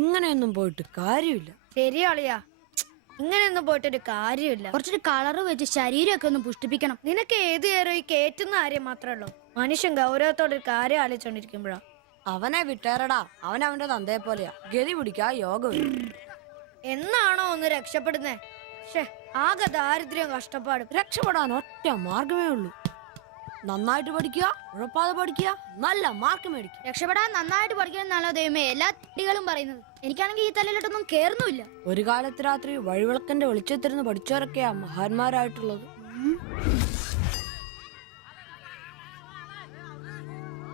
ഇങ്ങനെയൊന്നും പോയിട്ട് കാര്യമില്ല. ശരിയാളിയാ, ഇങ്ങനെയൊന്നും പോയിട്ടൊരു കാര്യമില്ല. കുറച്ചൊരു കളറ് വെച്ച് ശരീരമൊക്കെ ഒന്ന് പുഷ്ടിപ്പിക്കണം. നിനക്ക് ഏത് നേരം ഈ കേറ്റുന്ന കാര്യം മാത്രമേ ഉള്ളൂ. മനുഷ്യൻ ഗൗരവത്തോടൊരു കാര്യം ആലോചിച്ചോണ്ടിരിക്കുമ്പോഴാ. അവനെ വിട്ടേറടാ, അവൻ അവന്റെ തന്തയെ പോലെയാ. ഗതി പിടിക്കാ യോഗ വരും. എന്നാണോ ഒന്ന് രക്ഷപ്പെടുന്നേ? ആകെ ദാരിദ്ര്യം കഷ്ടപ്പാടും. രക്ഷപ്പെടാൻ ഒറ്റ മാർഗമേ ഉള്ളൂ. നന്നായിട്ട് പഠിക്കുക, ഉഴപ്പാതെ പഠിക്കുക, നല്ല മാർക്ക് മേടിക്കുക. രക്ഷപ്പെടാൻ നന്നായിട്ട് പഠിക്കണമെന്നാണോ ദൈവമേ എല്ലാ കുട്ടികളും പറയുന്നത്? എനിക്കാണെങ്കിൽ ഈ തലയിലോട്ടൊന്നും കേറുന്നുമില്ല. ഒരു കാലത്ത് രാത്രി വഴിവിളക്കന്റെ വെളിച്ചത്തിരുന്ന് പഠിച്ചവരൊക്കെയാ മഹാന്മാരായിട്ടുള്ളത്.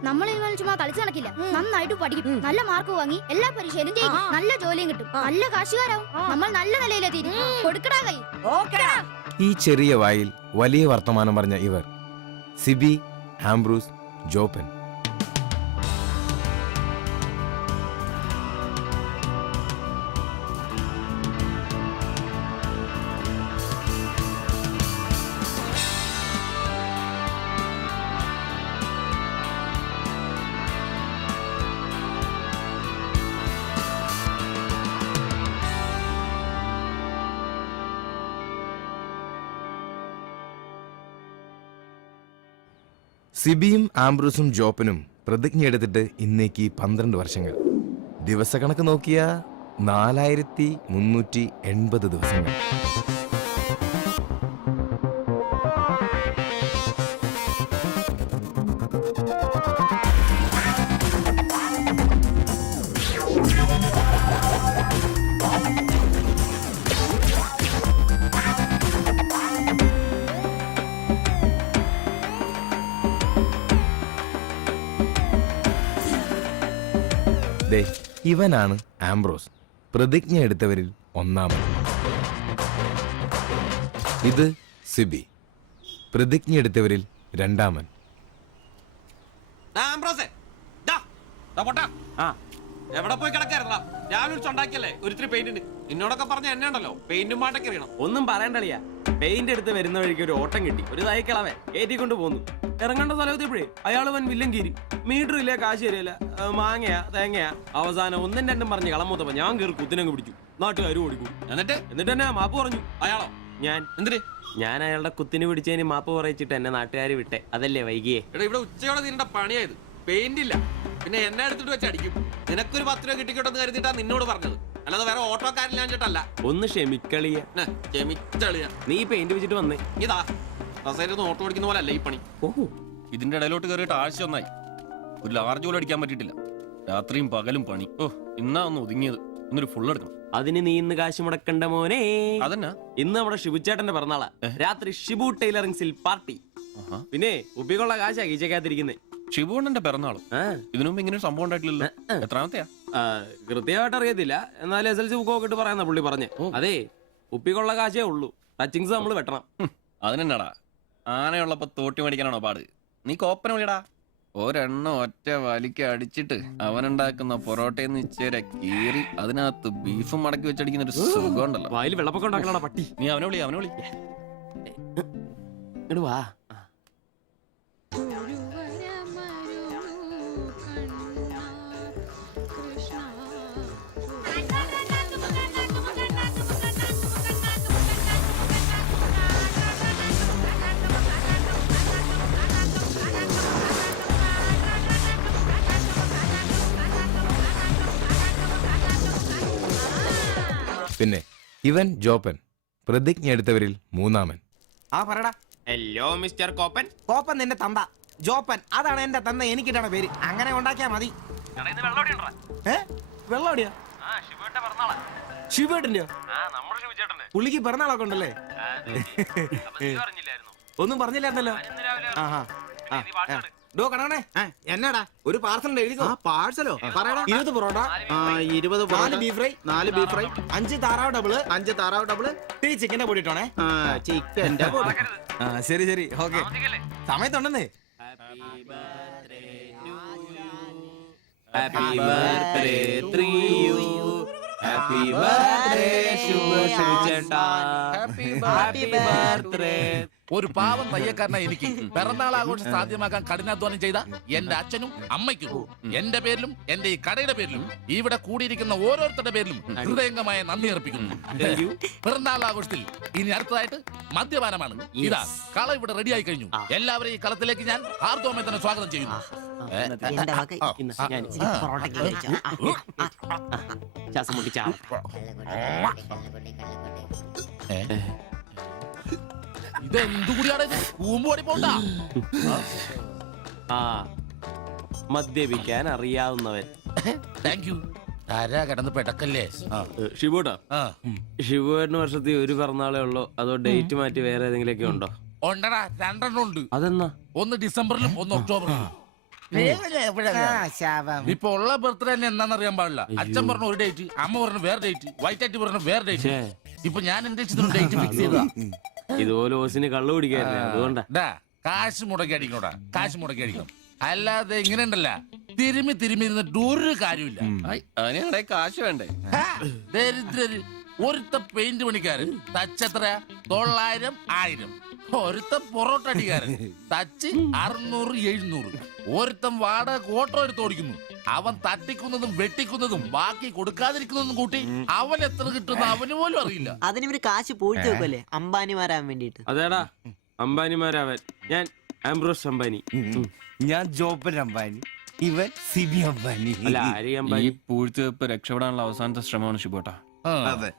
നമ്മൾ ഇവൻ ചുമ്മാ കളിച്ചു നടക്കില്ല. നന്നായിട്ട് പഠിക്കും, നല്ല മാർക്ക് വാങ്ങി എല്ലാ പരീക്ഷയിലും ജയിക്കും, നല്ല ജോലിയും കിട്ടും, നല്ല കാശുകാരാവും, നമ്മൾ നല്ല നിലയിലെത്തിയിരിക്കും. കൊടുക്കടാ കൈ. ഈ ചെറിയ വായിൽ വലിയ വർത്തമാനം പറഞ്ഞ ഇവർ സിബി, ആംബ്രൂസ്, ജോപ്പൻ. സിബിയും ആംബ്രൂസും ജോപ്പനും പ്രതിജ്ഞയെടുത്തിട്ട് ഇന്നേക്ക് 12 വർഷങ്ങൾ. ദിവസക്കണക്ക് നോക്കിയ 4380 ദിവസങ്ങൾ. ഇവനാണ് ആംബ്രോസ്, പ്രതിജ്ഞ എടുത്തവരിൽ ഒന്നാമൻ. ഇത് സിബി, പ്രതിജ്ഞ എടുത്തവരിൽ രണ്ടാമൻ. എവിടെ പോയി കിടക്കായിരുന്നാ? രാവിലെ വിളിച്ചുണ്ടാക്കിയല്ലേ ഒരിത്തിരി പെയിന്റിന്. എന്നോടൊക്കെ പറഞ്ഞ എന്നെ ഉണ്ടല്ലോ പെയിന്റും പാട്ടൊക്കെ അറിയണം. ഒന്നും പറയണ്ടളിയാ, പെയിന്റ് എടുത്ത് വരുന്ന വഴിക്ക് ഒരു ഓട്ടം കിട്ടി. ഒരു തൈക്കളവൻ ഏറ്റിക്കൊണ്ട് പോന്നു. ഇറങ്ങേണ്ട സ്ഥലത്തെപ്പോഴേ അയാൾ വൻ വില്ലൻ കീരി. മീറ്റർ ഇല്ല, കാശ് തരില്ല, മാങ്ങയാ തേങ്ങയാ. അവസാനം ഒന്നും രണ്ടും പറഞ്ഞ് കളമൂത്തപ്പോ ഞാൻ കയറി കുത്തിനങ്ങ് പിടിച്ചു. നാട്ടുകാരും ഓടിക്കും. എന്നിട്ട് തന്നെ മാപ്പ് പറഞ്ഞു. അയാളോ? ഞാൻ. എന്തിന്? ഞാൻ അയാളുടെ കുത്തിന് പിടിച്ചതിന് മാപ്പ് പറയിച്ചിട്ട് എന്നെ നാട്ടുകാർ വിട്ടെ. അതല്ലേ വൈകിയേ? എടാ, ഇവിടെ ഉച്ചയോടെ തീരേണ്ട പണിയായത്. പെയിന്റ് ഇല്ല, പിന്നെ എന്നെ എടുത്തിട്ട് വെച്ച് അടിക്കും. നിനക്കൊരു 10 രൂപ കിട്ടിക്കോട്ടെന്ന് കരുതിട്ടാ നിന്നോട് പറഞ്ഞത്, അല്ലാതെ വേറെ ഓട്ടോക്കാരില്ലാഞ്ഞിട്ടല്ല. ഒന്ന് ക്ഷമിക്കളിയ. നീ പെയിന്റ് വെച്ചിട്ട് വന്നേ. ഇതാ കസേരന്ന് ഓട്ടോ ഓടിക്കുന്ന പോലെ അല്ല ഈ പണി. ഓഹോ, ഇതിന്റെ ഇടയിലോട്ട് കയറിയിട്ട് ആഴ്ച ഒന്നായി. ഒരു ലാർജ് പോലും അടിക്കാൻ പറ്റിയിട്ടില്ല. രാത്രിയും പകലും പണി. ഓ, ഇന്നാ ഒന്ന് ഒതുങ്ങിയത്. ഇന്നൊരു ഫുൾ എടുക്കണം. അതിന് നീ ഇന്ന് കാശ് മുടക്കണ്ട മോനെ. അതന്നെ, ഇന്ന് നമ്മുടെ ഷിബുച്ചേട്ടന്റെ പിറന്നാളാ. രാത്രി ഷിബു ടൈലറിംഗ്സിൽ പാർട്ടി. പിന്നെ ഉപ്പിക്കുള്ള കാശാ കീച്ചക്കാത്തിരിക്കുന്നേ. ഷിബുണ്ണന്റെ പിറന്നാളും ഇതിനു മുമ്പ് ഇങ്ങനെ സംഭവം ഉണ്ടായിട്ടില്ലല്ലോ. എത്രാമത്തെയാ? കൃത്യമായിട്ട് അറിയത്തില്ല, എന്നാലും SLC ബുക്കൊക്കെ ഇട്ട് പറയാന്ന പുള്ളി പറഞ്ഞേ. അതെ, ഉപ്പിക്കുള്ള കാശേ ഉള്ളൂ, ടച്ചിങ്സ് നമ്മൾ വെട്ടണം. അതിനെന്നാടാ, ആനയുള്ളപ്പോ തോട്ടി മേടിക്കാനാണോ പാട്? നീ കോപ്പന വിളിയടാ. ഒരെണ്ണം ഒറ്റ വലിക്ക് അടിച്ചിട്ട് അവനുണ്ടാക്കുന്ന പൊറോട്ടയെന്ന് ഇച്ചേരെ കീറി അതിനകത്ത് ബീഫും മടക്കി വെച്ചടിക്കുന്ന ഒരു സുഖം ഉണ്ടല്ലോ. വായിൽ വെള്ളപ്പൊക്കം ഉണ്ടാക്കണ പട്ടി. നീ അവനെ വിളി. ഇങ്ങട് വാ. പിന്നെ ഇവൻ ജോപ്പൻ, പ്രതിജ്ഞ എടുത്തവരിൽ മൂന്നാമൻ. ആ പറടാ. Hello mister കോപ്പൻ. കോപ്പൻ നിന്റെ തന്ത. ജോപ്പൻ അതാണ് എന്റെ തന്ത, എനിക്കിട്ടാണ് പേര്. അങ്ങനെ ഉണ്ടാക്കിയാ മതി. വെള്ളോടിയാ? ശിവേട്ടന്റെയോ? പുള്ളിക്ക് പിറന്നാളൊക്കെ ഉണ്ടല്ലേ? ഒന്നും പറഞ്ഞില്ലായിരുന്നല്ലോ. ഡോ കണേ, എന്നാടാ ഒരു പാർസൽ എഴുതി. പാഴ്സലോ? 20 parotta, 20 4 beef fry, 4 beef fry, 5 താറാവ് ഡബിള്, 5 താറാവ് ഡബിള്, ടീ ചിക്കന്റെ പൊടി ഇട്ടോണേ. ചിക്കന്റെ പൊടി. ശരി ശരി, ഓക്കെ. സമയത്തുണ്ടെന്നേ. Happy birthday to you. Happy birthday ശുഭശിവചേട്ടാ. Happy birthday. ഒരു പാവം തയ്യക്കാരനായി എനിക്ക് പിറന്നാൾ ആഘോഷം സാധ്യമാക്കാൻ കഠിനാധ്വാനം ചെയ്ത എന്റെ അച്ഛനും അമ്മയ്ക്കും എന്റെ പേരിലും എന്റെ ഈ കടയുടെ പേരിലും ഇവിടെ കൂടിയിരിക്കുന്ന ഓരോരുത്തരുടെ പേരിലും ഹൃദയംഗമായ നന്ദി അർപ്പിക്കുന്നു. പിറന്നാൾ ആഘോഷത്തിൽ ഇനി അടുത്തതായിട്ട് മദ്യപാനമാണ്. ഇതാ കള ഇവിടെ റെഡിയായി കഴിഞ്ഞു. എല്ലാവരെയും ഈ കളത്തിലേക്ക് ഞാൻ ഹാർദവമായി തന്നെ സ്വാഗതം ചെയ്യുന്നു. ഇതെന്തുകൂടിയാണ് കൂമ്പോടി പോണ്ട. ആ മദ്യപിക്കാൻ അറിയാവുന്നവൻ. Thank you. ആരാ കിടന്ന് പെടക്കല്ലേ. ഷിബുട്ടാ, ഷിബുവേട്ടന് വർഷത്തിൽ ഒരു പിറന്നാളേ ഉള്ളൂ, അതോ ഡേറ്റ് മാറ്റി വേറെ ഏതെങ്കിലുമൊക്കെ ഉണ്ടോ? ഉണ്ടടാ, 2 എണ്ണം ഉണ്ട്. അതെന്നാ? ഒന്ന് ഡിസംബറിലും ഒന്ന് ഒക്ടോബറിലും. ഇപ്പൊ ഉള്ള ബർത്ത്ഡേ തന്നെ എന്താണെന്നറിയാൻ പാടില്ല. അച്ഛൻ പറഞ്ഞ ഒരു ഡേറ്റ്, അമ്മ പറഞ്ഞ വേറെ ഡേറ്റ്, വൈറ്റാറ്റി പറഞ്ഞ വേറെ ഡേറ്റ്. ഇപ്പൊ ഞാൻ എന്റെ ഇഷ്ടത്തിന് ഡേറ്റ് ഫിക്സ് ചെയ്താ. ഇതുപോലെ ഓസിന് കള്ളു കുടിക്കാറില്ല, അതുകൊണ്ടാ. കാശ് മുടക്കി അടിക്കണോടാ, കാശ് മുടക്കി അടിക്കണം. അല്ലാതെ ഇങ്ങനെ ഉണ്ടല്ല തിരുമ്മി ഇരുന്നിട്ട് ഒരു കാര്യമില്ല. അതിനെ കാശ് വേണ്ടേ? ദരിദ്രര്. ഒരുത്ത പെയിന്റ് പണിക്കാരൻ തച്ചെത്ര 900 1000. ഒരുത്ത പൊറോട്ട അടിക്കാരൻ തച്ച് 600 700. ഒരുത്തം വാടക ഓട്ടോ എടുത്ത് ഓടിക്കുന്നു. അവൻ തട്ടിക്കുന്നതും വെട്ടിക്കുന്നതും ബാക്കി കൊടുക്കാതിരിക്കുന്നതും കൂട്ടി അവൻ എത്ര കിട്ടുന്ന അവന് പോലും അറിയില്ല. അതിനിവര് കാശ് പൂഴ്ത്തി വെക്കല്ലേ അംബാനിമാരാൻ വേണ്ടിട്ട്. അതേടാ, അംബാനിമാരാവൻ. ഞാൻ ആംബ്രോസ് അംബാനി. ഞാൻ ജോപ്പൻ അംബാനി, ഇവൻ സിബി അംബാനി. അല്ല, ആര് ഈ അംബാനി? പൂഴ്ത്തിവെപ്പ് രക്ഷപ്പെടാനുള്ള അവസാനത്തെ ശ്രമമാണ് ഷിബോട്ടാ. അതെ,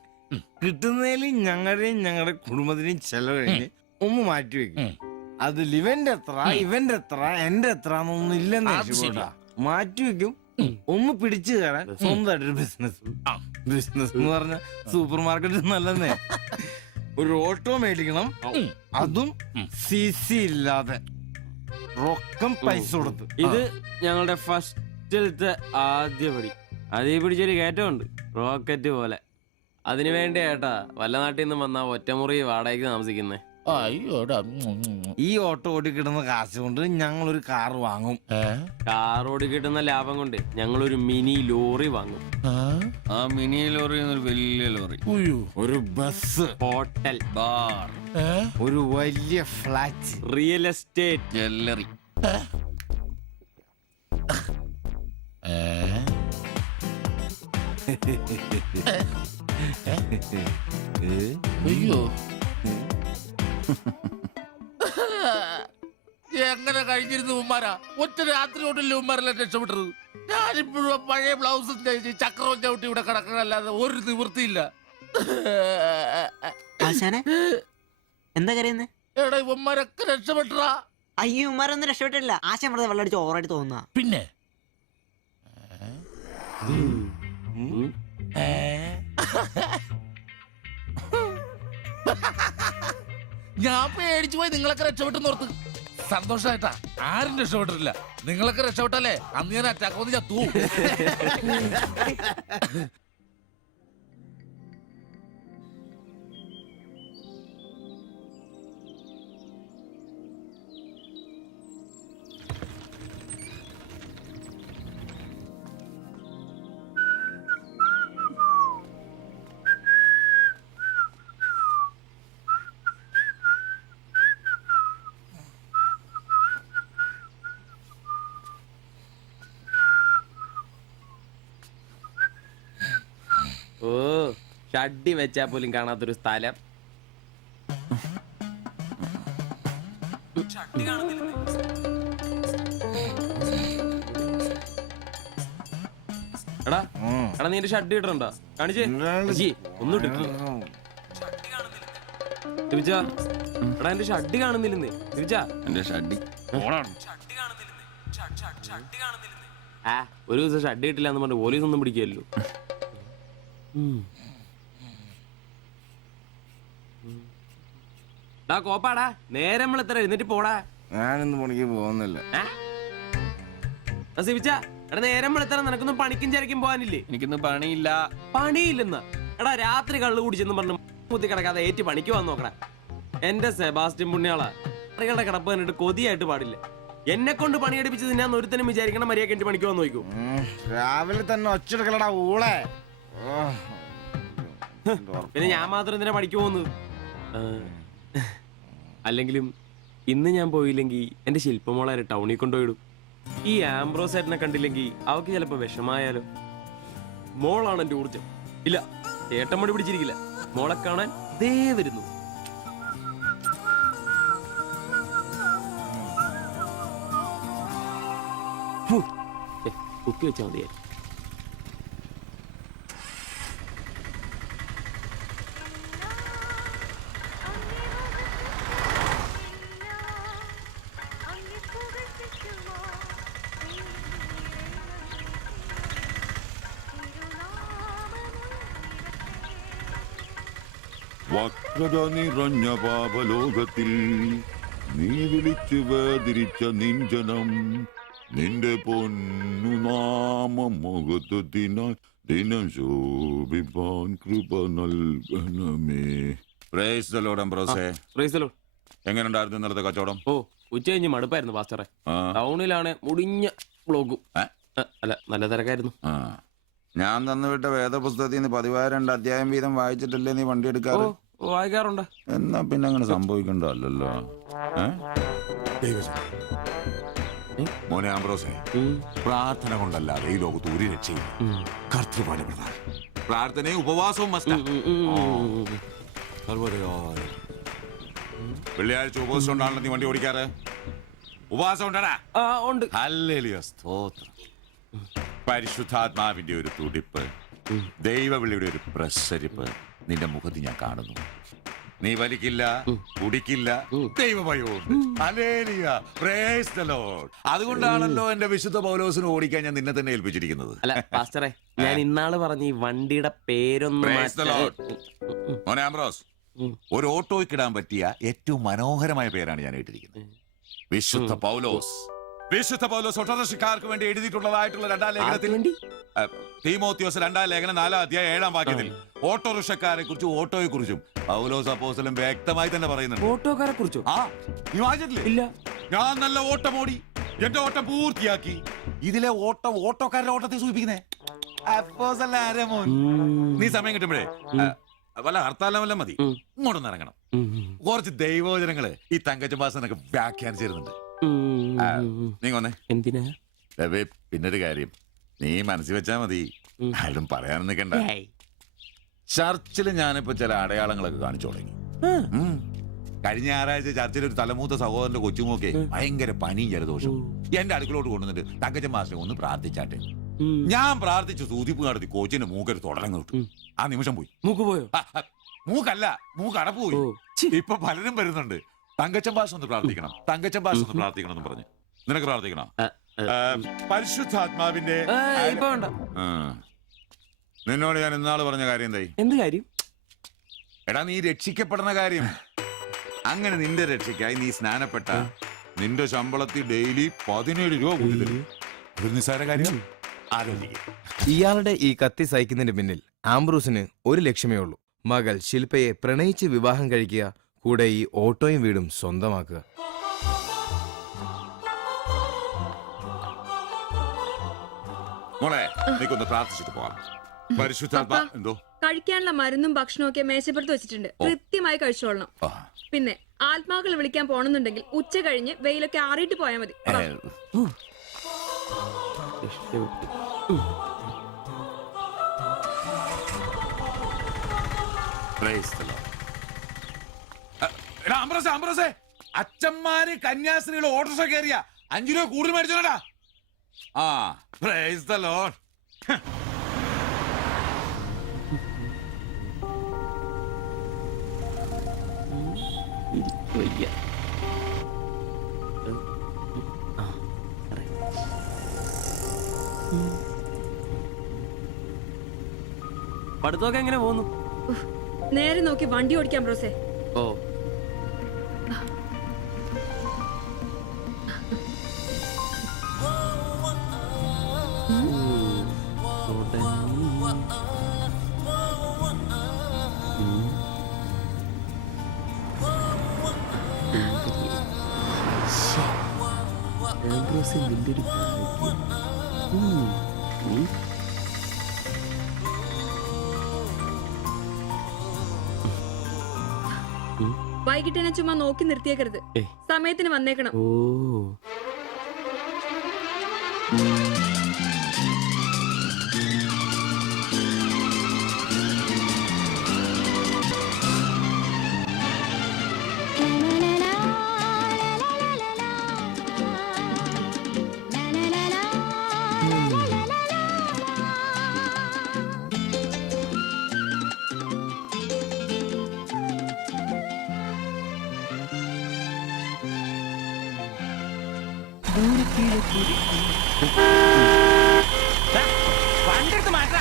കിട്ടുന്നതിൽ ഞങ്ങളുടെയും ഞങ്ങളുടെ കുടുംബത്തിന്റെയും ചെലവ് കഴിഞ്ഞ് ഒന്ന് മാറ്റി വെക്കും. അതിൽ ഇവന്റെ എത്ര ഇവന്റെ എത്ര എന്റെ എത്ര എന്നൊന്നും ഇല്ലെന്ന് മാറ്റി വെക്കും. ഒന്ന് പിടിച്ചു കയറാൻ സ്വന്തമായിട്ടൊരു ബിസിനസ്. ബിസിനസ് എന്ന് പറഞ്ഞ സൂപ്പർ മാർക്കറ്റ് നല്ലതന്നെ. ഒരു ഓട്ടോ മേടിക്കണം, അതും CC ഇല്ലാതെ റൊക്കം പൈസ കൊടുത്ത്. ഇത് ഞങ്ങളുടെ ഫസ്റ്റിലത്തെ ആദ്യ പടി. അതീ പിടിച്ചൊരു കയറ്റമുണ്ട്, റോക്കറ്റ് പോലെ. അതിനു വേണ്ടി ഏട്ടാ വല്ല നാട്ടിൽ നിന്ന് വന്ന ഒറ്റമുറി വാടകയ്ക്ക് താമസിക്കുന്നേ. ഈ ഓട്ടോ ഓടി കിട്ടുന്ന കാശ് കൊണ്ട് ഞങ്ങൾ ഒരു കാർ വാങ്ങും. കാർ ഓടി കിട്ടുന്ന ലാഭം കൊണ്ട് ഞങ്ങളൊരു മിനി ലോറി വാങ്ങും. ആ മിനി ലോറി ഒരു വലിയ ലോറി, ഒരു ബസ്, ഹോട്ടൽ, ബാർ, ഒരു വലിയ ഫ്ലാറ്റ്, റിയൽ എസ്റ്റേറ്റ്, ജ്വല്ലറി. അയ്യോ, എങ്ങനെ കഴിഞ്ഞിരുന്നു ഉമ്മാരാ? ഒറ്റ രാത്രി കൊണ്ടല്ലേ ഉമ്മാരെല്ലാം രക്ഷപ്പെട്ടത്. ഞാനിപ്പോഴും പഴയ ബ്ലൗസും ചക്രവും ചവിട്ടി ഇവിടെ കിടക്കണല്ലാതെ ഒരു നിവൃത്തിയില്ല. ആശാനെ എന്താ കരയുന്നേ? എടാ ഉമ്മാരൊക്കെ രക്ഷപ്പെട്ടടാ. അയ്യോ ഉമ്മാരൊന്നും രക്ഷപ്പെട്ടില്ല. ആശാൻ വെറുതെ വെള്ളം അടിച്ച് ഓവറായിട്ട് തോന്നുക. പിന്നെ ഞാൻ പേടിച്ചു പോയി. നിങ്ങളൊക്കെ രക്ഷപ്പെട്ടെന്ന് ഓർത്ത് സന്തോഷായിട്ടാ. ആരും രക്ഷപ്പെട്ടിട്ടില്ല. നിങ്ങളൊക്കെ രക്ഷപ്പെട്ടല്ലേ അന്ന് ഞാൻ അറ്റാക്ക് വന്ന് ചത്തു. ഓ ഷഡ്ഡി വെച്ചാ പോലും കാണാത്തൊരു സ്ഥലം. എടാ എടാ നീ ഷഡ്ഡി ഇട്ടിട്ടുണ്ടോ? കാണിച്ചേ അജി, ഒന്നും ഇട്ടിട്ടില്ല. ദിവിച്ച, എടാ എന്റെ ഷഡ്ഡി കാണുന്നില്ലെന്നേ. ദിവിച്ച, എന്റെ ഷഡ്ഡി ആ ഒരു ദിവസം ഷഡ്ഡി ഇട്ടില്ല എന്ന് പറഞ്ഞ് പോലീസ് ഒന്നും പിടിക്കല്ലോ. കോപ്പാടാ, നേരെ നമ്മൾ എത്ര എഴുന്നേറ്റ് പോടാ. ഞാനിന്ന് പണിക്ക് പോകുന്നില്ല. സിവിച്ച, എടാ നേരെ നമ്മൾ എത്ര നിനക്കൊന്നും പണിക്കും ചരക്കും പോകാനില്ലേ? എനിക്കിന്ന് പണിയില്ല. പണിയില്ലെന്ന് എടാ, രാത്രി കള്ളു കുടിച്ചെന്ന് പറഞ്ഞ് കുത്തി കിടക്കാതെ ഏറ്റ് പണിക്ക് വന്ന് നോക്കടാ. എന്റെ സെബാസ്റ്റ്യൻ പുണ്യാളാ, സ്ത്രീകളുടെ കിടപ്പ് കണ്ടിട്ട് കൊതിയായിട്ട് പാടില്ല. എന്നെ കൊണ്ട് പണിയെടുപ്പിച്ചത് ഞാൻ ഒരുത്തനും വിചാരിക്കണം മര്യാദ എന്റെ പണിക്ക് വന്ന് നോക്കൂ. രാവിലെ തന്നെ ഒച്ചെടുക്കലടാ ഊളെ. പിന്നെ ഞാൻ മാത്രം എന്തിനാ പണിക്ക് പോകുന്നത്? അല്ലെങ്കിലും ഇന്ന് ഞാൻ പോയില്ലെങ്കിൽ എന്റെ ശില്പമോളെ ടൗണിൽ കൊണ്ടുപോയിടും. ഈ ആംബ്രോസ് ഏട്ടനെ കണ്ടില്ലെങ്കിൽ അവക്ക് ചിലപ്പോ വിഷമായാലോ. മോളാണ് എന്റെ ഊർജം. ഇല്ല, ചേട്ടൻ മടി പിടിച്ചിരിക്കില്ല. മോളെ കാണാൻ ദേ വരുന്നു. കുത്തി വെച്ചാൽ മതിയായി. വക്രത നിറഞ്ഞ പാപലോകത്തിൽ നീ വിളിച്ചു വേദിരിച്ച നിഞ്ജനം നിന്റെ പൊന്നു നാമം മുഖത്തിനായി ദിനം ശോഭിപ്പാൻ കൃപ നൽകണമേ. പ്രൈസ് ദി ലോർഡ് അംബ്രോസേ. Praise the lord. എങ്ങനെയുണ്ടായിരുന്നു ഇന്നലത്തെ കച്ചവടം? ഓ, ഉച്ച കഴിഞ്ഞ് മടുപ്പായിരുന്നു പാസ്റ്ററെ. ടൗണിലാണ് മുടിഞ്ഞ ബ്ലോഗും. അല്ല, നല്ല തിരക്കായിരുന്നു. ഞാൻ തന്നുവിട്ട വേദപുസ്തകത്തിൽ നിന്ന് 12 അധ്യായം വീതം വായിച്ചിട്ടല്ലേ നീ വണ്ടി എടുക്കാറ്? വായിക്കാറുണ്ട്. എന്നാ പിന്നെ അങ്ങനെ സംഭവിക്കണ്ടല്ലോ. മോനെ ആംബ്രോസേ, പ്രാർത്ഥന കൊണ്ടല്ലാതെ ഈ ലോകത്ത് ഒരു രക്ഷയില്ല. കർത്തൃപാട് പ്രധാനം. പ്രാർത്ഥനയും ഉപവാസവും മസ്റ്റാ. വെള്ളിയാഴ്ച ഉപവാസം ഉണ്ടാണല്ലോ നീ വണ്ടി ഓടിക്കാറ്. ഉപവാസം ഉണ്ടാ? ഉണ്ട്. ഹല്ലേലൂയ, സ്തോത്രം. പരിശുദ്ധാത്മാവിന്റെ ഒരു തുടിപ്പ്, ദൈവവിളിയുടെ ഒരു പ്രസരിപ്പ് നിന്റെ മുഖത്ത് ഞാൻ കാണുന്നു. നീ വലിക്കില്ല, കുടിക്കില്ല, ദൈവഭയമുണ്ട്. Hallelujah, praise the lord. അതുകൊണ്ടാണല്ലോ എന്റെ വിശുദ്ധ പൗലോസിന് ഓടിക്കാൻ ഞാൻ നിന്നെ തന്നെ ഏൽപ്പിച്ചിരിക്കുന്നത്. അല്ല പാസ്റ്ററെ, ഞാൻ ഇന്നാള് പറഞ്ഞ ഈ വണ്ടിയുടെ പേരൊന്നും മോനെ ആംബ്രോസ്, ഒരു ഓട്ടോയ്ക്കിടാൻ പറ്റിയ ഏറ്റവും മനോഹരമായ പേരാണ് ഞാൻ ഇട്ടിരിക്കുന്നത്. വിശുദ്ധ പൗലോസ്. വിശുദ്ധ പൗലോസ് ഓട്ടോറിക്ഷക്കാർക്ക് വേണ്ടി എഴുതിയിട്ടുള്ളതായിട്ടുള്ള 2-ാം ലേഖനത്തിൽ, തീമോത്തിയോസ് 2-ാം ലേഖനം 4-ാം അധ്യായം 7-ാം വാക്യത്തിൽ ഓട്ടോറിക്ഷക്കാരെ കുറിച്ചും ഓട്ടോയെ കുറിച്ചും പൗലോസ് അപ്പോസ്തലൻ വ്യക്തമായി തന്നെ പറയുന്നുണ്ട്. ഓട്ടോക്കാരെ കുറിച്ചോ? നീ വായിച്ചിട്ടില്ലേ? ഇല്ല. ഞാൻ നല്ല ഓട്ടം ഓടി, എന്റെ ഓട്ടം പൂർത്തിയാക്കി. ഇതിലെ ഓട്ടം ഓട്ടോക്കാരുടെ ഓട്ടത്തെ സൂചിപ്പിക്കുന്നേ. നീ സമയം കിട്ടുമ്പോഴേ വല്ല ഹർത്താലം വല്ല മതി, ഇങ്ങോട്ടൊന്ന് ഇറങ്ങണം. കുറച്ച് ദൈവവചനങ്ങള് ഈ തങ്കച്ചമ്പാസനൊക്കെ വ്യാഖ്യാനിച്ചിരുന്നുണ്ട്. നീ കൊന്നേ. എന്തിനാ? പിന്നൊരു കാര്യം നീ മനസ്സിൽ വെച്ചാ മതി, ആരും പറയാനും നിൽക്കണ്ട. ചർച്ചിൽ ഞാനിപ്പോ ചില അടയാളങ്ങളൊക്കെ കാണിച്ചു തുടങ്ങി. കഴിഞ്ഞ ഞായറാഴ്ച ചർച്ചിൽ ഒരു തലമൂത്ത സഹോദരന്റെ കൊച്ചുമോക്കെ ഭയങ്കര പനിയും ജലദോഷം എന്റെ അടുക്കളോട്ട് കൊണ്ടുവന്നിട്ട് തങ്കച്ചൻ മാസ്റ്റർ ഒന്ന് പ്രാർത്ഥിച്ചാട്ടെ. ഞാൻ പ്രാർത്ഥിച്ചു, സൂതിപ്പ് നടത്തി കോച്ചിന്റെ മൂക്കൊരു തുടരങ്ങ് കിട്ടും. ആ നിമിഷം പോയി. മൂക്ക് പോയോ? മൂക്കല്ല, മൂക്ക് അടപ്പ് പോയി. ഇപ്പൊ പലരും വരുന്നുണ്ട്, തങ്കച്ചൻ ഭാഷ ഒന്ന് പ്രാർത്ഥിക്കണം, തങ്കച്ചൻ ഭാഷ ഒന്ന് പ്രാർത്ഥിക്കണം എന്ന് പറഞ്ഞു. നിനക്ക് പ്രാർത്ഥിക്കണോ? പരിശുദ്ധാത്മാവിന്റെ നിന്നോട് ഞാൻ ഇന്നാള് പറഞ്ഞ കാര്യം എന്തായി? എന്ത് കാര്യം? എടാ, നീ രക്ഷിക്കപ്പെടുന്ന കാര്യം. അങ്ങനെ നിന്റെ രക്ഷയ്ക്കായി നീ സ്നാനപ്പെട്ട നിന്റെ ശമ്പളത്തിൽ ഡെയിലി 17 രൂപ കൂടി തരും. ഒരു നിസ്സാര കാര്യം ആലോചിക്കുക. ഇയാളുടെ ഈ കത്തി സഹിക്കുന്നതിന് പിന്നിൽ ആംബ്രൂസിന് ഒരു ലക്ഷ്യമേ ഉള്ളൂ: മകൾ ശില്പയെ പ്രണയിച്ച് വിവാഹം കഴിക്കുക, കൂടെ ഈ ഓട്ടോയും വീടും സ്വന്തമാക്കുക. മോളെ, നീക്കൊന്ന് പ്രാർത്ഥിച്ചിട്ട് പോവാം. പരിശുദ്ധാത്മാ. എന്തോ? കഴിക്കാനുള്ള മരുന്നും ഭക്ഷണവും ഒക്കെ മേശപ്പുറത്ത് വെച്ചിട്ടുണ്ട്, കൃത്യമായി കഴിച്ചോളണം. പിന്നെ ആത്മാക്കൾ വിളിക്കാൻ പോണെന്നുണ്ടെങ്കിൽ ഉച്ച കഴിഞ്ഞ് വെയിലൊക്കെ ആറിയിട്ട് പോയാൽ മതി. അച്ഛന്മാര് കന്യാസ്ത്രീകൾ ഓട്ടോറിക്ഷ കയറിയ 5 രൂപ കൂടുതൽ മേടിച്ചോടാ. ആ, പ്രൈസ് ദി ലോർഡ്. വയ്യ. പഠിത്തമൊക്കെ എങ്ങനെ പോകുന്നു? നേരെ നോക്കി വണ്ടി ഓടിക്കാം ബ്രോസേ. ഓ വൈകിട്ട് എന്നെ ചുമ്മാ നോക്കി നിർത്തിയേക്കരുത്. സമയത്തിന് വന്നേക്കണം. ഓ വണ്ടിയെടുത്ത് മാറ്റാ.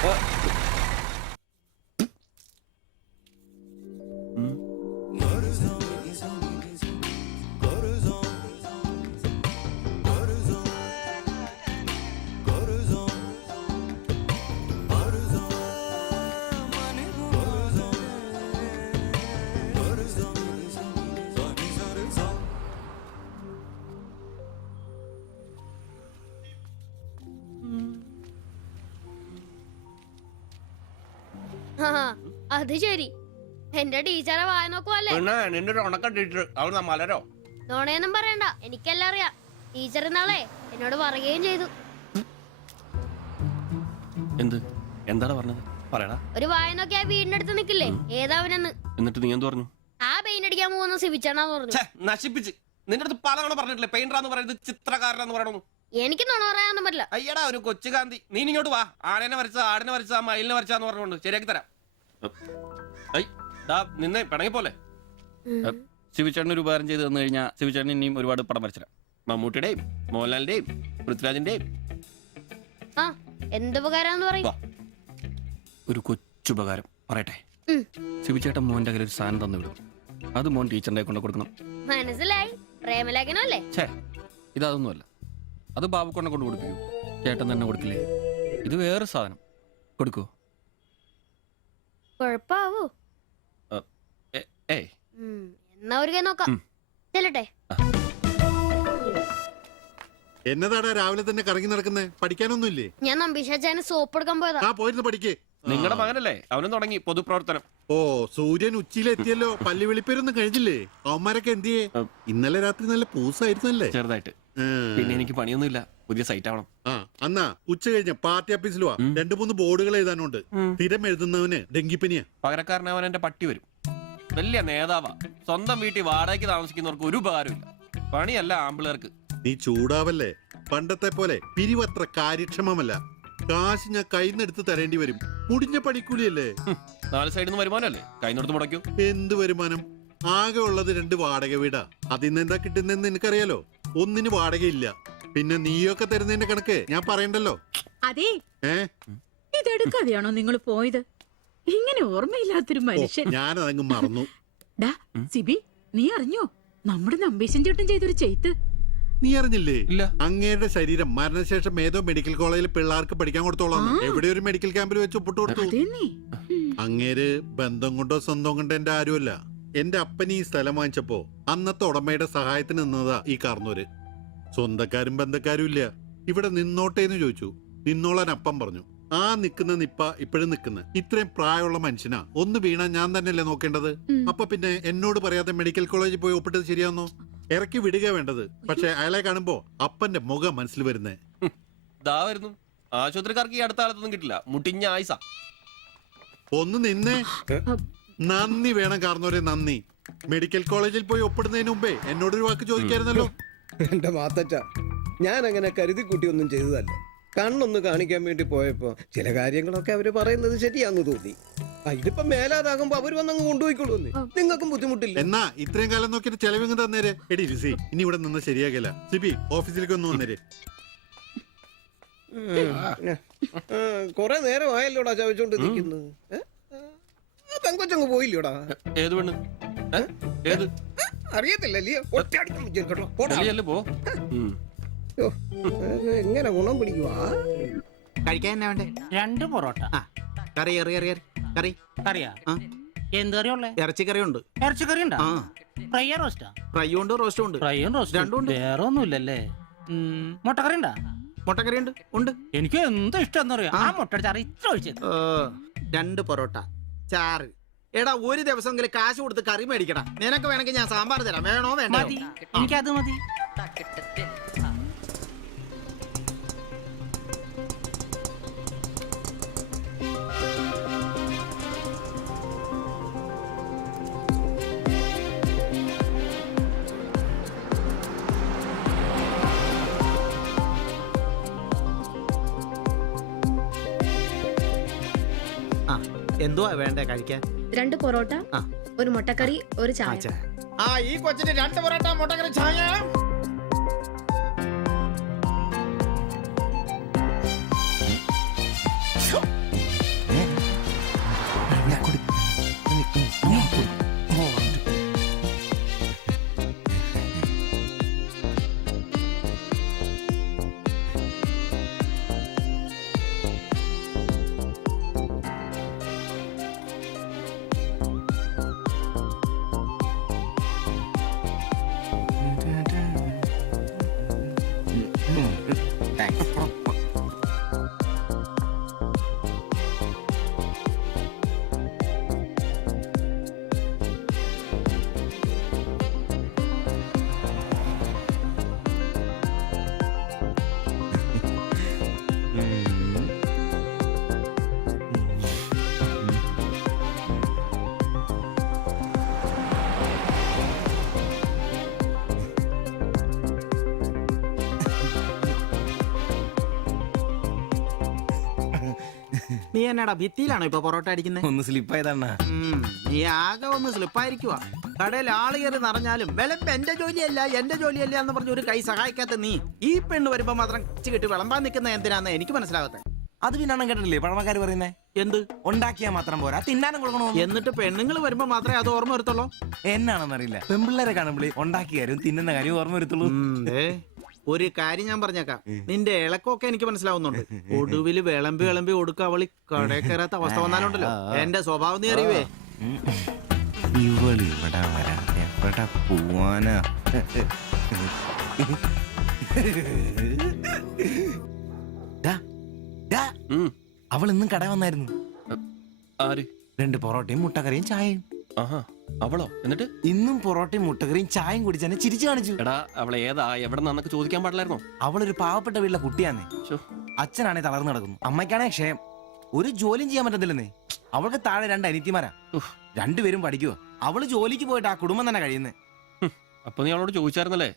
അത് ശരി, എന്റെ ടീച്ചറെ വായ നോക്കുവല്ലേ? നിന്റെ ഒരു ഉണക്കം ടീച്ചർ അവിടെ മലരോ നോണയൊന്നും പറയണ്ട, എനിക്കെല്ലാം അറിയാം. ടീച്ചർ ഇന്നാളെ എന്നോട് പറയുകയും ചെയ്തു. എന്ത്? എന്താണ് പറഞ്ഞത്? പറയടാ. ഒരു വായ നോക്കിയാ വീടിനടുത്ത് നിക്കില്ലേ, ഏതാവനെന്ന്. എന്നിട്ട് നീ എന്ത് പറഞ്ഞു? ആ പെയിന്റ് അടിക്കാൻ പോകുന്ന സിവിച്ചാണെന്ന് പറഞ്ഞു. നശിപ്പിച്ച്. നിന്റെ അടുത്ത് പലതവണ പറഞ്ഞിട്ടില്ലേ പെയിന്ററാന്ന് പറയുന്നത് ചിത്രകാരനെന്ന് പറയണു. എനിക്ക് നുണ പറയാനൊന്നും പറ്റില്ല. അയ്യടാ ഒരു കൊച്ചു കാന്തി. നീ ഇങ്ങോട്ട് വാ. ആനനെ വരച്ച, ആടിനെ വരച്ച, മയിലിനെ വരച്ചാന്ന് പറഞ്ഞുകൊണ്ട് ശരിയാക്കി തരാം. നിന്നെ പിണങ്ങി പോലെ ശിവചേട്ടന് ഒരു ഉപകാരം ചെയ്ത് തന്നു കഴിഞ്ഞാൽ ശിവചേട്ടൻ ഇനിയും ഒരുപാട് പടം വരച്ചിരാം. മമ്മൂട്ടിയുടെയും മോഹൻലാലിന്റെയും പൃഥ്വിരാജിന്റെയും. ആ, എന്തുപകാരാന്ന് പറയും? ഒരു കൊച്ചുപകാരം പറയട്ടെ. ശിവചേട്ടൻ മോന്റെ കയ്യിൽ ഒരു സാധനം തന്നു വിടും. അത് മോൻ ടീച്ചറിന്റെ കൊണ്ട് കൊടുക്കണം. മനസ്സിലായി, പ്രേമലേഖനല്ലേ? ഛേ, ഇതൊന്നുമല്ല. അത് ബാബുക്കൊണ്ടെ കൊണ്ട് കൊടുപ്പിക്കൂ. ചേട്ടൻ തന്നെ കൊടുക്കില്ലേ? ഇത് വേറെ സാധനം. കൊടുക്കൂ. കൊഴപ്പാവൂ? എന്നാ ഒരു കൈ നോക്കാം. ചെല്ലട്ടെ. എന്നതാടാ രാവിലെ തന്നെ കറങ്ങി നടക്കുന്നേ? പഠിക്കാനൊന്നുമില്ലേ? ഞാൻ നമ്പീശാച്ചാന് സോപ്പ് എടുക്കാൻ പോയതാ. ആ, പോയിരുന്നു പഠിക്കേ. നിങ്ങളുടെ മകനല്ലേ, അവനും തുടങ്ങി പൊതുപ്രവർത്തനം. ഓ, സൂര്യൻ ഉച്ചയിലെത്തിയല്ലോ. പല്ലി വെളിപ്പേരൊന്നും കഴിഞ്ഞില്ലേ? അവന്മാരൊക്കെ എന്തിയേ? ഇന്നലെ രാത്രി നല്ല പൂസായിരുന്നല്ലേ? ചെറുതായിട്ട്. പിന്നെ എനിക്ക് പണിയൊന്നുമില്ല. പുതിയ സൈറ്റ് ആവണം. ആ, അന്നാ ഉച്ച കഴിഞ്ഞ പാർട്ടി ഓഫീസിൽ വാ. 2-3 ബോർഡുകൾ എഴുതാനുണ്ട്. സ്ഥിരം എഴുതുന്നവന് ഡെങ്കിപ്പനിയാ. പകരക്കാരനവൻ എന്റെ പട്ടി വരും. വലിയ നേതാവാ. സ്വന്തം വീട്ടിൽ വാടകയ്ക്ക് താമസിക്കുന്നവർക്ക് ഒരു ഉപകാരമില്ല. പണിയല്ല ആമ്പിളേർക്ക്. നീ ചൂടാവല്ലേ. പണ്ടത്തെ പോലെ പിരിവത്ര കാര്യക്ഷമമല്ല. കാശ് ഞാൻ കൈന്നെടുത്ത് തരേണ്ടി വരും. മുടിഞ്ഞ പണിക്കൂലിയല്ലേ? 4 സൈഡിൽ നിന്ന് വരുമാനമല്ലേ, കൈന്നെടുത്ത് മുടക്കൂ. എന്ത് വരുമാനം? ആകെ ഉള്ളത് 2 വാടക വീടാ. അതിന്ന് എന്താ കിട്ടുന്നെന്ന് നിനക്കറിയാലോ. ഒന്നിന് വാടകയില്ല. പിന്നെ നീയൊക്കെ തരുന്നതിന്റെ കണക്ക് ഞാൻ പറയണ്ടല്ലോ. അതെ, ഇതെടുക്കാതെയാണോ നിങ്ങൾ പോയത്? ഇങ്ങനെ ഓർമ്മയില്ലാത്തൊരു മനുഷ്യൻ. ഞാനതങ്ങ് മറന്നു. ഡാ സിബി, നീ അറിഞ്ഞോ നമ്മുടെ നമ്പീശൻ ചേട്ടൻ ചെയ്തൊരു ചെയ്ത്ത്? നീ അറിഞ്ഞില്ലേ? അങ്ങേരുടെ ശരീരം മരണശേഷം ഏതോ മെഡിക്കൽ കോളേജിൽ പിള്ളേർക്ക് പഠിക്കാൻ കൊടുത്തോളാം. എവിടെ ഒരു മെഡിക്കൽ ക്യാമ്പിൽ വെച്ച് ഒപ്പിട്ട് കൊടുത്തു. അങ്ങേര് ബന്ധം കൊണ്ടോ സ്വന്തം കൊണ്ടോ എന്റെ ആരുമല്ല. എന്റെ അപ്പൻ ഈ സ്ഥലം വാങ്ങിച്ചപ്പോ അന്നത്തെ ഉടമയുടെ സഹായത്തിന് നിന്നതാ ഈ കാർന്നൂര്. സ്വന്തക്കാരും ബന്ധക്കാരും ഇല്ല. ഇവിടെ നിന്നോട്ടേന്ന് ചോദിച്ചു. നിന്നോളാൻ അപ്പം പറഞ്ഞു. ആ നിക്കുന്ന നിപ്പ ഇപ്പോഴും നിക്കുന്ന. ഇത്രയും പ്രായമുള്ള മനുഷ്യനാ. ഒന്ന് വീണാ ഞാൻ തന്നെയല്ലേ നോക്കേണ്ടത്? അപ്പൊ പിന്നെ എന്നോട് പറയാതെ മെഡിക്കൽ കോളേജിൽ പോയി ഒപ്പിട്ടത് ശരിയാന്നോ? ഇറക്കി വിടുക വേണ്ടത്. പക്ഷെ അയാളെ കാണുമ്പോ അപ്പന്റെ മുഖം മനസ്സിൽ വരുന്നേ. വരുന്നു. ആശുപത്രിക്കാർക്ക് ഈ അടുത്ത കാലത്തൊന്നും കിട്ടില്ല. മുട്ടിഞ്ഞ ആയിസ. ഒന്ന് നിന്നേ. നന്ദി വേണം കാർന്നോരെ, നന്ദി. മെഡിക്കൽ കോളേജിൽ പോയി ഒപ്പിടുന്നതിന് മുമ്പേ എന്നോടൊരു വാക്ക് ചോദിക്കായിരുന്നല്ലോ. എന്റെ മാത്തച്ച, ഞാൻ അങ്ങനെ കരുതി കൂട്ടി ഒന്നും ചെയ്തതല്ല. കണ്ണൊന്ന് കാണിക്കാൻ വേണ്ടി പോയപ്പോ ചില കാര്യങ്ങളൊക്കെ അവര് പറയുന്നത് ശരിയാന്ന് തോന്നി. ഇതിപ്പോ മേലാതാകുമ്പോ അവര് വന്നങ്ങ് കൊണ്ടുപോയിക്കോളൂ നിങ്ങൾക്കും ബുദ്ധിമുട്ടില്ല. എന്നാ ഇത്രയും കാലം നോക്കിയിട്ട് ചെലവിങ് തന്നേരെ. എടി ലിസി, ഇനി ഇവിടെ നിന്ന് ശരിയാകില്ല. സിബി, ഓഫീസിലേക്ക് ഒന്ന് വന്നേരെ. കൊറേ നേരമായല്ലോടാ ചവച്ചോണ്ട് നിൽക്കുന്നത്. പെങ്കൊച്ചങ്ങ് പോയില്ലോടാ. ഏത് പെണ്ണ്? ഏത് അറിയത്തില്ലല്ലേ? എങ്ങനെ ഗുണം പിടിക്കുവാ? കഴിക്കാൻ എന്നാ വേണ്ടേ? 2 പൊറോട്ട. കറി കറി കറിയാ? എന്ത് കറിയുള്ളേ? ഇറച്ചിക്കറി ഉണ്ട്. ഇറച്ചിക്കറി ഉണ്ടാ? ഫ്രൈ റോസ്റ്റാ? ഫ്രൈ ഉണ്ട്, റോസ്റ്റും ഉണ്ട്. ഫ്രൈയും റോസ്റ്റും രണ്ടും ഉണ്ട്. വേറെ ഒന്നുമില്ലല്ലേ? മുട്ടക്കറി ഉണ്ടാ? മുട്ടക്കറി ഉണ്ട്. എനിക്ക് എന്ത് ഇഷ്ടം അറിയാം. ആ മുട്ട ചാറ് ഇത്ര ഒഴിച്ചത്. 2 പൊറോട്ട, ചാറ്. എടാ, ഒരു ദിവസമെങ്കിലും കാശ് കൊടുത്ത് കറി മേടിക്കടാ. നിനക്ക് വേണമെങ്കിൽ ഞാൻ സാമ്പാർ തരാം. വേണോ വേണ്ട? എനിക്കത് മതി. എന്തുവാ വേണ്ടേ കഴിക്കാൻ? 2 പൊറോട്ട, ഒരു മുട്ടക്കറി, ഒരു ചായ. ഈ കൊച്ചിന് 2 പൊറോട്ട, മുട്ടക്കറി, ചായ. നീ എന്നാടാ ഭിത്തിയിലാണോ ഇപ്പൊ പൊറോട്ട അടിക്കുന്നത്? ഒന്ന് സ്ലിപ്പായതാണ്. നീ ആകെ ഒന്ന് സ്ലിപ്പായിരിക്കുവാ. കടയിൽ ആള് കയറി നിറഞ്ഞാലും വിളമ്പ് എന്റെ ജോലിയല്ല എന്ന് പറഞ്ഞ ഒരു കൈ സഹായിക്കാത്ത നീ ഈ പെണ്ണ് വരുമ്പോ മാത്രം കിട്ടി വിളമ്പാൻ നിൽക്കുന്ന എന്തിനാന്ന് എനിക്ക് മനസ്സിലാകത്തെ. അത് പിന്നെ കേട്ടില്ലേ പഴമക്കാര് പറയുന്നേ? എന്ത്? ഉണ്ടാക്കിയാ മാത്രം പോരാ, തിന്നാനും കൊടുക്കണോ? എന്നിട്ട് പെണ്ണുങ്ങൾ വരുമ്പോ മാത്രമേ അത് ഓർമ്മ വരുത്തുള്ളൂ. എന്നാണെന്നറിയില്ല, പെൺപിള്ളേരെ കാണുമ്പോഴേ ഉണ്ടാക്കിയ കാര്യം തിന്നുന്ന കാര്യം ഓർമ്മ വരുത്തുള്ളൂ. ഒരു കാര്യം ഞാൻ പറഞ്ഞേക്കാം, നിന്റെ ഇളക്കൊക്കെ എനിക്ക് മനസ്സിലാവുന്നുണ്ട്. ഒടുവില് വിളമ്പി കൊടുക്ക അവളി കടയിൽ കയറാത്ത അവസ്ഥ വന്നാലുണ്ടല്ലോ എന്റെ സ്വഭാവം നീ അറിയുവേ. ഇവിടെ വരാൻ എവിടെ പോവാനാ? അവൾ ഇന്നും കട വന്നായിരുന്നു. 2 പൊറോട്ടയും മുട്ടക്കറിയും ചായയും. അവളോ? എന്നിട്ട് ഇന്നും പൊറോട്ടയും മുട്ടക്കറിയും ചായയും കുടിച്ച് എന്നെ ചിരിച്ചു കാണിച്ചു. എടാ, അവളെ ഏതാ എവിടെ നിന്നൊക്കെ ചോദിക്കാൻ പാടില്ലായിരുന്നോ? അവളൊരു പാവപ്പെട്ട വീട്ടിലെ കുട്ടിയാന്നേ. അച്ഛനാണെ തളർന്നു കിടക്കുന്നു, അമ്മയ്ക്കാണെ ക്ഷയം. ഒരു ജോലിയും ചെയ്യാൻ പറ്റത്തില്ലെന്നേ. അവൾക്ക് താഴെ 2 അനിയത്തിമാരാ. 2 പേരും പഠിക്കുക. അവള് ജോലിക്ക് പോയിട്ട് ആ കുടുംബം തന്നെ കഴിയുന്നേ. അപ്പൊ നീ അവളോട് ചോദിച്ചായിരുന്നല്ലേ?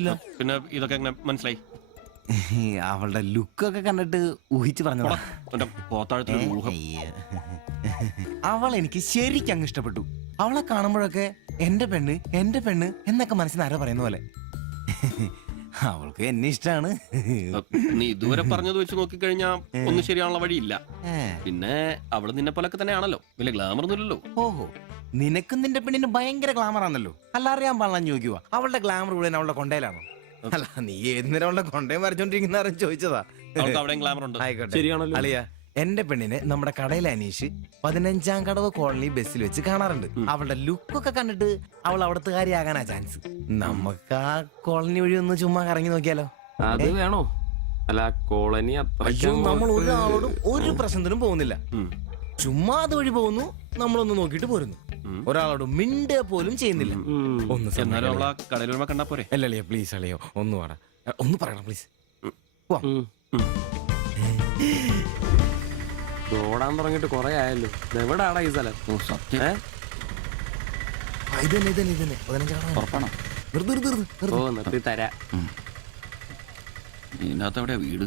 ഇല്ല. പിന്നെ ഇതൊക്കെ എങ്ങനെ മനസ്സിലായി? അവളുടെ ലുക്കൊക്കെ കണ്ടിട്ട് ഊഹിച്ചു പറഞ്ഞതാ. അവൾ എനിക്ക് ശരിക്കും അങ്ങ് ഇഷ്ടപ്പെട്ടു. അവളെ കാണുമ്പോഴൊക്കെ എന്റെ പെണ്ണ് എന്നൊക്കെ മനസ്സിന് ആരോ പറയുന്ന പോലെ. അവൾക്ക് എന്നെ ഇഷ്ടാണ്. നീ ഇതുവരെ പറഞ്ഞത് വെച്ച് നോക്കിക്കഴിഞ്ഞാ ഒന്നും ശരിയാനുള്ള വഴിയില്ല. പിന്നെ അവള് നിന്നെ പോലൊക്കെ തന്നെയാണല്ലോ, വലിയ ഗ്ലാമർ ഒന്നുമില്ലല്ലോ. ഓഹോ, നിനക്കും നിന്റെ പെണ്ണിന് ഭയങ്കര ഗ്ലാമർ ആണല്ലോ. അല്ലറിയാൻ പാടില്ല ചോദിക്കുക. അവളുടെ ഗ്ലാമർ മുഴുവൻ അവളുടെ കൊണ്ടയിലാണോ? അല്ല, നീ ഏത് നേരം അവളുടെ കൊണ്ടയും വരച്ചോണ്ടിരിക്കുന്ന ചോദിച്ചതാ. ശരിയാണല്ലോ അളിയ, എന്റെ പെണ്ണിനെ നമ്മുടെ കടയിലെ അനീഷ് 15-ാം കടവ് കോളനി ബസ്സിൽ വെച്ച് കാണാറുണ്ട്. അവളുടെ ലുക്കൊക്കെ കണ്ടിട്ട് അവൾ അവിടുത്തെ കാര്യമാകാനാ ചാൻസ്. നമുക്ക് ആ കോളനി വഴി ഒന്ന് ചുമ്മാ കറങ്ങി നോക്കിയാലോ? അത് വേണോ? അല്ല, കോളനി നമ്മൾ ഒരാളോടും ഒരു പ്രശ്നത്തിനും പോകുന്നില്ല. ചുമ്മാ അതുവഴി പോകുന്നു, നമ്മളൊന്ന് നോക്കിയിട്ട് പോരുന്നു. ഒരാളോട് മിണ്ട പോലും ചെയ്യുന്നില്ല. അല്ലളിയോ, പ്ലീസ് അളിയോ, ഒന്ന് പറയണം പ്ലീസ്. ഓടാൻ തുടങ്ങിട്ട് കൊറേ ആയല്ലോ. എവിടാടാ ഈ സ്ഥലം? നിർത്തി തരാ. ഇതിനകത്ത് എവിടെയാ വീട്?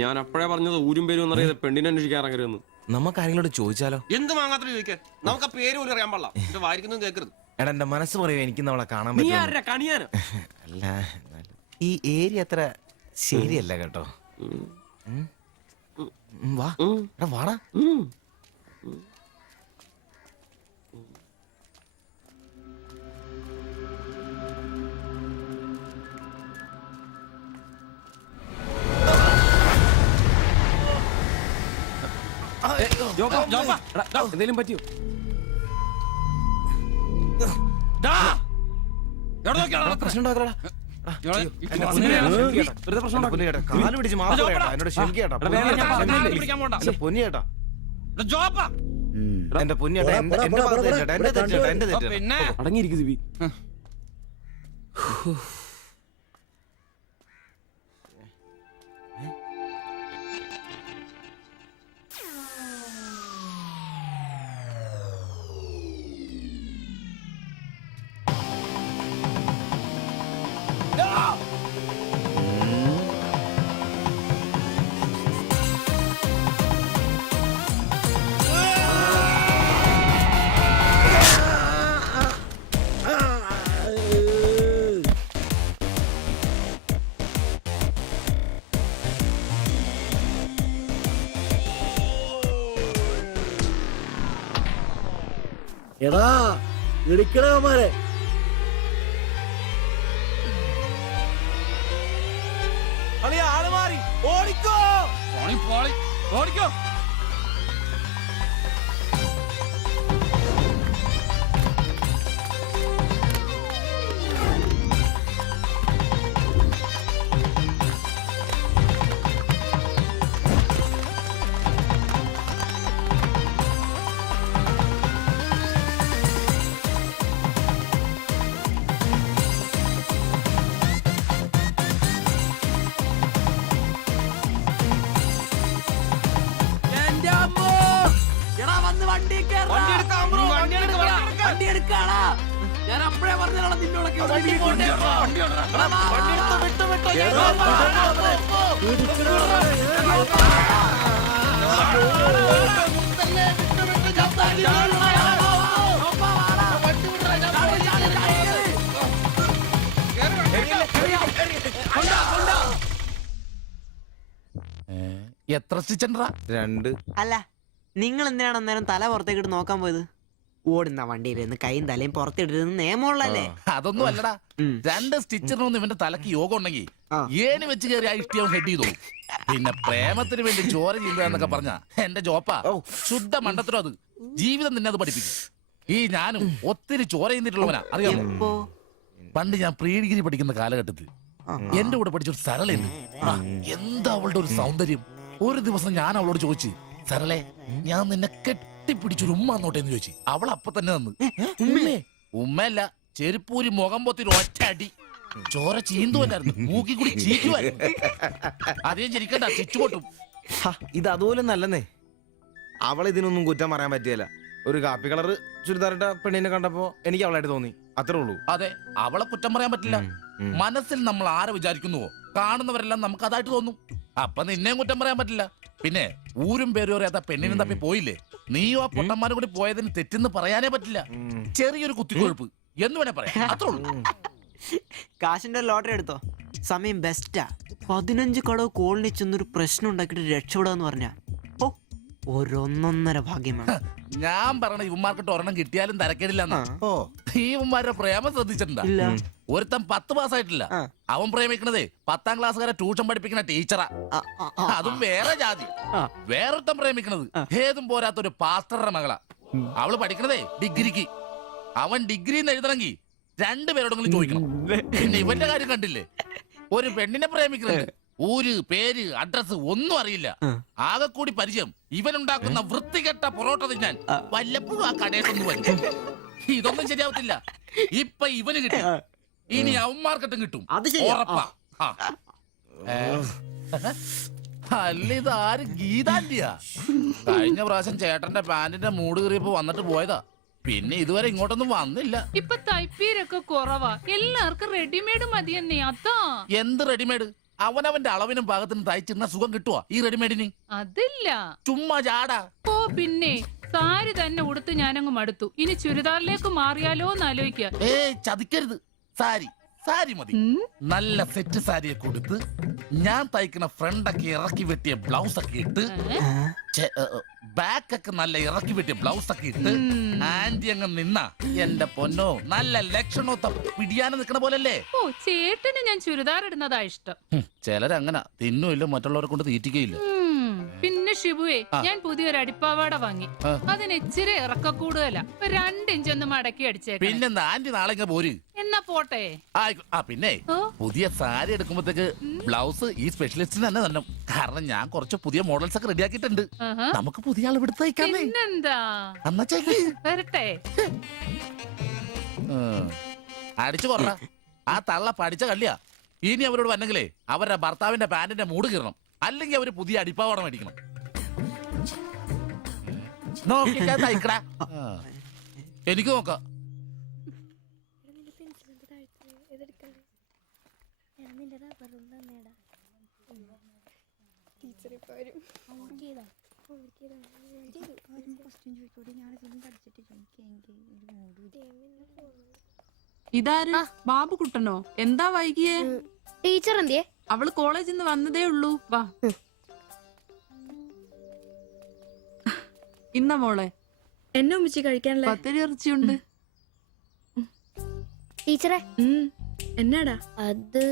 ഞാൻ അപ്പോഴേ പറഞ്ഞത് ഊരും പേരും എന്നറിയാതെ പെണ്ണിനെ അന്വേഷിക്കാൻ ഇറങ്ങരുതെന്ന്. നമുക്ക് ആരെങ്കിലും ചോദിച്ചാലോ? എന്ത് മാങ്ങാത്ര ചോദിക്കാൻ? നമുക്ക് ആ പേര് പോലും അറിയാൻ പാടില്ല. എന്റെ വാരിക്കൊന്നും കേൾക്കരുത്. എടാ എന്റെ മനസ്സ് പറയൂ, എനിക്ക് അവളെ കാണാൻ നീ പറ്റും. ആരാ കണിയാനോ? അല്ല എന്നാലും ഈ ഏരിയ അത്ര ശരിയല്ല കേട്ടോ. വാ എടാ വാടാ. എന്തേലും പറ്റിയോ? പ്രശ്നം ഉണ്ടാക്കടാ. കാല് പിടിച്ച് മാസം എന്നോട് ക്ഷമിക്കേട്ടാ. പൊന്നിയേട്ടാ എന്റെ പൊന്നിയേട്ടാ, എന്റെ ഭാഗത്ത് എന്റെ തെറ്റേട്ടാ, എന്റെ തെറ്റേട്ടാ. അടങ്ങിയിരിക്കും സിബി. എടാ ഇടിക്കണമാരെ ആള് മാറി ഓടിക്കോ. ഓടിക്കോ. ഞാൻ അപ്പഴേ പറഞ്ഞാണ് നിന്നോടൊക്കെ എത്ര സ്റ്റിച്ചണ്ടാ? 2. അല്ല, നിങ്ങൾ എന്തിനാണ് അന്നേരം തല പുറത്തേക്കിട്ട് നോക്കാൻ പോയത്? ഓടുന്ന വണ്ടിയിലിരുന്ന് കൈയും തലയും പുറത്തിട്ടിരുന്ന് നിയമമുള്ളല്ലേ? അതൊന്നും അല്ലടാ. 2 സ്റ്റിച്ചറിനൊന്നും ഇവന്റെ തലക്ക് യോഗം ഉണ്ടെങ്കിൽ ഏണി വെച്ച് കയറി ആ ഇഷ്ടിയാവും ഹെഡ് ചെയ്തോ. പിന്നെ പ്രേമത്തിന് വേണ്ടി ചോര ചെയ്യുന്നതൊക്കെ പറഞ്ഞ എന്റെ ജോപ്പാ ശുദ്ധ മണ്ടത്തരം. അത് ജീവിതം നിന്നെ അത് പഠിപ്പിക്കും. ഈ ഞാനും ഒത്തിരി ചോര ചെയ്യുന്നിട്ടുള്ളവനാ, അറിയാമോ? പണ്ട് ഞാൻ പ്രീ ഡിഗ്രി പഠിക്കുന്ന കാലഘട്ടത്തിൽ എന്റെ കൂടെ പഠിച്ചൊരു സരളുണ്ട്. എന്താ അവളുടെ ഒരു സൗന്ദര്യം! ഒരു ദിവസം ഞാൻ അവളോട് ചോദിച്ചു, സരളെ ഞാൻ നിന്നെ കെട്ടിപ്പിടിച്ചൊരു ഉമ്മ എന്നോട്ടെ എന്ന് ചോദിച്ചു. അവൾ അപ്പൊ തന്നെ തന്നു. ഉമ്മയല്ല, ചെരുപ്പൂരി മുഖം പൊത്തി ഒറ്റ അടി. ചോര ചീന്തുവല്ലായിരുന്നു, മൂക്കി കൂടി ചീറ്റുമായിരുന്നു. അതേ ചിരിക്കണ്ട, ചുറ്റുപൊട്ടും. ഇത് അതുപോലെ നല്ലെന്നേ. അവളെ ഇതിനൊന്നും കുറ്റം പറയാൻ പറ്റിയല്ല. ഒരു കാപ്പി കളർ ചുരിദാറിട്ട പെണ്ണിനെ കണ്ടപ്പോ എനിക്ക് അവളായിട്ട് തോന്നി, അത്രേ ഉള്ളൂ. അതെ, അവളെ കുറ്റം പറയാൻ പറ്റില്ല. മനസ്സിൽ നമ്മൾ ആരെ വിചാരിക്കുന്നുവോ കാണുന്നവരെല്ലാം നമുക്ക് അതായിട്ട് തോന്നും. അപ്പൊ നിന്നെയും കുറ്റം പറയാൻ പറ്റില്ല. പിന്നെ ഊരും പേരും അറിയാത്ത പെണ്ണിനും തപ്പി പോയില്ലേ? നീയോ ആ പൊട്ടന്മാരും കൂടി പോയതിന് തെറ്റെന്ന് പറയാനേ പറ്റില്ല. ചെറിയൊരു കുത്തിക്കൊഴുപ്പ് എന്ന് വേണേ പറയാം, അത്രേ ഉള്ളൂ. കാശിന്റെ ലോട്ടറി എടുത്തോ, സമയം ബെസ്റ്റാ. 15 കടവ് കോളനി ചെന്നൊരു പ്രശ്നം ഉണ്ടാക്കിയിട്ട് രക്ഷപ്പെടാന്ന് പറഞ്ഞ ഒരൊന്നൊന്നര ഭാഗ്യമാണ്. ഞാൻ പറഞ്ഞ ഇവന്മാർക്കിട്ട് ഒരെണ്ണം കിട്ടിയാലും തരക്കേടില്ലെന്നാ. ഇവന്മാരുടെ പ്രേമം ശ്രദ്ധിച്ചിട്ടുണ്ടാ? ഒരുത്തൻ 10 പാസ്സായിട്ടില്ല. അവൻ പ്രേമിക്കണതേ 10ാം ക്ലാസ്സുകാരെ ട്യൂഷൻ പഠിപ്പിക്കുന്ന ടീച്ചറാ. അതും വേറെ ജാതി. വേറൊരുത്തൻ പ്രേമിക്കണത് ഏതും പോരാത്തൊരു പാസ്റ്ററുടെ മകളാ. അവള് പഠിക്കണതേ ഡിഗ്രിക്ക്. അവൻ ഡിഗ്രി എഴുതണമെങ്കിൽ 2 പേരോടെങ്കിലും ചോദിക്കണം. പിന്നെ ഇവന്റെ കാര്യം കണ്ടില്ലേ? ഒരു പെണ്ണിനെ പ്രേമിക്കുന്നുണ്ട്, ഊര് പേര് അഡ്രസ് ഒന്നും അറിയില്ല. ആകെ കൂടി പരിചയം ഇവനുണ്ടാക്കുന്ന വൃത്തികെട്ട പൊറോട്ട തിന്നാൻ വല്ലപ്പോഴും ആ കടയിട്ടൊന്നും വരും. ഇതൊന്നും ശരിയാവത്തില്ല. ഇപ്പൊ ഇവന് കിട്ടി, ഇനി അവന്മാർക്കിട്ടും കിട്ടും, ഉറപ്പാ. അല്ല, ഇത് ആര് ഗീതാന്റിയാ? കഴിഞ്ഞ പ്രാവശ്യം ചേട്ടന്റെ പാന്റിന്റെ മൂട് കയറിയപ്പോ വന്നിട്ട് പോയതാ. പിന്നെ ഇതുവരെ ഇങ്ങോട്ടൊന്നും വന്നില്ല. ഇപ്പൊ തൈപ്പീരൊക്കെ കുറവാ, എല്ലാവർക്കും റെഡിമെയ്ഡ് മതിയെന്നേ. അതാ. എന്ത് റെഡിമെയ്ഡ്? അവനവന്റെ അളവിനും പാകത്തിനും തയ്ച്ചിരുന്ന സുഖം കിട്ടുവാ ഈ റെഡിമെയ്ഡിന്? അതില്ല. ചുമ്മാ ജാടാ. ഓ പിന്നെ സാരി തന്നെ ഉടുത്ത് ഞാനങ്ങ് മടുത്തു. ഇനി ചുരിദാറിലേക്ക് മാറിയാലോ എന്ന് ആലോചിക്കുക. ചതിക്കരുത്. സാരി സാരി മതി. നല്ല സെറ്റ് സാരിയെ കൊടുത്ത് ഞാൻ തയ്ക്കുന്ന ഫ്രണ്ടൊക്കെ ഇറക്കി വെട്ടിയ ബ്ലൗസ് ഒക്കെ ഇട്ട് ബാക്കൊക്കെ നല്ല ഇറക്കി വെട്ടിയ ബ്ലൗസ് ഒക്കെ ഇട്ട് ആന്റി അങ്ങ് നിന്ന എന്റെ പൊന്നോ നല്ല ലക്ഷണത്തെ പിടിയാനും നിക്കണ പോലല്ലേ. ഓ ചേട്ടന് ഞാൻ ചുരിദാർ ഇടുന്നതാ ഇഷ്ടം. ചിലരങ്ങനെ തിന്നുമില്ല, മറ്റുള്ളവരെ കൊണ്ട് തീറ്റിക്കയില്ല. പിന്നെ ഷിബുവേ, ഞാൻ പുതിയൊരു അടിപ്പാവാട വാങ്ങി. അതിന് ഇച്ചിരി ഇറക്ക കൂടുതലാ. 2 ഇഞ്ച് ഒന്ന് മടക്കി അടിച്ചേക്കാം. പിന്നെന്താ ആന്റി നാളെ പോര്. എന്നാ പോട്ടെ. പിന്നെ പുതിയ സാരി എടുക്കുമ്പോഴത്തേക്ക് ബ്ലൗസ് ഈ സ്പെഷ്യലിസ്റ്റിന് തന്നെ തന്നെ. കാരണം ഞാൻ കുറച്ച് പുതിയ മോഡൽസ് ഒക്കെ റെഡിയാക്കിയിട്ടുണ്ട്. നമുക്ക് പുതിയ ആൾ ഇവിടെ തയ്ക്കാമേ. പിന്നെന്താ വരട്ടെ. അടിച്ചു കൊറ. ആ തള്ള പഠിച്ച കള്ളിയാ. ഇനി അവരോട് വന്നെങ്കിലേ അവരുടെ ഭർത്താവിന്റെ പാന്റിന്റെ മൂട് കീറണം. അല്ലെങ്കിൽ അവര് പുതിയ അടിപ്പാവാട മേടിക്കണം. നോക്കിക്കാ തയ്ക്കടാ. എനിക്ക് നോക്കാം. ഇതാര്? ബാബുക്കുട്ടനോ? എന്താ വൈകിയേ? ടീച്ചർ എന്തിയെ? അവള് കോളേജിൽ നിന്ന് വന്നതേ ഉള്ളൂ. വാ ഇന്ന മോളെ എന്നെ ഉമ്മിച്ചി കഴിക്കാനല്ലേ? പത്തിരി ഇറച്ചിയുണ്ട്. ടീച്ചറെ എന്നാടാ അത്?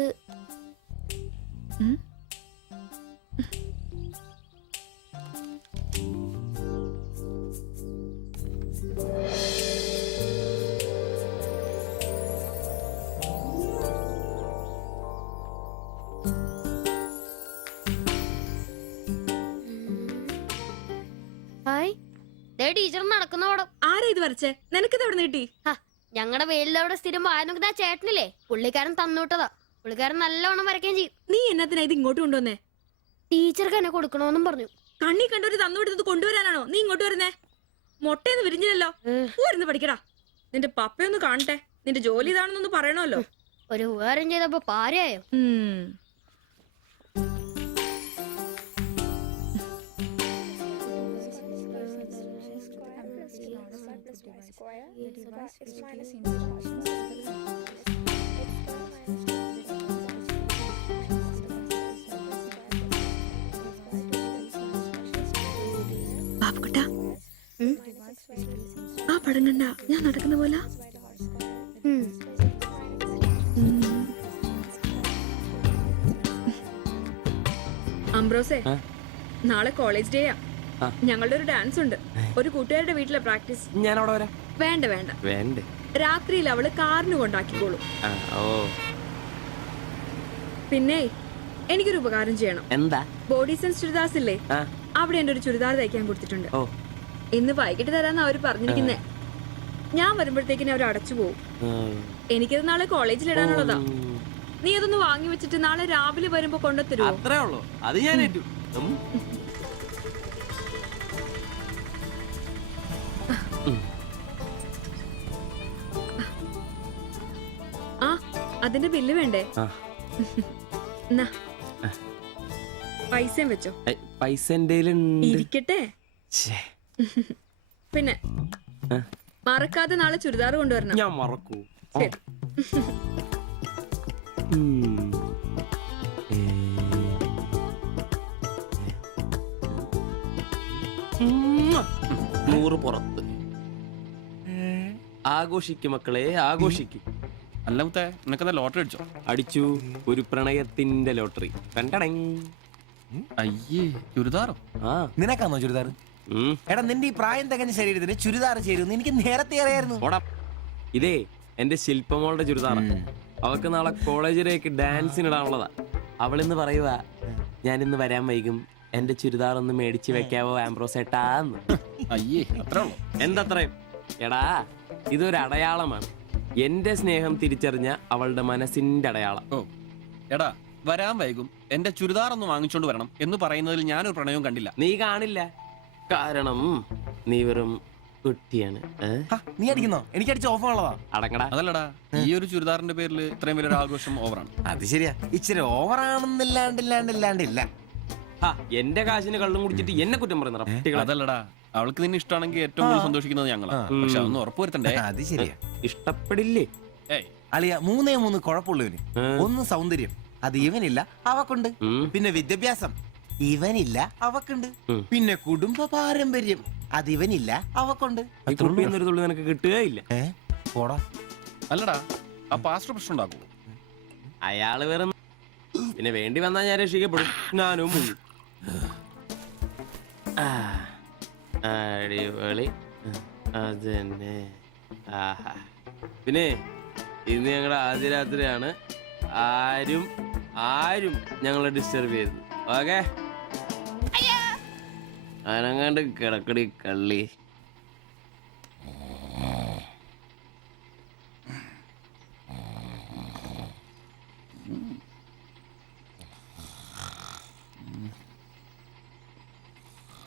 ടീച്ചർ നടക്കുന്ന പടം ആരാ ഇത് വരച്ചേ? നിനക്കിത് എവിടെ നീട്ടി? ഞങ്ങളുടെ വെയിലവിടെ സ്ഥിരം വായനോക്കുന്ന ആ ചേട്ടനില്ലേ, പുള്ളിക്കാരൻ തന്നുവിട്ടതാ. പുള്ളിക്കാരൻ നല്ലവണ്ണം വരയ്ക്കുകയും ചെയ്യും. നീ എന്നത്തിനാ ഇത് ഇങ്ങോട്ട് കൊണ്ടുവന്നേ? ടീച്ചർക്ക് എന്നെ കൊടുക്കണോന്നും പറഞ്ഞു. കണ്ണി കണ്ടൊരു തന്നുവിടുന്നത് കൊണ്ടുവരാനാണോ നീ ഇങ്ങോട്ട് വരുന്നേ? മുട്ടയൊന്നും വിരിഞ്ഞില്ലല്ലോ. ഇരുന്ന് പഠിക്കടാ. നിന്റെ പപ്പയൊന്ന് കാണട്ടെ. നിന്റെ ജോലി ഇതാണെന്നൊന്ന് പറയണമല്ലോ. ഒരു ഉപകാരം ചെയ്തപ്പോ പാരയായോ? ബാബുക്കുട്ട, ആ പടം കണ്ട ഞാൻ നടക്കുന്ന പോലെ? അംബ്രോസേ, നാളെ കോളേജ് ഡേയാ. ഞങ്ങളുടെ ഒരു ഡാൻസ് ഉണ്ട്. ഒരു കൂട്ടുകാരുടെ വീട്ടിലെ പ്രാക്ടീസ്. ഞാൻ അവിടെ വരാം. വേണ്ട വേണ്ട വേണ്ടേ? രാത്രിയിൽ അവള് കാറിന് കൊണ്ടാക്കിക്കോളൂ. പിന്നെ എനിക്കൊരു ഉപകാരം ചെയ്യണം. എന്താ? ബോഡി സെൻസ് ചുരിദാർസ് ഇല്ലേ, അവിടെ എന്റെ ഒരു ചുരിദാർ തയ്ക്കാൻ കൊടുത്തിട്ടുണ്ട്. ഇന്ന് വൈകിട്ട് തരാന്ന് അവര് പറഞ്ഞിരിക്കുന്നേ. ഞാൻ വരുമ്പോഴത്തേക്കിന് അവർ അടച്ചു പോകും. എനിക്കത് നാളെ കോളേജിൽ ഇടാനുള്ളതാ. നീ അതൊന്ന് വാങ്ങി വെച്ചിട്ട് നാളെ രാവിലെ വരുമ്പോ കൊണ്ടുത്തരുമോ? അത്രേ ഉള്ളൂ. അത് ഞാൻ ഏറ്റു. ആ, അതിന്റെ ബില്ല് വേണ്ടേ? പൈസയും വെച്ചോ. പൈസ ഇരിക്കട്ടെ. പിന്നെ മറക്കാതെ നാളെ ചുരിദാർ കൊണ്ടുവരണം. ഞാൻ മറക്കൂ. ശരി. നൂറ് പുറത്ത്. ആഘോഷിക്കും മക്കളെ, ആഘോഷിക്കും. അല്ല മുത്തേ, നിനക്കെന്താ ലോട്ടറി അടിച്ചോ? അടിച്ചു. ഒരു പ്രണയത്തിന്റെ ലോട്ടറി. അയ്യേ, ചുരിദാറോ? നിനക്കാന്നോ ചുരിദാർ? എടാ, നിന്റെ ഈ പ്രായം തികഞ്ഞ ശരീരത്തിന് ചുരിദാർ ചേരുന്നു എനിക്ക് നേരത്തെ അറിയായിരുന്നു. ഇതേ എന്റെ ശില്പമോളുടെ ചുരിദാറ. അവൾക്ക് നാളെ കോളേജിലേക്ക് ഡാൻസിനിടാനുള്ളതാ. അവളിന്ന് പറയുക, ഞാനിന്ന് വരാൻ വൈകും, എന്റെ ചുരിദാർ ഒന്ന് മേടിച്ചു വെക്കാവോ ആംബ്രോസേട്ടാന്ന്. അയ്യേ, അത്രേ ഉള്ളൂ. എന്തത്രയും? എടാ, ഇതൊരു അടയാളമാണ്. എന്റെ സ്നേഹം തിരിച്ചറിഞ്ഞ അവളുടെ മനസ്സിന്റെ അടയാളം. എടാ, വരാൻ വൈകും, എന്റെ ചുരിദാർ ഒന്ന് വാങ്ങിച്ചോണ്ട് വരണം എന്ന് പറയുന്നതിൽ ഞാനൊരു പ്രണയവും കണ്ടില്ല. നീ കാണില്ല. കാരണം നീ വെറും കുട്ടിയാണ് നീ അടിക്കുന്നോ? എനിക്ക് അടിച്ച ഓഫറുള്ളതാ. അടങ്ങടാ. അതല്ലടാ, ഈ ഒരു ചുരിദാറിന്റെ പേരിൽ ഇത്രയും വലിയൊരു ആഘോഷം ഓവറാണ്. അത് ശരിയാ, ഇച്ചിരി ഓവറാണെന്നില്ലാണ്ടില്ല. എന്റെ കാശിന് കള്ളും കുടിച്ചിട്ട് എന്നെ കുറ്റം പറയുന്ന അതല്ലടാ, അവൾക്ക് നിന്നെ ഇഷ്ടമാണെങ്കിൽ ഏറ്റവും കൂടുതൽ സന്തോഷിക്കുന്നത് ഞങ്ങളാ. പക്ഷെ അതൊന്നും ഉറപ്പുവരുത്തണ്ടേ. അത് ശരിയാ. ഇഷ്ടപ്പെടില്ലേ അളിയ? 3 കുഴപ്പമുള്ളവന്. ഒന്ന് സൗന്ദര്യം, അത് ഇവനില്ല, അവക്കുണ്ട്. പിന്നെ വിദ്യാഭ്യാസം, ഇവനില്ല, അവക്കുണ്ട്. പിന്നെ കുടുംബ പാരമ്പര്യം, അത് ഇവനില്ല, അവക്കുണ്ട്. നിനക്ക് കിട്ടുകയില്ല. പോടാ. അല്ലടാ, ആ പാസ്റ്റർ പ്രശ്നം ഉണ്ടാക്കുമോ? അയാള് വേറെ പിന്നെ വേണ്ടി വന്നാൽ ഞാൻ രക്ഷിക്കപ്പെടും. ഞാനും മുങ്ങും. അടിപൊളി. അതന്നെ. ആഹാ. പിന്നെ ഇന്ന് ഞങ്ങളുടെ ആദ്യ രാത്രിയാണ്. ആരും ഞങ്ങളെ ഡിസ്റ്റർബ് ചെയ്തു. ഓക്കെ, അനങ്ങാണ്ട് കിടക്കടി കള്ളി.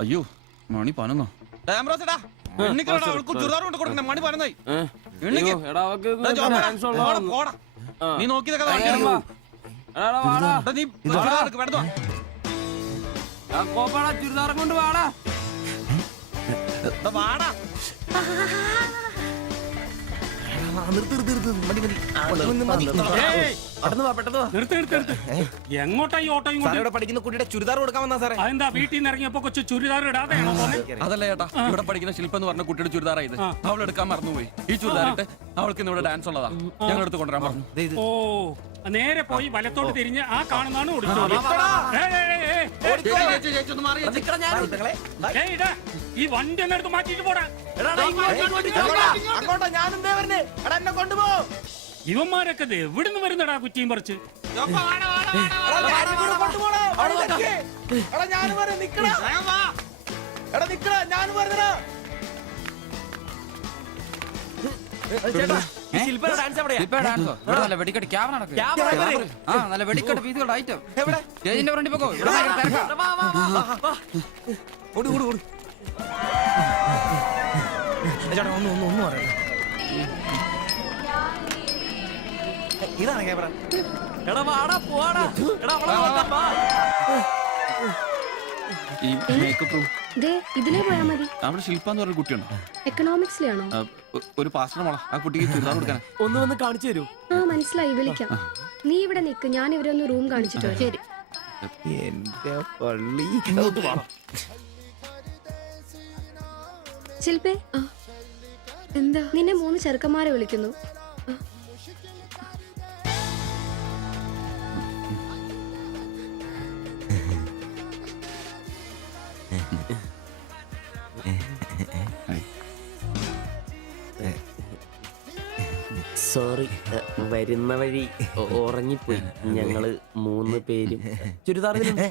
അയ്യോ, മണി 11. നീ നോക്കി ചുരിദാറും കൊണ്ട് വാടാ. വാടാ. എങ്ങോട്ടാ ഈ ഓട്ടോയും പഠിക്കുന്ന കുട്ടിയുടെ ചുരിദാർ കൊടുക്കാൻ വന്നാ സാറേ. അതെന്താ വീട്ടിൽ നിന്ന് ഇറങ്ങിയപ്പോ കൊച്ചു ചുരിദാർ ഇടാതെയാണോ? അതല്ല ചേട്ടാ, ഇവിടെ പഠിക്കുന്ന ശില്പം എന്ന് പറഞ്ഞ കുട്ടിയുടെ ചുരിദാറായത്. അവൾ എടുക്കാൻ മറന്നുപോയി. ഈ ചുരിദാറിട്ട് അവൾക്ക് ഇന്ന് ഇവിടെ ഡാൻസ് ഉള്ളതാ. ഞങ്ങൾ എടുത്ത് കൊണ്ടുവരാൻ പറഞ്ഞു. ഓ, നേരെ പോയി വലത്തോട്ട് തിരിഞ്ഞ് ആ കാണുന്നതാണ് ഈ വണ്ടി എന്നെടുത്ത് മാറ്റിട്ട് പോടാ. ഇവന്മാരൊക്കെ എവിടുന്ന് വരുന്നടാ കുറ്റിയും പറിച്ച്? വെടിക്കെട്ട് ക്യാമറ നല്ല വെടിക്കെട്ട് പീസുകളുടെ ഐറ്റം സ്റ്റേജിന്റെ ഫ്രണ്ടിൽ പോകോ. ഇതാണ് ക്യാമറ. ഈ മേക്കപ്പ് ഇതിലേ പോയാ മതി. അവിടെ ശില്പ എന്ന് പറഞ്ഞ കുട്ടിയുണ്ടോ? എക്കണോമിക്സിലാണോ? ഒരു പാസ്റ്റർ മോളാ. ആ കുട്ടിക്ക് ചുരിദാർ കൊടുക്കാൻ ഒന്ന് വന്ന് കാണിച്ചു തരൂ. ആ, മനസ്സിലായി, വിളിക്കാം. നീ ഇവിടെ നിക്ക്, ഞാൻ ഇവരൊന്ന് റൂം കാണിച്ചിട്ട് വരാം. ശരി. എന്റെ പള്ളി. ശില്പേ, എന്താ? നിന്നെ 3 ചെറുക്കന്മാരെ വിളിക്കുന്നു. സോറി, വരുന്ന വഴി ഉറങ്ങിപ്പോയി. ഞങ്ങള് 3 പേരും ചുരിദാർ എടുത്തു.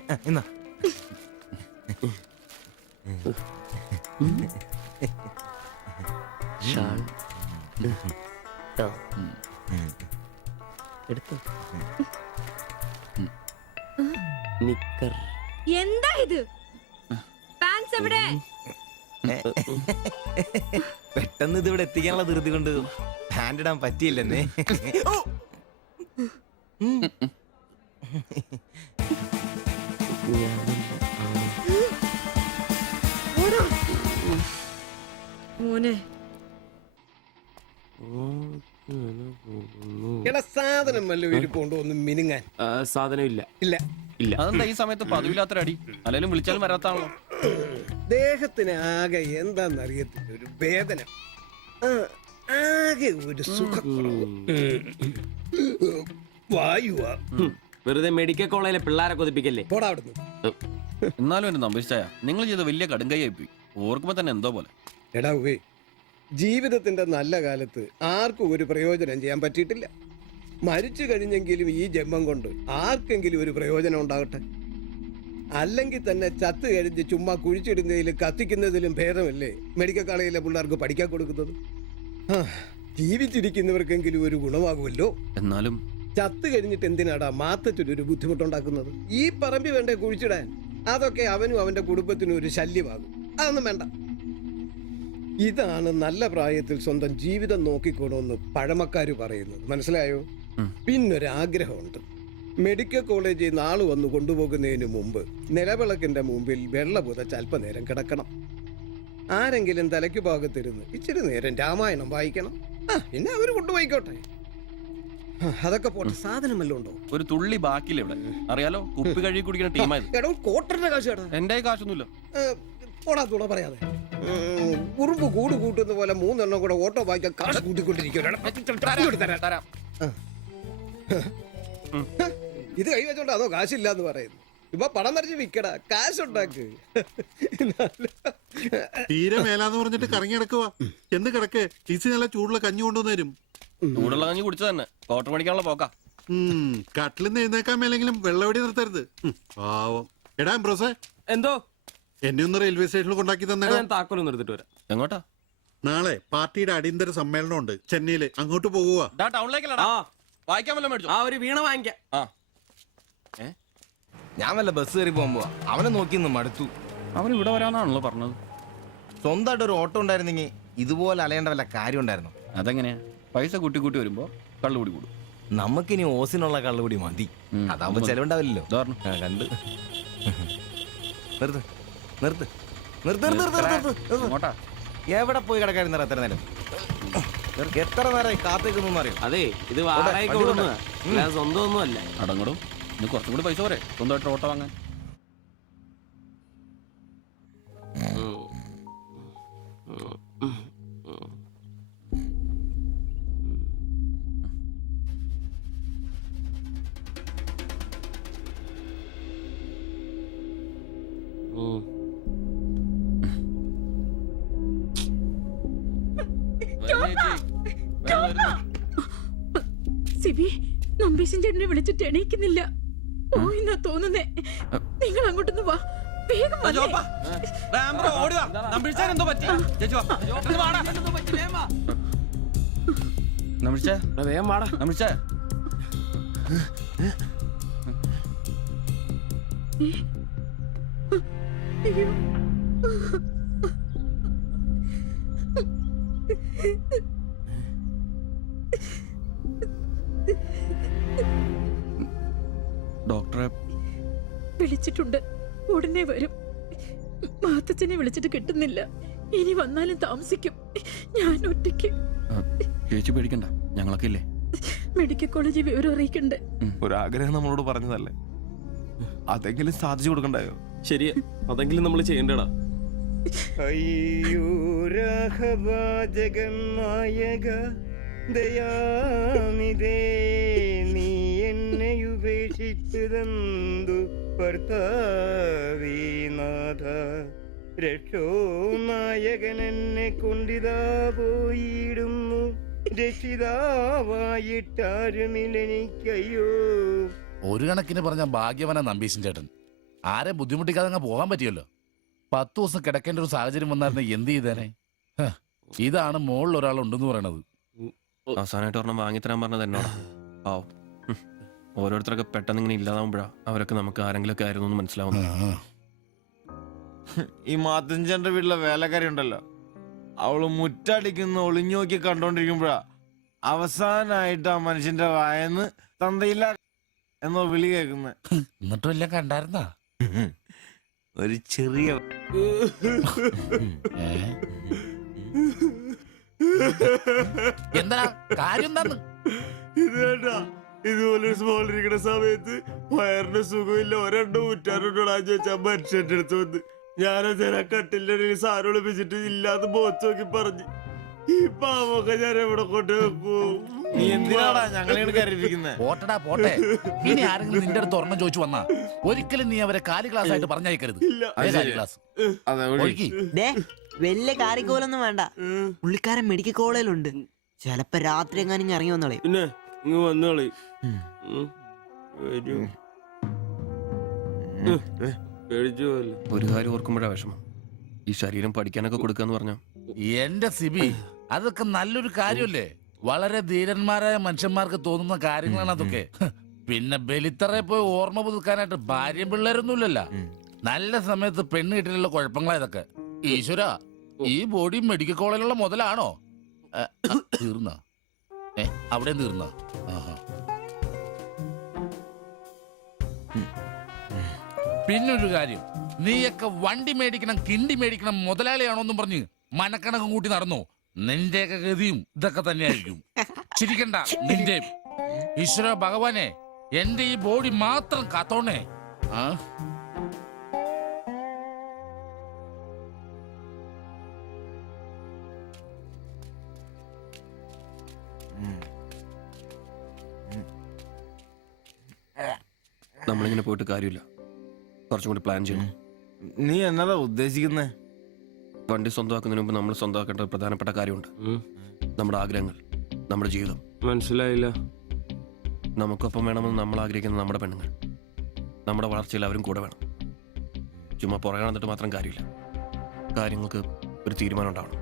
നിക്കർ. എന്താ ഇത്? പാൻസ് എവിടെ? പെട്ടെന്ന് ഇത് ഇവിടെ എത്തിക്കാനുള്ള ധൃതി കൊണ്ട് ഹാൻഡ് ഇടാൻ പറ്റിയില്ലെന്നേ. മോനെ, സാധനം വല്ല ഇരിപ്പുണ്ടോ ഒന്ന് മിനുങ്ങാൻ? സാധനം ഇല്ല. ഇല്ല ഇല്ല. അതെന്താ ഈ സമയത്ത് പതിവില്ലാത്തൊരടി? അല്ലെങ്കിലും വിളിച്ചാലും വരാത്താണല്ലോ. ദേഹത്തിന് ആകെ എന്താന്നറിയത്തില്ല, ഒരു വേദന, ആകെ ഒരു സുഖം, വായുവാ. വെറുതെ മെഡിക്കൽ കോളേജിലെ പിള്ളേരെ കൊതിപ്പിക്കല്ലേ. പോടാ അവിടുന്ന്. എന്നാലും എന്നെ നമ്പരിച്ചായ നിങ്ങൾ ചെയ്ത വലിയ കടുങ്കൈയായി പോയി. ഓർക്കുമ്പോ തന്നെ എന്തോ പോലെ. എടാ ഉവേ, ജീവിതത്തിന്റെ നല്ല കാലത്ത് ആർക്കും ഒരു പ്രയോജനം ചെയ്യാൻ പറ്റിയിട്ടില്ല. മരിച്ചു കഴിഞ്ഞെങ്കിലും ഈ ജന്മം കൊണ്ട് ആർക്കെങ്കിലും ഒരു പ്രയോജനം ഉണ്ടാകട്ടെ. അല്ലെങ്കിൽ തന്നെ ചത്ത് കഴിഞ്ഞ് ചുമ്മാ കുഴിച്ചിടുന്നതിലും കത്തിക്കുന്നതിലും ഭേദമല്ലേ മെഡിക്കൽ കോളേജിലെ പിള്ളേർക്ക് പഠിക്കാൻ കൊടുക്കുന്നത്? ജീവിച്ചിരിക്കുന്നവർക്കെങ്കിലും ഒരു ഗുണമാകുമല്ലോ. എന്നാലും ചത്ത് കഴിഞ്ഞിട്ട് എന്തിനാടാ മാത്തച്ചൊരു ബുദ്ധിമുട്ടുണ്ടാക്കുന്നത്? ഈ പറമ്പി വേണ്ടേ കുഴിച്ചിടാൻ? അതൊക്കെ അവനും അവന്റെ കുടുംബത്തിനും ഒരു ശല്യമാകും. അതൊന്നും വേണ്ട. ഇതാണ് നല്ല പ്രായത്തിൽ സ്വന്തം ജീവിതം നോക്കിക്കോണമെന്ന് പഴമക്കാര് പറയുന്നത്, മനസ്സിലായോ? പിന്നൊരാഗ്രഹമുണ്ട്. മെഡിക്കൽ കോളേജിൽ നിന്ന് ആള് വന്ന് കൊണ്ടുപോകുന്നതിന് മുമ്പ് നിലവിളക്കിന്റെ മുമ്പിൽ വെള്ള പുതച്ച് അല്പനേരം കിടക്കണം. ആരെങ്കിലും തലയ്ക്ക് ഭാഗത്തിരുന്ന് ഇച്ചിരി നേരം രാമായണം വായിക്കണം. പിന്നെ അവര് കൊണ്ടുപോയിക്കോട്ടെ. അതൊക്കെ പോട്ടെ, സാധനം വല്ലതും ഉണ്ടോ? ഒരു തുള്ളി ബാക്കിയില്ല ഇവിടെ, അറിയാലോ? കുപ്പി കഴുകി കുടിക്കുന്ന ടീമായത്. എടോ, കോട്ടറിന്റെ കാശ് കേട്ടാ. എന്റെ കാശൊന്നുമില്ല. ഓടാത്തൂടെ പറയാതെ. ഉറുമ്പ് കൂട് കൂട്ടുന്ന പോലെ 3 എണ്ണം കൂടെ ഓട്ടോ വായിക്കാൻ കാശ് കൂട്ടിക്കൊണ്ടിരിക്കുകയാണ്. ഇത് കൈവച്ചോണ്ട് അതോ കാശില്ല എന്ന് പറയുന്നു. ഇപ്പൊ പണം നിറച്ച് വിൽക്കടാ, കാശുണ്ടാക്ക്. തീരെ മേലാന്ന് പറഞ്ഞിട്ട് കറങ്ങി കിടക്കുക. എന്ത് കിടക്ക്? ഈസി നല്ല ചൂടുള്ള കഞ്ഞി കൊണ്ടുവന്നരും. ചൂടുള്ള കഞ്ഞി കുടിച്ചു തന്നെ കോട്ടർ മേടിക്കാനുള്ള പോക്കാ. കട്ടിലിൽ നിന്ന് എഴുന്നേക്കാൻ മേലെങ്കിലും വെള്ളവടി നിർത്തരുത്. പാവം. എടാ എംബ്രോസേ, എന്തോ എന്നെ ഒന്ന് റെയിൽവേ സ്റ്റേഷനിൽ കൊണ്ടാക്കി തന്നെ. ഞാൻ താക്കോലൊന്നും എടുത്തിട്ട് വരാം. എങ്ങോട്ടാ? നാളെ പാർട്ടിയുടെ അടിയന്തര സമ്മേളനം ഉണ്ട് ചെന്നൈയില്. അങ്ങോട്ട് പോകുക. ടൗണിലേക്കല്ലടാ, വായിക്കാൻ വല്ലതും മേടിച്ചോ? ആ ഒരു വീണ വാങ്ങിക്കാം. ഞാൻ വല്ല ബസ് കയറി പോകുമ്പോ അവനെ നോക്കി നിന്ന് മടുത്തു. അവൻ ഇവിടെ വരാന്നാണല്ലോ പറഞ്ഞത്. സ്വന്തമായിട്ട് ഒരു ഓട്ടോ ഉണ്ടായിരുന്നെങ്കിൽ ഇതുപോലെ അലയേണ്ട വല്ല കാര്യം ഉണ്ടായിരുന്നു. അതെങ്ങനെയാ? പൈസ കൂട്ടി കൂട്ടി വരുമ്പോ കള്ളുകൂടി കൂടും. നമുക്കിനി ഓസിനുള്ള കള്ളുകൂടി മതി. അതാവുമ്പോ ചെലവുണ്ടാവില്ലല്ലോ. കണ്ട് നിർത്ത് നിർത്ത് നിർത്ത് നിർത്ത്. എവിടെ പോയി കിടക്കായിരുന്നു എത്ര നേരം? എത്ര നേരമായി കാത്തേക്കൊന്നും അറിയാം. അതെ, ഇത് വാടകയ്ക്ക് കൊടുക്കുന്നതാ, സ്വന്തം ഒന്നും അല്ല. അടങ്ങടും. ഇനി കുറച്ചും കൂടി പൈസ പോരെ സ്വന്തമായിട്ട് ഓട്ടോ വാങ്ങാൻ. സിബി, നമ്പീശൻ ചേട്ടനെ വിളിച്ചിട്ട് എണീക്കുന്നില്ല. പോയിന്നാ തോന്നുന്നേ. നിങ്ങൾ അങ്ങോട്ടൊന്ന് വാ, വേഗം ഡോക്ടറെ വിളിച്ചിട്ടുണ്ട്, ഉടനെ വരും. മാത്തച്ഛനെ വിളിച്ചിട്ട് കിട്ടുന്നില്ല. ഇനി വന്നാലും താമസിക്കും. ഞാൻ ഒറ്റയ്ക്ക്. ചേച്ചി പേടിക്കണ്ട, ഞങ്ങളൊക്കെ ഇല്ലേ. മെഡിക്കൽ കോളേജിൽ വിവരം അറിയിക്കണ്ടേ? ഒരാഗ്രഹം നമ്മളോട് പറഞ്ഞതല്ലേ, അതെങ്കിലും സാധിച്ചു കൊടുക്കണ്ടായോ? ശരിയാ, അതെങ്കിലും നമ്മൾ ചെയ്യണ്ടടാ. അയ്യോ ജഗന്നായക ദയാനിധേ, നീ എന്നെ ഉപേക്ഷിച്ചതെന്തു ഭർത്താവീനാഥ. രക്ഷോ നായകൻ എന്നെ കൊണ്ടിതാ പോയിടുന്നു, രക്ഷിതാവായിട്ടാരുമില്ലെനിക്കയ്യോ. ഒരു കണക്കിന് പറഞ്ഞ ഭാഗ്യവന നമ്പീശൻ ചേട്ടൻ. ആരെ ബുദ്ധിമുട്ടിക്കാതെ അങ്ങ് പോകാൻ പറ്റിയല്ലോ. 10 ദിവസം കിടക്കേണ്ട ഒരു സാഹചര്യം വന്നായിരുന്നു എന്ത് ചെയ്തേനെ? ഇതാണ് മുകളിൽ ഒരാളുണ്ടെന്ന് പറയണത്. അവസാനമായിട്ട് ഒരെണ്ണം വാങ്ങിത്തരാൻ പറഞ്ഞത് എന്നോടാ. പാവം. ഓരോരുത്തരൊക്കെ പെട്ടെന്ന് ഇങ്ങനെ ഇല്ലാതാവുമ്പോഴാ അവരൊക്കെ നമുക്ക് ആരെങ്കിലും ഒക്കെ ആയിരുന്നു എന്ന് മനസ്സിലാവുന്നു. ഈ മാത്തഞ്ചന്റെ വീട്ടിലെ വേലക്കാരി ഉണ്ടല്ലോ, അവള് മുറ്റടിക്കുന്ന ഒളിഞ്ഞു നോക്കി കണ്ടോണ്ടിരിക്കുമ്പോഴാ അവസാനായിട്ട് ആ മനുഷ്യന്റെ വായന്ന് തന്തയില്ല എന്നോ വിളി കേൾക്കുന്ന. എന്നിട്ടും എല്ലാം കണ്ടായിരുന്നാ? ഒരു ചെറിയ എന്താ കാര്യം? എന്താന്ന് ഇതേട്ടാ, ഇതുപോലെ സ്മോൾ ഇരിക്കുന്ന സമയത്ത് വയറിന് സുഖമില്ല, ഒരെണ്ണം ഊറ്റാറുണ്ടോടാ ചോദിച്ചാ മനുഷ്യന്റെ അടുത്ത് വന്ന്. ഞാനതേനാ കട്ടിലിന്റെ ഇടയിൽ സാരം ഒളിപ്പിച്ചിട്ട് ഇല്ലാന്ന് ബോച്ച് നോക്കി പറഞ്ഞു. ഈ പാവൊക്കെ ഞാൻ എവിടെ കൊണ്ട് വെക്കൂ? നീ എന്തിനാടാ ഞങ്ങളെ കരുതിയിരിക്കുന്നത്? പോട്ടടാ പോട്ടെ. ഇനി ആരെങ്കിലും നിന്റെ അടുത്ത് ഒരെണ്ണം ചോദിച്ചു വന്നാ ഒരിക്കലും നീ അവരെ കാലി ക്ലാസ് ആയിട്ട് പറഞ്ഞയക്കരുത്. വലിയ കാറിക്കോലൊന്നും വേണ്ട, പുള്ളിക്കാരൻ മെഡിക്കൽ കോളേജിലുണ്ട്. ചിലപ്പോ രാത്രി എങ്ങാനും ഇറങ്ങി വന്നോളെ. പിന്നെ ഇങ്ങ് വന്നോളെ. ഒരു കാര്യം ഓർക്കുമ്പോഴാ വിഷമം. ഈ ശരീരം പഠിക്കാനൊക്കെ കൊടുക്കാന്ന് പറഞ്ഞ എന്റെ സിബി, അതൊക്കെ നല്ലൊരു കാര്യമല്ലേ? വളരെ ധീരന്മാരായ മനുഷ്യന്മാർക്ക് തോന്നുന്ന കാര്യങ്ങളാണ് അതൊക്കെ. പിന്നെ ബലിത്തറയെ പോയി ഓർമ്മ പുതുക്കാനായിട്ട് ഭാര്യയും പിള്ളേരൊന്നുമില്ലല്ലോ. നല്ല സമയത്ത് പെണ്ണ് കിട്ടിയുള്ള കുഴപ്പങ്ങളാ ഇതൊക്കെ. ഈശ്വര, ഈ ബോഡി മെഡിക്കൽ കോളേജിലുള്ള മുതലാണോ? തീർന്ന അവിടെ തീർന്ന. പിന്നൊരു കാര്യം, നീയൊക്കെ വണ്ടി മേടിക്കണം കിണ്ടി മേടിക്കണം മുതലാളിയാണോന്നും പറഞ്ഞ് മനക്കണക്കും കൂട്ടി നടന്നു. നിന്റെയൊക്കെ ഗതിയും ഇതൊക്കെ തന്നെയായിരിക്കും. ചിരിക്കണ്ട. നിന്റെ ഈശ്വര ഭഗവാനെ, എന്റെ ഈ ബോഡി മാത്രം കാത്തോണേ. നമ്മളിങ്ങനെ പോയിട്ട് കാര്യമില്ല, കുറച്ചും കൂടി പ്ലാൻ ചെയ്യണം. നീ എന്നതാ ഉദ്ദേശിക്കുന്നേ? വണ്ടി സ്വന്തമാക്കുന്നതിന് മുമ്പ് നമ്മൾ സ്വന്തമാക്കേണ്ട ഒരു പ്രധാനപ്പെട്ട കാര്യമുണ്ട്. നമ്മുടെ ആഗ്രഹങ്ങൾ, നമ്മുടെ ജീവിതം. മനസ്സിലായില്ല. നമുക്കൊപ്പം വേണമെന്ന് നമ്മൾ ആഗ്രഹിക്കുന്ന നമ്മുടെ പെണ്ണുങ്ങൾ. നമ്മുടെ വളർച്ചയിൽ അവരും കൂടെ വേണം. ചുമ്മാ പുറകെ നടന്നിട്ട് മാത്രം കാര്യമില്ല. കാര്യങ്ങൾക്ക് ഒരു തീരുമാനം ഉണ്ടാവണം.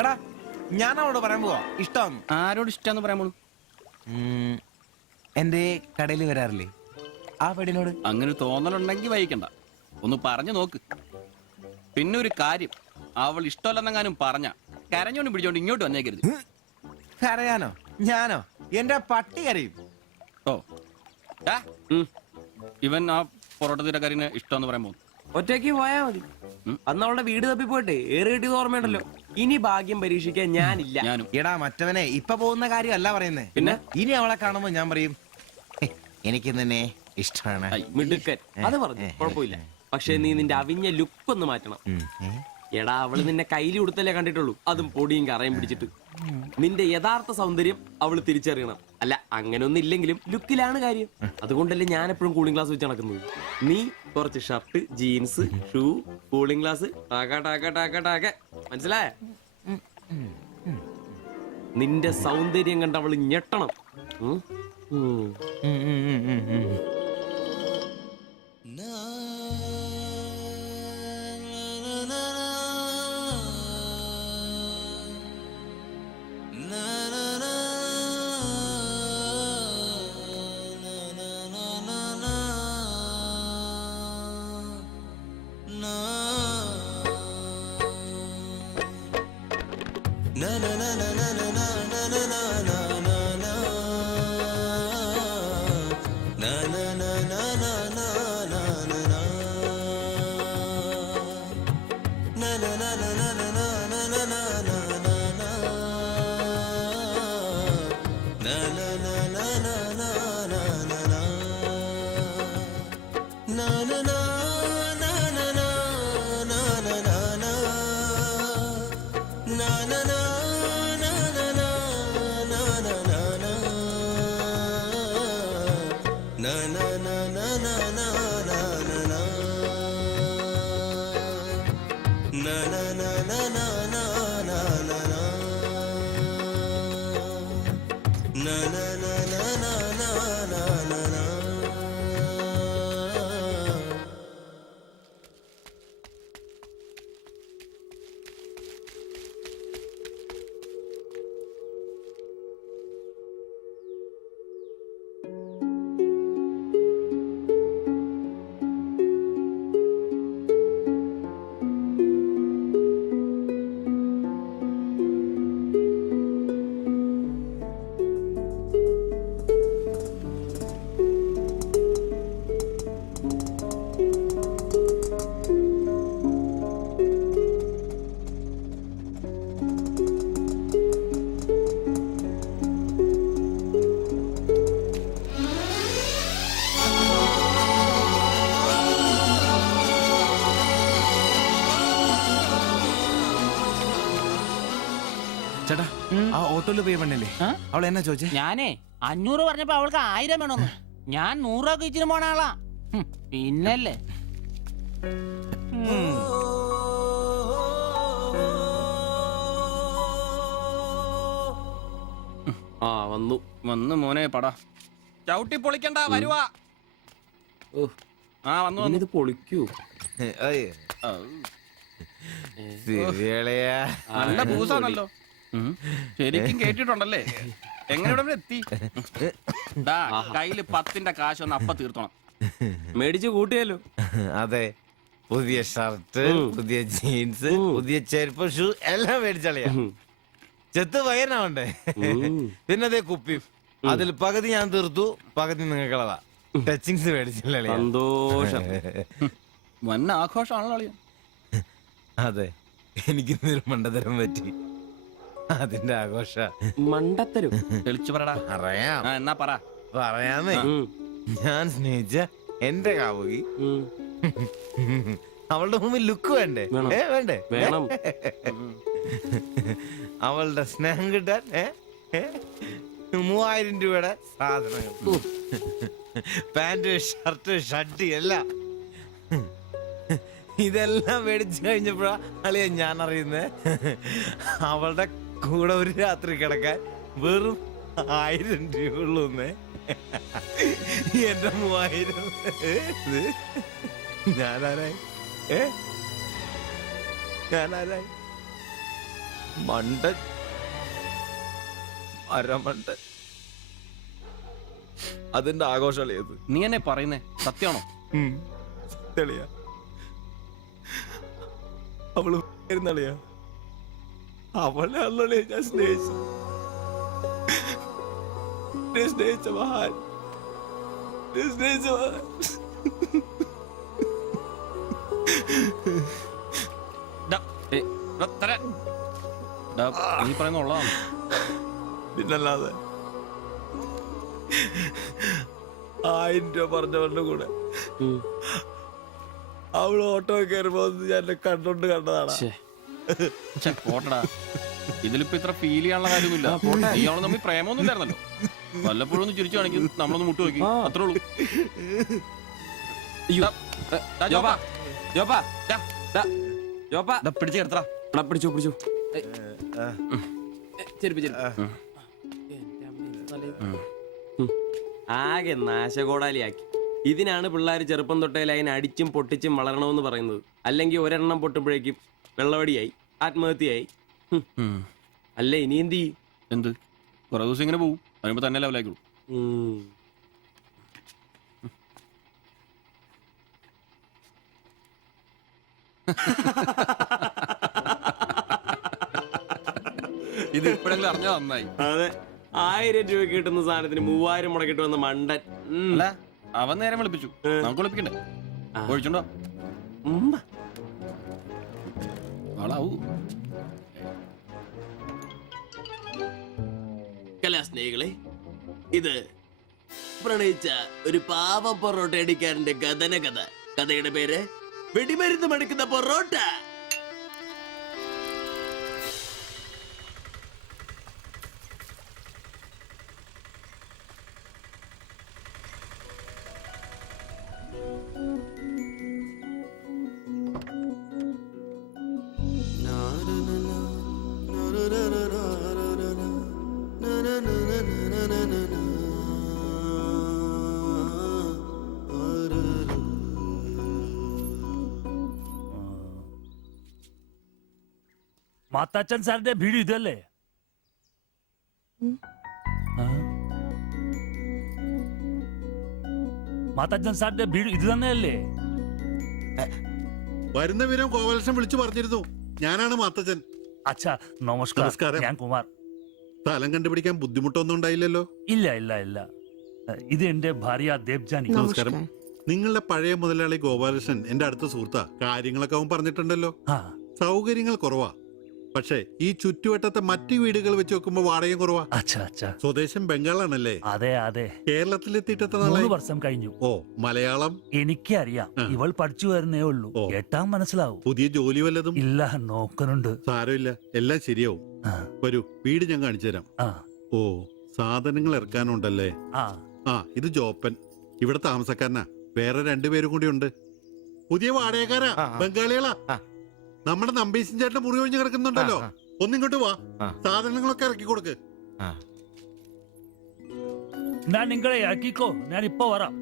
എടാ, ഞാൻ അവളോട് പറയാൻ പോവാ ഇഷ്ടം. ആരോട് ഇഷ്ടമെന്ന് പറയാൻ പോണു? എന്റെ കടയിൽ വരാറില്ലേ ആ പെടിനോട്? അങ്ങനെ തോന്നലുണ്ടെങ്കിൽ വൈകണ്ട, ഒന്ന് പറഞ്ഞു നോക്ക്. പിന്നെ ഒരു കാര്യം, അവൾ ഇഷ്ടമല്ലെന്നെങ്ങാനും പറഞ്ഞ കരഞ്ഞോണ്ട് പിടിച്ചോണ്ട് ഇങ്ങോട്ട് വന്നേക്കരുത്. കരയാനോ? ഞാനോ? എന്റെ പട്ടി കരയും. ഓ, ഇവൻ ആ പൊറോട്ട തീരക്കാരിനെ ഇഷ്ടമെന്ന് പറയാൻ പോകുന്നു. ഒറ്റയ്ക്ക് പോയാ മതി. അന്ന് അവളുടെ വീട് തപ്പി പോയിട്ട് ഏറെ കിട്ടിയത് ഓർമ്മയുണ്ടല്ലോ. ഇനി ഭാഗ്യം പരീക്ഷിക്കാൻ ഞാനില്ല. എടാ മറ്റവനെ ഇപ്പൊ പോകുന്ന കാര്യമല്ല പറയുന്നേ. പിന്നെ ഇനി അവളെ കാണുമ്പോ ഞാൻ പറയും എനിക്ക് നിന്നെ ഇഷ്ടമാണ്. മിടുക്കൻ, അത് പറഞ്ഞു കുഴപ്പമില്ല. പക്ഷെ നീ നിന്റെ അവിഞ്ഞ ലുക്ക് ഒന്ന് മാറ്റണം. എടാ, അവള് നിന്നെ കയ്യിൽ കൊടുത്തല്ലേ കണ്ടിട്ടുള്ളൂ, അതും പൊടിയും കറയും പിടിച്ചിട്ട്. നിന്റെ യഥാർത്ഥ സൗന്ദര്യം അവള് തിരിച്ചറിയണം. അല്ല, അങ്ങനെയൊന്നും ഇല്ലെങ്കിലും ലുക്കിലാണ് കാര്യം. അതുകൊണ്ടല്ലേ ഞാൻ എപ്പോഴും കൂളിംഗ് ഗ്ലാസ് വെച്ച് നടക്കുന്നത്. നീ കുറച്ച് shirt, jeans, shoe, cooling glass, മനസ്സിലായ? നിന്റെ സൗന്ദര്യം കണ്ട് അവള് ഞെട്ടണം. ചേട്ടാ, ആ ഓട്ടോയില് പോയി പെണ്ണല്ലേ അവൾ എന്നാ ചോദിച്ചേ? ഞാനേ 500 പറഞ്ഞപ്പോ അവൾക്ക് 1000 വേണമെന്ന്. ഞാൻ 100 രൂപ ഇച്ചിരി പോണ ആളാ. പിന്നല്ലേ വന്നു വന്നു മോനെ പടാ ചവിട്ടി പൊളിക്കണ്ട, വരുവാ. വന്നു ഇത് പൊളിക്കൂ. നല്ല പൂസാണല്ലോ. ശരിക്കും കേട്ടിട്ടുണ്ടല്ലേ? എങ്ങനെ ഇവിടെ വരെ എത്തി? ദാ, കയ്യില് 10ന്റെ കാശ് ഒന്ന് അപ്പ തീർത്തോണം. മേടിച്ച് കൂട്ടിയല്ലോ. അതെ, പുതിയ ഷർട്ട്, പുതിയ ജീൻസ്, പുതിയ ചെരുപ്പ്, ഷൂ എല്ലാം മേടിച്ചളിയാ. ചെത്ത് വയനാവണ്ടേ? പിന്നെ അതേ കുപ്പി, അതിൽ പകുതി ഞാൻ തീർത്തു, പകുതി നിങ്ങൾക്കുള്ളതാ. ടച്ചിങ്സ് മേടിച്ചില്ലേ? സന്തോഷം. വൻ ആഘോഷമാണല്ലോ അളിയാ. അതെ, എനിക്ക് മണ്ടതരം പറ്റി, അതിന്റെ ആഘോഷ. മണ്ടത്തരും തെളിച്ചു പറടാ. പറയാം. എന്നാ പറ. പറയാന്നേ, ഞാൻ സ്നേഹിച്ച എന്റെ കാമുകി അവളുടെ മുമ്പിൽ ലുക്ക് വേണ്ടേ? വേണ്ടേ? വേണം. അവളുടെ സ്നേഹം കിട്ടാൻ 3000 രൂപയുടെ സാധനങ്ങൾ, പാന്റ്, ഷർട്ട്, ഷഡ്ഡി എല്ലാം. ഇതെല്ലാം മേടിച്ചു കഴിഞ്ഞപ്പോഴാ അളിയ ഞാൻ അറിയുന്നേ, അവളുടെ കൂടെ ഒരു രാത്രി കിടക്കാൻ വെറും 1000 രൂപ ഉള്ളൂന്നേ. എന്റെ 3000 ഞാനാരായി? ഞാനാരായി? മണ്ടൻ, അരമണ്ടൻ. അതിന്റെ ആഘോഷമല്ലേ? നീ എന്നെ പറയുന്നേ സത്യമാണോ? തെളിയാ, അവള് ളിയാ, അവളെ അല്ലേ ഞാൻ സ്നേഹിച്ചു. സ്നേഹിച്ച മഹാൻ, സ്നേഹിച്ച മഹാൻ. നീ പറയുന്ന ഉള്ളതാണ്. പിന്നല്ലാതെ 1000 രൂപ പറഞ്ഞവരുടെ കൂടെ അവള് ഓട്ടോ കയറുമ്പോ ഞാൻ കണ്ടോണ്ട് കണ്ടതാണ്. പോട്ടടാ, ഇതിലിപ്പോ ഇത്ര ഫീൽ ചെയ്യാനുള്ള കാര്യമൊന്നുമില്ല. ഇയാള് തമ്മിൽ പ്രേമൊന്നും ഇല്ലായിരുന്നല്ലോ. വല്ലപ്പോഴും ഒന്ന് ചിരിച്ചു കാണിക്കും, നമ്മളൊന്ന് മുട്ടു നോക്കി, അത്രേ ഉള്ളൂ. പിടിച്ചെടുത്താ പിടിച്ചു പിടിച്ചു. ആകെ നാശകോടാലിയാക്കി. ഇതിനാണ് പിള്ളേർ ചെറുപ്പം തൊട്ടേ ലൈൻ അടിച്ചും പൊട്ടിച്ചും വളരണമെന്ന് പറയുന്നത്. അല്ലെങ്കിൽ ഒരെണ്ണം പൊട്ടുമ്പോഴേക്കും വെള്ളവടിയായി, ആത്മഹത്യയായി. അല്ല ഇനി എന്ത് ചെയ്യും? എന്ത്, കുറെ ദിവസം ഇങ്ങനെ പോകും, വരുമ്പോ തന്നെ ലെവലായിക്കോളൂ. ഇത് ഇപ്പോഴെങ്കിലും അറിഞ്ഞാ നന്നായി. അതെ, 1000 രൂപ കിട്ടുന്ന സാധനത്തിന് 3000 മുടക്കിട്ട് വന്ന മണ്ടൻ. അല്ല, അവൻ നേരം വിളിപ്പിച്ചു, നമുക്ക് വിളിപ്പിക്കണ്ടേ? ഒഴിച്ചുണ്ടോ? കലാസ്നേഹികളെ, ഇത് പ്രണയിച്ച ഒരു പാവം പൊറോട്ട അടിക്കാരന്റെ കഥന കഥ. കഥയുടെ പേര് വെടിമരുന്ന് മടുക്കുന്ന പൊറോട്ട. മാത്താച്ചൻ സാറിന്റെ വീട് ഇതല്ലേ? മാത്താച്ചൻ സാറിന്റെ വീട് ഇത് തന്നെയല്ലേ? വരുന്ന വിവരം കോവലക്ഷൻ വിളിച്ചു പറഞ്ഞിരുന്നു. ഞാനാണ് മാത്തച്ചൻ. അച്ഛാ നമസ്കാരം. നമസ്കാരം. ഞാൻ കുമാർ. സ്ഥലം കണ്ടുപിടിക്കാൻ ബുദ്ധിമുട്ടൊന്നും ഉണ്ടായില്ലല്ലോ? ഇല്ല ഇല്ല ഇല്ല. ഇത് എന്റെ ഭാര്യ ദേവ്ജാനി. നമസ്കാരം. നിങ്ങളുടെ പഴയ മുതലാളി ഗോപാലകൃഷ്ണൻ എന്റെ അടുത്ത സുഹൃത്താ. കാര്യങ്ങളൊക്കെ അവൻ പറഞ്ഞിട്ടുണ്ടല്ലോ. സൗകര്യങ്ങൾ കുറവാ, പക്ഷേ ഈ ചുറ്റുവട്ടത്തെ മറ്റു വീടുകൾ വെച്ച് നോക്കുമ്പോ വാടകയും കുറവാ. സ്വദേശം ബംഗാളാണല്ലേ? അതെ അതെ. കേരളത്തിലെത്തിയിട്ട് 3 വർഷം കഴിഞ്ഞു. ഓ, മലയാളം എനിക്കറിയാം. ഇവൾ പഠിച്ചു വരുന്നേ ഉള്ളൂ. കേട്ടാൻ മനസ്സിലാവും. പുതിയ ജോലി വല്ലതും? ഇല്ല, നോക്കുന്നുണ്ട്. സാരമില്ല, എല്ലാം ശരിയാവും. വരൂ, വീട് ഞാൻ കാണിച്ചു തരാം. ഓ, സാധനങ്ങൾ ഇറക്കാനുണ്ടല്ലേ? ഇത് ജോപ്പൻ, ഇവിടെ താമസക്കാരനാ. വേറെ 2 പേരും കൂടി ഉണ്ട്. പുതിയ വാടകക്കാരാ, ബംഗാളികളാ. നമ്മുടെ നമ്പീശൻ ചേട്ടന്റെ മുറി ഒഴിഞ്ഞ് കിടക്കുന്നുണ്ടല്ലോ, ഒന്നിങ്ങോട്ട് വാ, സാധനങ്ങളൊക്കെ ഇറക്കി കൊടുക്ക്. ഞാൻ നിങ്ങളെ ഇറക്കിക്കോ, ഞാൻ ഇപ്പൊ വരാം.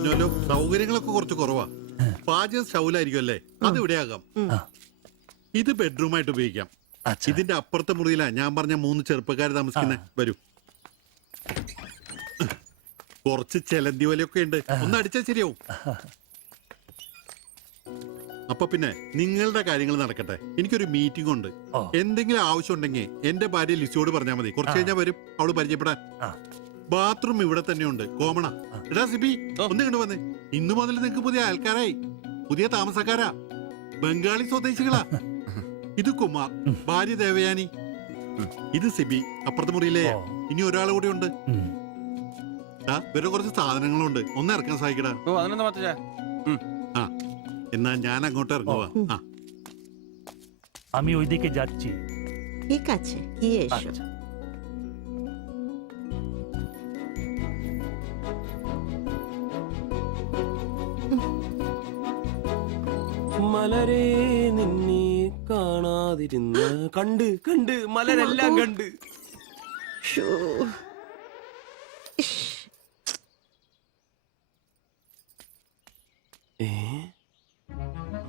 പറഞ്ഞല്ലോ സൗകര്യങ്ങളൊക്കെ കുറച്ച് കുറവാ. പാചകം സ്റ്റൗലായിരിക്കും അല്ലേ? അത് ഇവിടെ ആകാം. ഇത് ബെഡ്റൂമായിട്ട് ഉപയോഗിക്കാം. ഇതിന്റെ അപ്പുറത്തെ മുറിയിലാ ഞാൻ പറഞ്ഞ 3 ചെറുപ്പക്കാർ താമസിക്കുന്നത്. വരൂ. കുറച്ച് ചെലന്തി വലയൊക്കെ ഉണ്ട്, ഒന്ന് അടിച്ചാൽ ശരിയാവും. അപ്പൊ പിന്നെ നിങ്ങളുടെ കാര്യങ്ങൾ നടക്കട്ടെ, എനിക്കൊരു മീറ്റിംഗ് ഉണ്ട്. എന്തെങ്കിലും ആവശ്യം ഉണ്ടെങ്കിൽ എന്റെ ഭാര്യ ലിസിയോട് പറഞ്ഞാൽ മതി. കുറച്ച് കഴിഞ്ഞാൽ വരും അവള് പരിചയപ്പെടാൻ. ബാത്റൂം ഇവിടെ തന്നെയുണ്ട്, കോമണാ. എടാ സിബി, ഒന്ന് കണ്ടു വന്നേ. ഇന്നു മുതൽ നിങ്ങക്ക് പുതിയ ആൾക്കാരായി, പുതിയ താമസക്കാരാ, ബംഗാളി സ്വദേശികളാ. ഇത് കുമാർ, ഭാര്യ ദേവയാനി. ഇത് സിബി, അപ്പുറത്തെ മുറിയിലെ. ഇനി ഒരാൾ കൂടെ ഉണ്ട്. വേറെ കുറച്ച് സാധനങ്ങളുണ്ട്, ഒന്ന് ഇറക്കാൻ സഹായിക്കടാ. ആ, എന്നാ ഞാൻ അങ്ങോട്ട് ഇറങ്ങുവാ. আমি ওইদিকে যাচ্ছি। ঠিক আছে, গিয়ে এসো। മലരെ നിന്നെ കാണാതിരുന്ന കണ്ട് കണ്ട് മലരെല്ലാം കണ്ട്.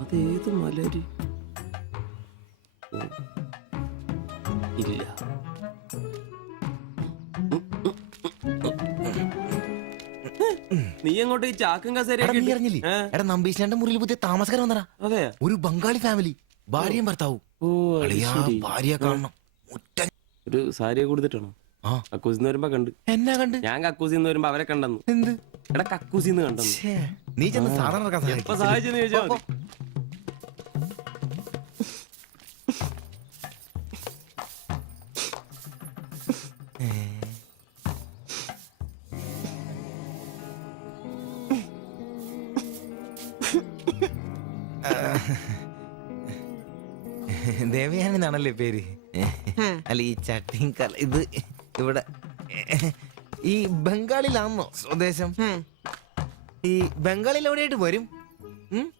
അതേത് മലര്? ഇല്ല. നീ എങ്ങോട്ട് ഈ ചാക്കും കസേരയൊക്കെ? എടാ നമ്പീശാന്റെ മുറിയിൽ പുതിയ താമസക്കാരൻ വന്നടാ. അതെ, ഒരു ബംഗാളി ഫാമിലി, ഭാര്യയും ഭർത്താവും. ഭാര്യ കാണണം. ഒരു സാരിയെ കൊടുത്തിട്ടാണോ? കക്കൂസിന്ന് വരുമ്പോ കണ്ട്. എന്നാ കണ്ട്? ഞാൻ കക്കൂസിന്ന് വരുമ്പോ അവരെ കണ്ടെന്ന്. എന്ത്? എടാ കക്കൂസിന്ന് കണ്ടെന്ന്. നീ ചെന്ന് സാധനം എപ്പോ സഹായിച്ചെന്ന് ചോദിച്ചാ മതി. ദേവയാനെന്നാണല്ലേ പേര്? അല്ല ഈ ചട്ടിയും കല ഇത് ഇവിടെ ഈ ബംഗാളിലാണോ സ്വദേശം? ഈ ബംഗാളിൽ എവിടെയായിട്ട് വരും?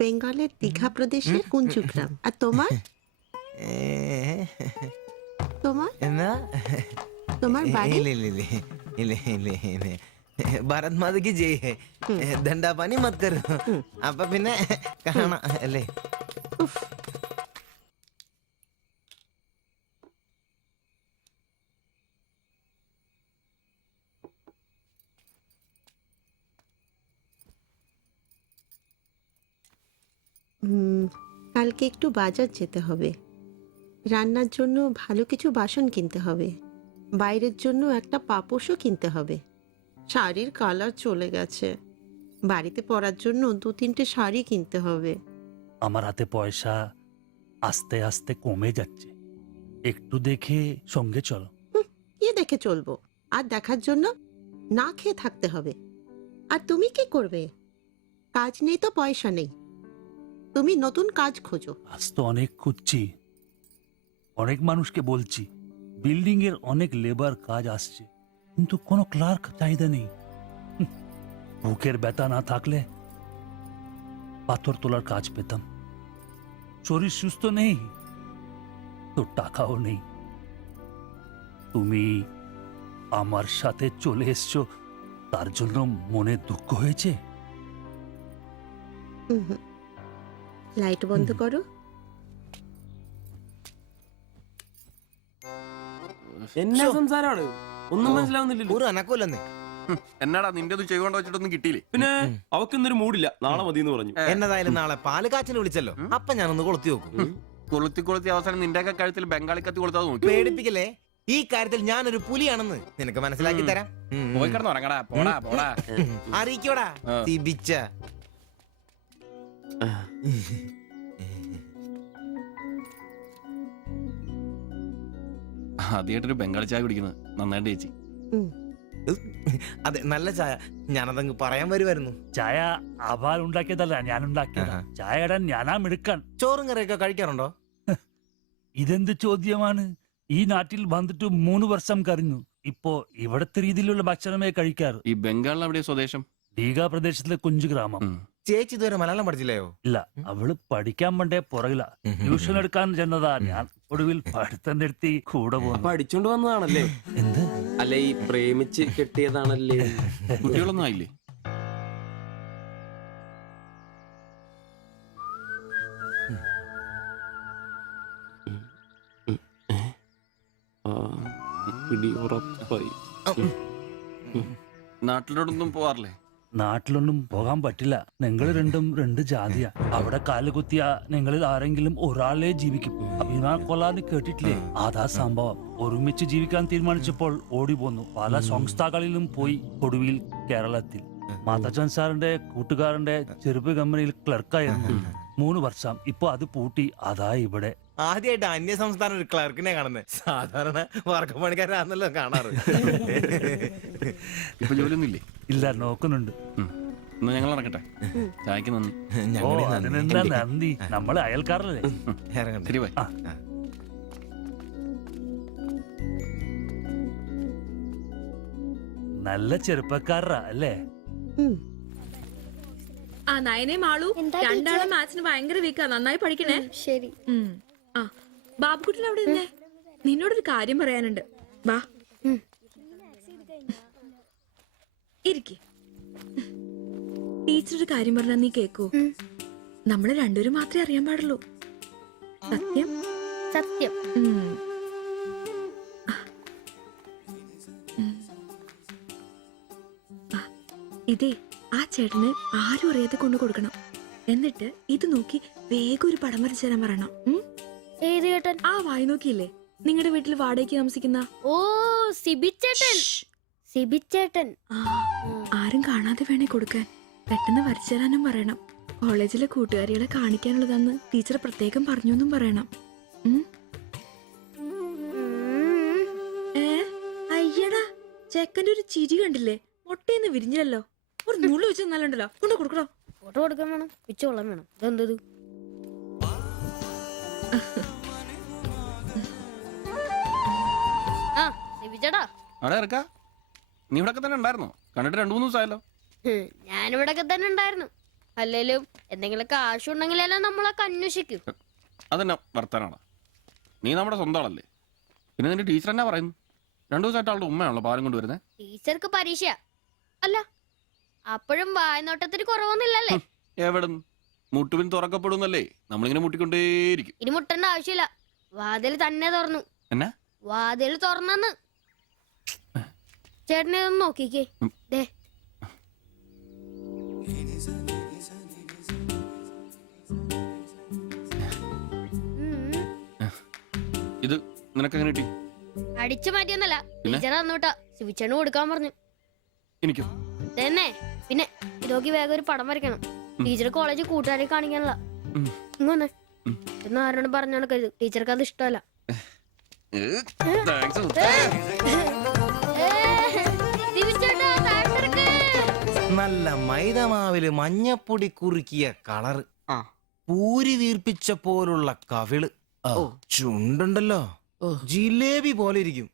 বেঙ্গলের দীঘা প্রদেশের কুঞ্জগ্রাম। আর তোমার? তোমার എന്നാ তোমার বাড়ি? ഭാരത് മാതയ്ക്ക് ജയ്. ദണ്ഡാപാനി മത് കരോ. അപ്പൊ പിന്നെ കാണാം അല്ലേ? কালকে একটু বাজার যেতে হবে, রান্নার জন্য ভালো কিছু বাসন কিনতে হবে, বাইরের জন্য একটা পাপোশও কিনতে হবে। শাড়ির কালার চলে গেছে, বাড়িতে পরার জন্য 2-3টে শাড়ি কিনতে হবে। আমার হাতে পয়সা আস্তে আস্তে কমে যাচ্ছে, একটু দেখে সঙ্গে চলো। কি দেখে চলবো? আর দেখার জন্য না খেয়ে থাকতে হবে। আর তুমি কি করবে? কাজ নেই তো পয়সা নেই, তুমি নতুন কাজ খোঁজো। আজ তো অনেক খুঁজছি, অনেক মানুষকে বলছি, বিল্ডিং এর অনেক লেবার কাজ আসছে, কিন্তু কোনো ক্লার্ক চাহিদা নেই। বুকের ব্যথা না থাকলে পাথর তোলার কাজ পেতাম। শরীর সুস্থ নেই তো টাকাও নেই। তুমি আমার সাথে চলে এসছো, তার জন্য মনে দুঃখ হয়েছে? ലൈറ്റ് ബന്ദ് করো। എന്നാ സംസാരമാണ്? ഒന്നും മനസ്സിലാവുന്നില്ലല്ലോ. ഒരു അനക്കമില്ലെന്നേ. എന്നാടാ നിന്റെ ഒന്നും ചെയ്തുകൊണ്ട് വെച്ചിട്ടൊന്നും കിട്ടിയില്ലേ? പിന്നെ അവക്കൊന്നൊരു മൂടില്ല, നാളെ മതി എന്ന് പറഞ്ഞു. എന്നതായാലും നാളെ പാല് കാച്ചിന് വിളിച്ചല്ലോ, അപ്പൊ ഞാനൊന്ന് കൊളുത്തി നോക്കും. കൊളുത്തി അവസാനം നിന്റെയൊക്കെ കഴുത്തിൽ ബംഗാളി കത്തി കൊടുത്താൽ നോക്കി. പേടിപ്പിക്കല്ലേ, ഈ കാര്യത്തിൽ ഞാനൊരു പുലിയാണെന്ന് നിനക്ക് മനസ്സിലാക്കി തരാം. പോയി കിടന്ന് ഉറങ്ങടാ, പോടാ പോടാ. അറിയിക്കോടാ തിബിച്ച. ആദ്യമായിട്ടൊരു ബംഗാളി ചായ കുടിക്കുന്നത് നന്നായിട്ട് ചേച്ചി. അതെ, നല്ല ചായ. ഞാനതങ്ങ് പറയാൻ വരുമായിരുന്നു. ചായ അപാൽ ഉണ്ടാക്കിയതല്ല, ഞാൻ ഉണ്ടാക്കിയതാ. ചായ ഇടാൻ ഞാനാ മിടുക്കാൻ. ചോറും കറിയൊക്കെ കഴിക്കാറുണ്ടോ? ഇതെന്ത് ചോദ്യമാണ്? ഈ നാട്ടിൽ വന്നിട്ട് 3 വർഷം കഴിഞ്ഞു. ഇപ്പോ ഇവിടത്തെ രീതിയിലുള്ള ഭക്ഷണമേ കഴിക്കാറ്. ഈ ബംഗാളിൽ എവിടെയാ സ്വദേശം? ദീഘ പ്രദേശത്തിലെ കുഞ്ചു ഗ്രാമം. ചേച്ചി ഇതുവരെ മലയാളം പഠിച്ചില്ലയോ? ഇല്ല, അവള് പഠിക്കാൻ വേണ്ടേ പുറകില. ട്യൂഷൻ എടുക്കാൻ ചെന്നതാ. ഞാൻ ഒടുവിൽ പഠിത്തം നിർത്തി കൂടെ പോകുന്നു. പഠിച്ചോണ്ട് വന്നതാണല്ലേ? എന്ത്? അല്ല, ഈ പ്രേമിച്ച് കെട്ടിയതാണല്ലേ? കുട്ടികളൊന്നും ആയില്ലേ? പിടി ഉറപ്പായി. നാട്ടിലോടൊന്നും പോവാറില്ലേ? നാട്ടിലൊന്നും പോകാൻ പറ്റില്ല. നിങ്ങൾ രണ്ടും രണ്ട് ജാതിയാ. അവിടെ കാലുകുത്തിയ നിങ്ങളിൽ ആരെങ്കിലും ഒരാളെ ജീവിക്കും. അഭിമാൻ കൊല്ലാന്ന് കേട്ടിട്ടില്ലേ? അതാ സംഭവം. ഒരുമിച്ച് ജീവിക്കാൻ തീരുമാനിച്ചപ്പോൾ ഓടി പോന്നു. പല സംസ്ഥകളിലും പോയി. ഒടുവിൽ കേരളത്തിൽ മാതച്ചൻ സാറിന്റെ കൂട്ടുകാരന്റെ ചെറുപ്പ് കമ്പനിയിൽ ക്ലർക്കായിരുന്നു 3 വർഷം. ഇപ്പൊ അത് പൂട്ടി. അതാ ഇവിടെ. ആദ്യമായിട്ട് അന്യ സംസ്ഥാന ഒരു ക്ലർക്കിനെ കാണുന്നത്. സാധാരണ വർക്കപ്പണിക്കാരാണല്ലോ കാണാറ്. ഇപ്പൊ ജോലിയൊന്നും ഇല്ലേ? ഇല്ല, നോക്കുന്നുണ്ട്. എന്നാ ഞങ്ങൾ നടക്കട്ടെ. ചായക്ക് നന്ദി. ഓ, അതിനെന്താ നന്ദി, നമ്മള് അയൽക്കാരല്ലേ. ശരി ബൈ. നല്ല ചെറുപ്പക്കാരാ അല്ലേ? ആ നയനെ മാളു രണ്ടാളും മാത്സിന് ഭയങ്കര വീക്കാ. നന്നായി പഠിക്കണേ. ശരി. ആ ബാബുക്കുട്ടിൽ അവിടെ ഇരുന്നേ. നിന്നോടൊരു കാര്യം പറയാനുണ്ട്. വാ ഇരിക്കെ. ടീച്ചർ ഒരു കാര്യം പറഞ്ഞാ നീ കേക്കൂ. നമ്മള് രണ്ടുപേരും മാത്രമേ അറിയാൻ പാടുള്ളൂ. സത്യം സത്യം. ഇതേ ആ ചേട്ടന് ആരും അറിയാതെ കൊണ്ടു കൊടുക്കണം. എന്നിട്ട് ഇത് നോക്കി വേഗം ഒരു പടം വരച്ചു തരാൻ പറയണം. ഏത് ചേട്ടൻ? ആ വായി നോക്കിയില്ലേ നിങ്ങളുടെ വീട്ടിൽ വാടകയ്ക്ക് താമസിക്കുന്ന? ഓ സിബിച്ചേട്ടൻ. സിബിച്ചേട്ടൻ ആരും കാണാതെ വേണേ കൊടുക്കാൻ. പെട്ടെന്ന് വരച്ചു തരാനും പറയണം. കോളേജിലെ കൂട്ടുകാരികളെ കാണിക്കാനുള്ളതാന്ന് ടീച്ചർ പ്രത്യേകം പറഞ്ഞു എന്നും പറയണം. അയ്യടാ, ചെക്കൻ്റെ ഒരു ചിരി കണ്ടില്ലേ? മുട്ടയെന്ന് വിരിഞ്ഞല്ലോ. ഒരു നുള്ളു വെച്ച് നല്ലുണ്ടല്ലോ. കൊണ്ട് കൊടുക്കണോ? ഫോട്ടോ കൊടുക്കാൻ വേണം, പിച്ചോളം വേണം. ഇതെന്തത്? ആ സിബിച്ചേട്ടാ. അവിടെ ഇറക്കാ. നീ ഇവിടെ തന്നെ ഉണ്ടായിരുന്നോ? കണ്ടിട്ട് 2-3 ദിവസമായല്ലോ. ഞാനിവിടൊക്കെ തന്നെ ഉണ്ടായിരുന്നു. അല്ലേലും എന്തെങ്കിലും കാശുണ്ടെങ്കിലല്ലേ നമ്മളൊക്കെ അന്വേഷിക്കും. അതെന്നെ വർത്താനാണ്. നീ നമ്മുടെ സ്വന്തം ആളല്ലേ. പിന്നെ നിന്റെ ടീച്ചർ എന്നാ പറയുന്നു? 2 ദിവസമായിട്ട് അവളുടെ ഉമ്മയാണല്ലോ പാലം കൊണ്ടുവരുന്നത്. ടീച്ചർക്ക് പരീക്ഷ അല്ല, അപ്പോഴും വായനോട്ടത്തിന് കുറവൊന്നുമില്ലല്ലേ? എവിടെ മുട്ടുപിൻ തുറക്കപ്പെടുന്നല്ലേ? നമ്മളിങ്ങനെ മുട്ടിക്കൊണ്ടേയിരിക്കും. ഇനി മുട്ടേണ്ട ആവശ്യമില്ല. വാതിൽ തന്നെ തുറന്നു. എന്നാ വാതിൽ തുറന്നെന്ന്. ചേട്ടനെ ഒന്ന് നോക്കിക്കേ. ദേ ഇത് നിനക്കെങ്ങനെ കിട്ടി? അടിച്ചു മാറ്റിയൊന്നല്ല, ടീച്ചർ തന്നൂട്ടാ. ശിവിച്ചേണ് കൊടുക്കാൻ പറഞ്ഞു. എനിക്കോ? തന്നെ. പിന്നെ ഇതൊക്കെ വേഗം ഒരു പടം വരയ്ക്കണം. ടീച്ചർ കോളേജിൽ കൂട്ടുകാരെ കാണിക്കാനുള്ള. ഇങ്ങൊന്ന് ഇന്ന് ആരോടും പറഞ്ഞു നടക്കരുത്. ടീച്ചർക്ക് അത് ഇഷ്ടമല്ല. നല്ല മൈദമാവില് മഞ്ഞപ്പൊടി കുറുക്കിയ കളറ്, പൂരി വീർപ്പിച്ച പോലുള്ള കവിള്, ചുണ്ടുണ്ടല്ലോ ജിലേബി പോലെ ഇരിക്കും.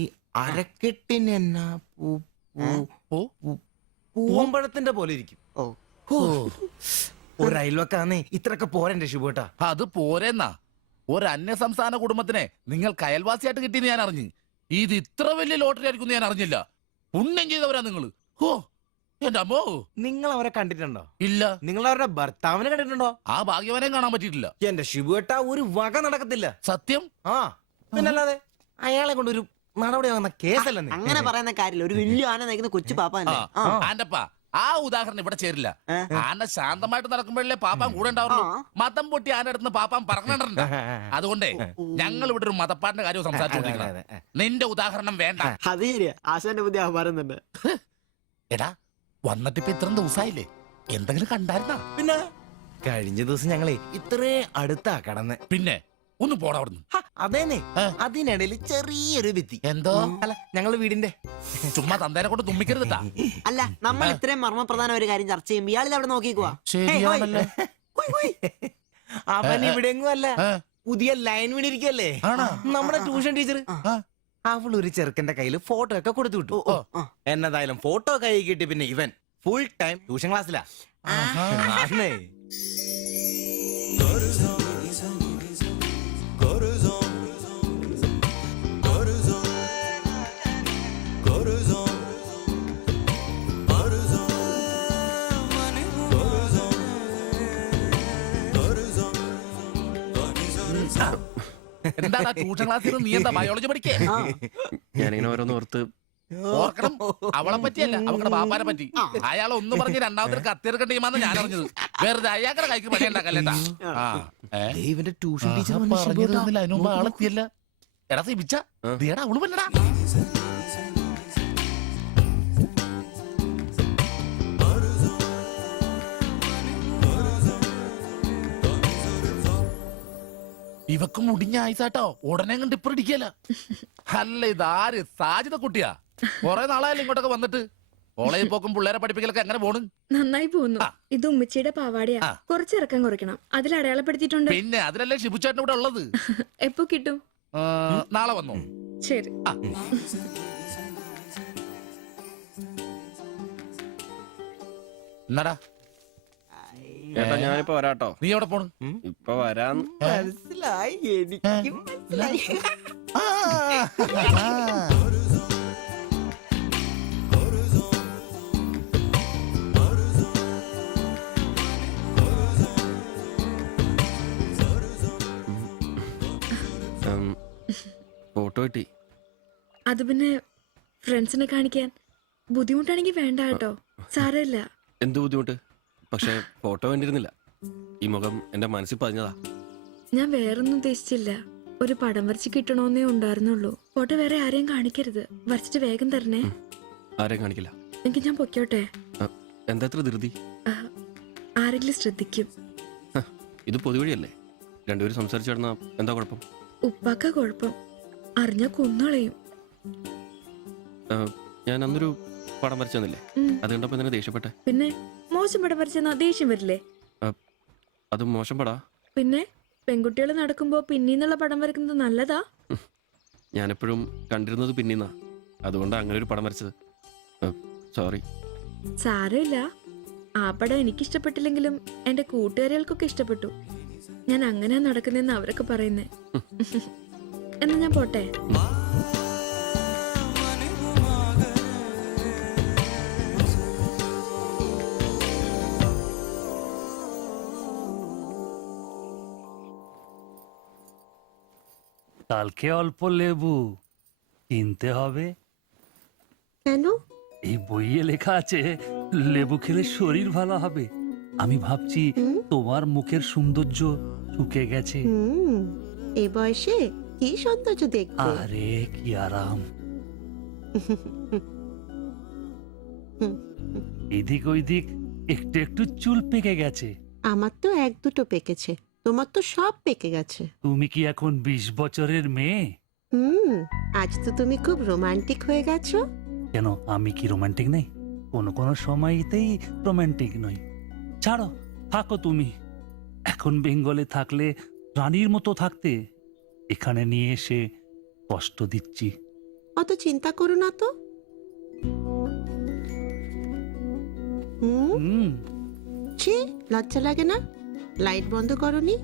ഈ അരക്കെട്ടിന് എന്നാ പൂവമ്പഴത്തിന്റെ പോലെ ഇരിക്കും. ഒരു അയൽവക്കാന്നേ ഇത്രയൊക്കെ പോരണ്ടേ ശുഭേട്ടാ? അത് പോരെന്നാ. ഒരു അന്യ സംസ്ഥാന കുടുംബത്തിനെ നിങ്ങൾക്ക് അയൽവാസിയായിട്ട് കിട്ടിയെന്ന് ഞാൻ അറിഞ്ഞു. ഇത് ഇത്ര വലിയ ലോട്ടറി ആയിരിക്കും ഞാൻ അറിഞ്ഞില്ല. പുണ്യം ചെയ്തവരാ നിങ്ങള്. ഓ എന്റെ അമ്മോ. നിങ്ങൾ അവരെ കണ്ടിട്ടുണ്ടോ? ഇല്ല. നിങ്ങൾ അവരുടെ ഭർത്താവിനെ കണ്ടിട്ടുണ്ടോ? ആ ഭാഗ്യവനെ കാണാൻ പറ്റിയിട്ടില്ല. എന്റെ ശുഭേട്ടാ ഒരു വക നടക്കത്തില്ല. സത്യം. ആ പിന്നല്ലാതെ അയാളെ കൊണ്ട് ഒരു നടപടി വന്ന കേസല്ല. അങ്ങനെ പറയുന്ന കാര്യമില്ല. ഒരു വലിയ ആന നയിക്കുന്ന കൊച്ചു പാപ്പ. ആന്റപ്പാ, ആ ഉദാഹരണം ഇവിടെ ചേരില്ല. ആന ശാന്തമായിട്ട് നടക്കുമ്പോഴല്ലേ പാപ്പാൻ കൂടെ ഉണ്ടാവുള്ളൂ. മതം പൊട്ടി ആന അടുത്ത് പാപ്പാൻ പറഞ്ഞിട്ടുണ്ട്. അതുകൊണ്ടേ ഞങ്ങൾ ഇവിടെ ഒരു മതപ്പാടിന്റെ കാര്യം സംസാരിച്ചോണ്ടിരിക്കണം. നിന്റെ ഉദാഹരണം വേണ്ട. അത് ശരിയാ. ആശാന്റെ ബുദ്ധി പറയുന്നുണ്ട്. എടാ, വന്നിട്ടിപ്പോ ഇത്രയും ദിവസമായില്ലേ? എന്തെങ്കിലും കണ്ടായിരുന്നാ? പിന്നെ കഴിഞ്ഞ ദിവസം ഞങ്ങളെ ഇത്രേ അടുത്താ കടന്ന്. പിന്നെ ഒന്ന് പോടാ അവിടുന്ന്. അതേനെ, അതിനിടയിൽ ചെറിയൊരു ഭിത്തി. എന്തോ? അല്ല, ഞങ്ങള് വീടിന്റെ. ചുമ്മാ തന്തേനെ കൊണ്ട് തുമ്മിക്കരുതാ. അല്ല, നമ്മൾ ഇത്രയും മർമ്മപ്രധാന ഒരു കാര്യം ചർച്ച ചെയ്യുമ്പോ ഇയാളിൽ അവിടെ നോക്കിക്കുവാ. ശരിയാണല്ലോ. അവൻ ഇവിടെങ്ങും അല്ല, പുതിയ ലൈൻ വീണിരിക്കല്ലേ നമ്മുടെ ട്യൂഷൻ ടീച്ചർ. അവൾ ഒരു ചെറുക്കന്റെ കയ്യിൽ ഫോട്ടോ ഒക്കെ കൊടുത്തു വിട്ടു. എന്നതായാലും ഫോട്ടോ കൈ കിട്ടി. പിന്നെ ഇവൻ ഫുൾ ടൈം ട്യൂഷൻ ക്ലാസ്സിലാ. എന്താ ട്യൂഷൻ ക്ലാസ്സിൽ നീ എന്താ ബയോളജി പഠിക്കേ? ഞാനിങ്ങനെ ഓരോന്ന് ഓർത്ത് ഓർക്കണം, അവളെ പറ്റിയല്ല അവളുടെ ബാപ്പാനെ പറ്റി. അയാൾ ഒന്ന് പറഞ്ഞ് രണ്ടാമത്തെ കത്തിയെടുക്കേണ്ട ടീമാന്ന് ഞാൻ അറിഞ്ഞത്. വെറുതെ അയാളുടെ കൈക്ക് പണി ഉണ്ടാക്കല്ലേട്ടാ. ഇവന്റെ ട്യൂഷൻ ടീച്ചർ അതിന് മുമ്പ് ആളെത്തിയല്ല. എടാ സിബിച്ച നീടാ അവള് പറ്റടാ. ഇവക്ക് മുടിഞ്ഞ ആയിസാട്ടോ, ഉടനെ കണ്ട് ഇപ്പൊ ഇടിക്കല. അല്ല ഇതാര് സാജിത കുട്ടിയാ? കൊറേ നാളായാലും ഇങ്ങോട്ടൊക്കെ വന്നിട്ട്. കോളേജിൽ പോക്കും പിള്ളേരെ പഠിപ്പിക്കലൊക്കെ എങ്ങനെ പോണ്? നന്നായി പോകുന്നു. ഇത് ഉമ്മച്ചിയുടെ പാവാടയാ, കുറച്ച് ഇറക്കം കുറയ്ക്കണം. അതിൽ അടയാളപ്പെടുത്തിയിട്ടുണ്ട്. പിന്നെ അതിലല്ലേ ഷിബുച്ചേട്ടൻ ഇവിടെ ഉള്ളത്. എപ്പോ കിട്ടും? നാളെ വന്നോ? ശരി. എന്നാടാ ചേട്ടാ ഞാനിപ്പോ വരാട്ടോ. നീ എവിടെ പോണ്? ഇപ്പൊ വരാന്ന്. മനസ്സിലായി, എനിക്കും മനസ്സിലായി. ഫോട്ടോ കിട്ടി. അത് പിന്നെ ഫ്രണ്ട്സിനെ കാണിക്കാൻ ബുദ്ധിമുട്ടാണെങ്കിൽ വേണ്ട കേട്ടോ, സാരമില്ല. എന്ത് ബുദ്ധിമുട്ട്? പക്ഷെ ഫോട്ടോ വേണ്ടിയിരുന്നില്ല. ഈ മുഖം എന്റെ മനസ്സിൽ പതിഞ്ഞതാ. ഞാൻ വേറൊന്നും ഉദ്ദേശിച്ചില്ല. ഒരു പടം വരച്ച് കിട്ടണോന്നേ ഉണ്ടായിരുന്നുള്ളൂ. ഫോട്ടോ വേറെ ആരെയും കാണിക്കരുത്. വരച്ചിട്ട് വേഗം തരണേ. ആരെയും കാണിക്കില്ല. എനിക്ക് ഞാൻ പൊക്കോട്ടെ? എന്താ ഇത്ര ധൃതി? ആരെങ്കിലും ശ്രദ്ധിക്കും. ഇത് പൊതുവഴിയല്ലേ, രണ്ടുപേരും സംസാരിച്ചു കിടന്നാ എന്താ കുഴപ്പം? ഉപ്പാക്ക കുഴപ്പം, അറിഞ്ഞാ കൊന്നുകളയും. ഞാൻ അന്നൊരു പടം വരച്ചു തന്നില്ലേ, അത് കണ്ടപ്പോ എന്തിനാ ദേഷ്യപ്പെട്ടെ? പിന്നെ മോശം പടം വരച്ചെന്നാ ദേഷ്യം വരില്ലേ? അത് മോശം പടാ. പിന്നെ പെൺകുട്ടികൾ നടക്കുമ്പോ പിന്നീന്നുള്ള പടം വരക്കുന്നത് നല്ലതാ. ഞാനെപ്പോഴും കണ്ടിരുന്നത് പിന്നീന്നാ, അതുകൊണ്ടാ അങ്ങനെ ഒരു പടം വരച്ചത്. സോറി. സാരമില്ല. ആ പടം എനിക്കിഷ്ടപ്പെട്ടില്ലെങ്കിലും എന്റെ കൂട്ടുകാരികൾക്കൊക്കെ ഇഷ്ടപ്പെട്ടു. ഞാൻ അങ്ങനെ നടക്കുന്നെന്ന് അവരൊക്കെ പറയുന്നേ. എന്നാ ഞാൻ പോട്ടെ. কালকে অল্প লেবু কিনতে হবে। কেন? এই বইয়ে লেখা আছে লেবু খেলে শরীর ভালো হবে। আমি ভাবছি তোমার মুখের সৌন্দর্য শুকে গেছে। এই বয়সে কি সৌন্দর্য দেখবে? আরে কি আরাম। এদিক ওইদিক একটু একটু চুল পেকে গেছে। আমার তো এক দুটো পেকেছে, তোমার তো সব পেকে গেছে। তুমি কি এখন 20 বছরের মেয়ে? আজ তো তুমি খুব রোমান্টিক হয়ে গেছো। কেন আমি কি রোমান্টিক নেই? কোনো কোনো সময়তেই রোমান্টিক নই। ছাড়ো, থাকো তুমি। এখন বেঙ্গলে থাকলে রানীর মতো থাকতে, এখানে নিয়ে এসে কষ্ট দিচ্ছি। অত চিন্তা করো না তো। ছি, লজ্জা লাগে না? লাইট বন্ধ করনি?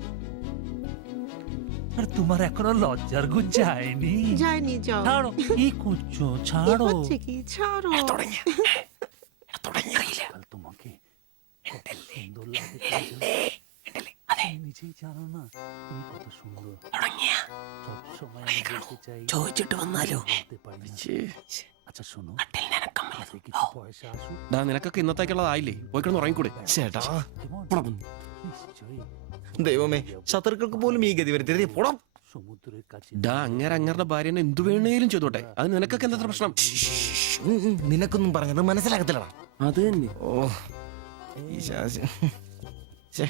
আর তোমার এখনো লজ্জার গুণ যায়নি? যায়নি, যাও। ছাড়ো, কি করছো? ছাড়ো। হচ্ছে কি? ছাড়ো। তোমাকে সুন্দর লাগে, নিজেই জানো না তুমি কত সুন্দর। সবসময় আমি বলতে চাই, ചോദിച്ചിട്ട് വന്നാലോ? আচ্ছা শোনো, কিছু পয়সা আসুক। നിനക്കൊക്കെ ഇന്നത്തേക്കുള്ളതായില്ലേ? പോയി കിടന്ന് ഉറങ്ങിക്കൂടെ? ചേട്ടാ নিশ্চয়ই ദൈവമേ, ശത്രുക്കൾക്ക് പോലും ഈ ഗതി വരുത്തരുത്. പോടാം. সমুদ্রের কাছে അങ്ങരുടെ ഭാര്യനെ എന്തു വേണേലും ചെയ്തോട്ടെ, അത് നിനക്കൊക്കെ എന്താ പ്രശ്നം? നിനക്കൊന്നും പറഞ്ഞത് മനസ്സിലാകത്തില്ലടാ. അത് തന്നെ. ഓ ഈ ശാസി. ഛേ.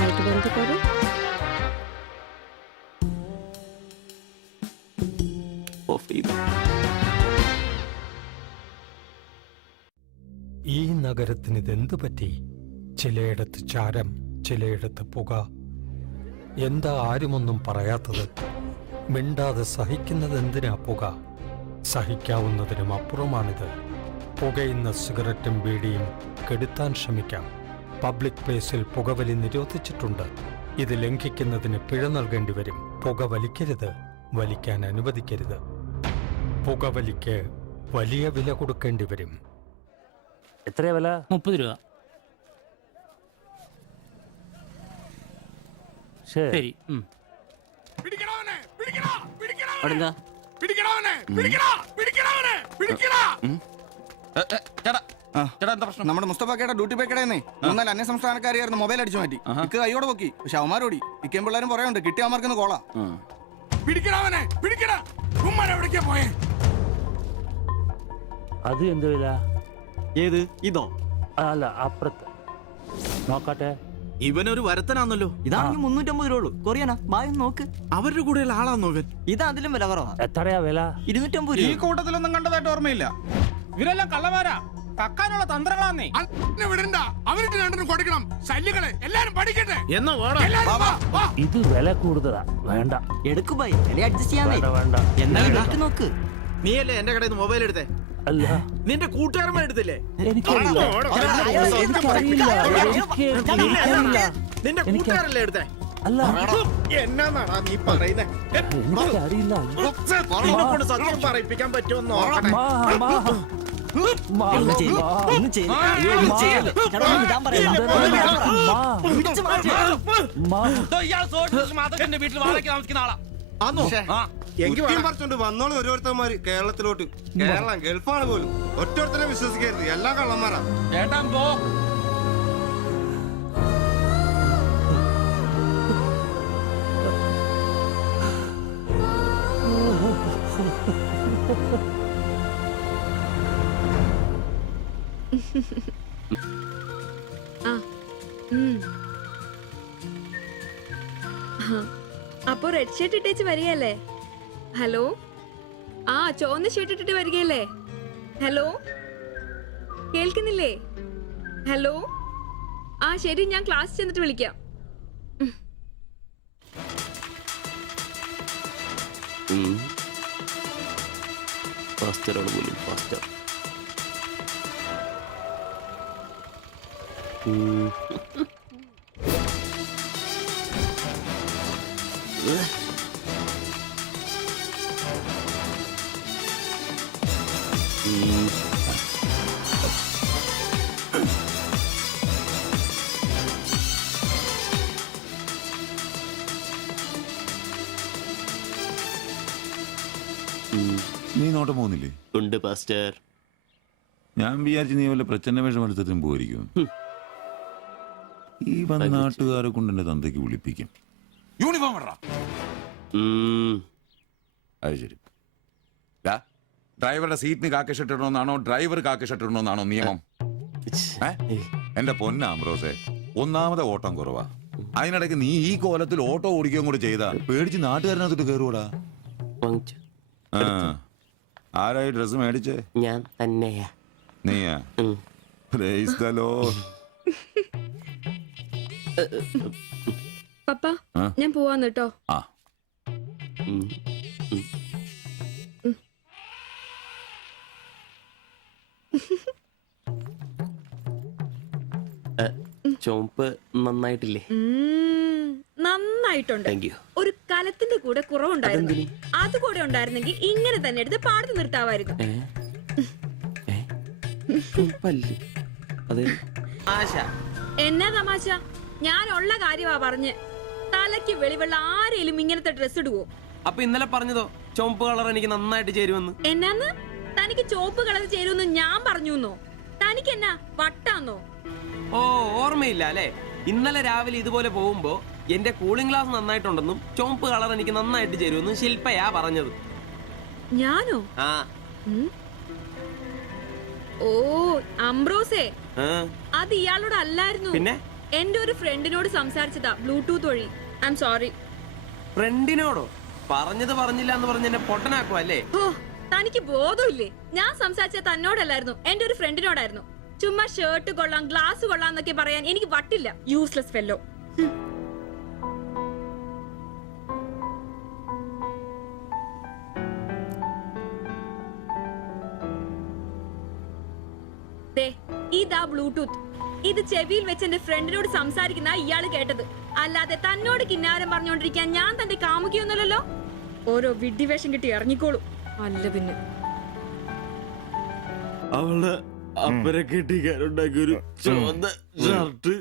লাইট বন্ধ করো। ഈ നഗരത്തിന് ഇതെന്തു പറ്റി? ചിലയിടത്ത് ചാരം, ചിലയിടത്ത് പുക. എന്താ ആരുമൊന്നും പറയാത്തത്? മിണ്ടാതെ സഹിക്കുന്നത് എന്തിനാ പുക? സഹിക്കാവുന്നതിനും അപ്പുറമാണിത്. പുകയുന്ന സിഗരറ്റും ബീഡിയും കെടുത്താൻ ശ്രമിക്കാം. പബ്ലിക് പ്ലേസിൽ പുകവലി നിരോധിച്ചിട്ടുണ്ട്. ഇത് ലംഘിക്കുന്നതിന് പിഴ നൽകേണ്ടി വരും. പുക വലിക്കരുത്, വലിക്കാൻ അനുവദിക്കരുത്. പുകവലിക്ക് വലിയ വില കൊടുക്കേണ്ടി വരും. എത്രയാ വില? 30 രൂപ. ശരി. നമ്മുടെ മുസ്തഫാക്കയുടെ ഡ്യൂട്ടി പേക്കടേന്നേ 3-4 അന്യ സംസ്ഥാനക്കാരിയായിരുന്നു മൊബൈൽ അടിച്ചു മാറ്റി. ഇക്ക് കൈയോടെ പൊക്കി. പക്ഷെ അവന്മാരോടി ഇക്കേം പിള്ളേരും പറയുന്നുണ്ട് കിട്ടിയ അവന്മാർക്കൊന്ന് കോളാ. അത് എന്ത് വില? ഏത് ഇതോ? അല്ല, അപ്പുറത്ത് നോക്കട്ടെ. ഇവനൊരു വരത്തനാന്നല്ലോ. ഇതാണെങ്കിൽ 350 രൂപ ഉള്ളൂ. കൊറിയനാ ബായ് നോക്ക്. അവരുടെ കൂടെയുള്ള ആളാന്നോ ഇവൻ? ഇത് അതിലും വില കുറവാ. എത്രയാ വില? 250 ഈ രൂപ. കൂട്ടത്തിലൊന്നും കണ്ടതായിട്ട് ഓർമ്മയില്ല. ഇവരെല്ലാം കള്ളമാരാ, കക്കാനുള്ള തന്ത്രങ്ങളാന്നേ. ഇത് വില കൂടുതലാ. വേണ്ട, എടുക്കു ബായ്, വില അഡ്ജസ്റ്റ് ചെയ്യാന്നേ. വേണ്ട. എന്നാ നോക്ക്. നീയല്ലേ എന്റെ കടയിൽ നിന്ന് മൊബൈൽ എടുത്തേ? അല്ല, നിന്റെ കൂട്ടുകാരന്മാർ എടുത്തില്ലേ? എനിക്കറിയില്ല. നിന്റെ കൂട്ടുകാരല്ലേ എടുത്തേ? അല്ല, എന്നാന്നാടാ നീ പറയുന്നേ? എനിക്കറിയില്ല. നിന്നെക്കൊണ്ട് സത്യം പറയിപ്പിക്കാൻ പറ്റുമെന്ന് നോക്കട്ടെ. വീട്ടിൽ വാടകയ്ക്ക് താമസിക്കുന്ന ആളാ. പറിച്ചോണ്ട് വന്നോളൂ ഓരോരുത്തന്മാര് കേരളത്തിലോട്ട്. കേരളം ഗൾഫാണ് പോലും. ഒറ്റൊരുത്തനെ വിശ്വസിക്കരുത്, എല്ലാ കള്ളന്മാരാ. ചേട്ടാ പോ. അപ്പൊ റെഡ് ഷർട്ട് ഇട്ടേച്ച് വരികയല്ലേ? ഹലോ, ആ ചുവന്ന ഷർട്ട് ഇട്ടിട്ട് വരികയല്ലേ? ഹലോ, കേൾക്കുന്നില്ലേ? ഹലോ, ആ ശരി, ഞാൻ ക്ലാസ് ചെന്നിട്ട് വിളിക്കാം. നീ നോട്ടം പോകുന്നില്ലേ? ഉണ്ട് പാസ്റ്റർ. ഞാൻ വിചാരിച്ചു നീ വല്ല പ്രച്ഛന്ന വേഷം എടുത്തതും പോയിരിക്കും. ഈ വന്ന നാട്ടുകാരെ കൊണ്ട് എന്റെ തന്തയ്ക്ക് വിളിപ്പിക്കും. യൂണിഫോം ഇടറാ. അത് ശരി. ഡ്രൈവറുടെ സീറ്റിന് കാക്കി ഷർട്ട് ഇടണമെന്നാണോ ഡ്രൈവർ കാക്കി ഷർട്ട് ഇടണമെന്നാണോ നിയമം? എന്റെ പൊന്ന ആംബ്രോസെ, ഒന്നാമത്തെ ഓട്ടം കുറവാ. അതിനിടയ്ക്ക് നീ ഈ കോലത്തിൽ ഓട്ടോ ഓടിക്കുകയും കൂടെ ചെയ്താ പേടിച്ച് നാട്ടുകാരനകത്തോട്ട് കയറൂടാ. ആരായി ഡ്രസ് മേടിച്ചേ? ഞാൻ തന്നെയാ. നീയാ? Praise the Lord. പപ്പ, ഞാൻ പോവാന്ന് കേട്ടോ. ആ, ചോപ്പ് നന്നായിട്ടില്ലേ? നന്നായിട്ടുണ്ട്. ഒരു കലത്തിന്റെ കൂടെ കുറവുണ്ടായിരുന്നു. അത് കൂടെ ഉണ്ടായിരുന്നെങ്കിൽ ഇങ്ങനെ തന്നെ എടുത്ത് പാടത്ത് നിർത്താമായിരുന്നു. അത് എന്നാ തമാശ? ഞാൻ ഉള്ള കാര്യമാ പറഞ്ഞ്. തലയ്ക്ക് വെളിവുള്ള ആരെയും ഇങ്ങനത്തെ ഡ്രസ് ഇടുവോ? അപ്പൊ ഇന്നലെ പറഞ്ഞതോ ചുവപ്പ് കളർ എനിക്ക് നന്നായിട്ട് ചേരുമെന്ന്. എന്നാന്ന്? തനിക്ക് ചോപ്പ് കളർ ചേരുമെന്ന് ഞാൻ പറഞ്ഞുന്നോ? തനിക്ക് എന്നാ വട്ടാന്നോ? ഓ, ഓർമ്മയില്ല അല്ലേ? ഇന്നലെ രാവിലെ ഇതുപോലെ പോകുമ്പോ എന്റെ കൂളിംഗ് ഗ്ലാസ് നന്നായിട്ടുണ്ടെന്നും ചുവപ്പ് കളർ എനിക്ക് നന്നായിട്ട് ചേരുമെന്നും ശില്പയാ പറഞ്ഞത്. ഞാനോ? ആ. ഓ, അംബ്രോസേ, അത് ഇയാളോട് അല്ലായിരുന്നു. പിന്നെ എന്റെ ഒരു ഫ്രണ്ടിനോട് സംസാരിച്ചതാ ബ്ലൂടൂത്ത് വഴി. I'm sorry. ഫ്രണ്ടിനോടോ? പറഞ്ഞത് പറഞ്ഞില്ല എന്ന് പറഞ്ഞ് എന്നെ പൊട്ടനാക്കുവോ അല്ലേ? ഓ, തനിക്ക് ബോധമില്ലേ? ഞാൻ സംസാരിച്ച തന്നോടല്ലായിരുന്നു, എന്റെ ഒരു ഫ്രണ്ടിനോടായിരുന്നു. ചുമ്മാ ഷർട്ട് കൊള്ളാം, ഗ്ലാസ് കൊള്ളാം എന്നൊക്കെ പറയാൻ എനിക്ക് വട്ടില്ല. Useless fellow. ഇതാ ബ്ലൂടൂത്ത്. ഇത് ചെവിയിൽ വെച്ച് എന്റെ ഫ്രണ്ടിനോട് സംസാരിക്കുന്ന ഇയാള് കേട്ടത്. അല്ലാതെ തന്നോട് കിന്നാരം പറഞ്ഞോണ്ടിരിക്കാൻ ഞാൻ തന്റെ കാമുകിയൊന്നുമല്ലല്ലോ. ഓരോ വിഡ്ഢിവേഷം കിട്ടി ഇറങ്ങിക്കോളൂ. അല്ല പിന്നെ അവള് അപ്പനെ കെട്ടിക്കാനുണ്ടാക്കിയ ഒരു ചുവന്ന ഷർട്ട്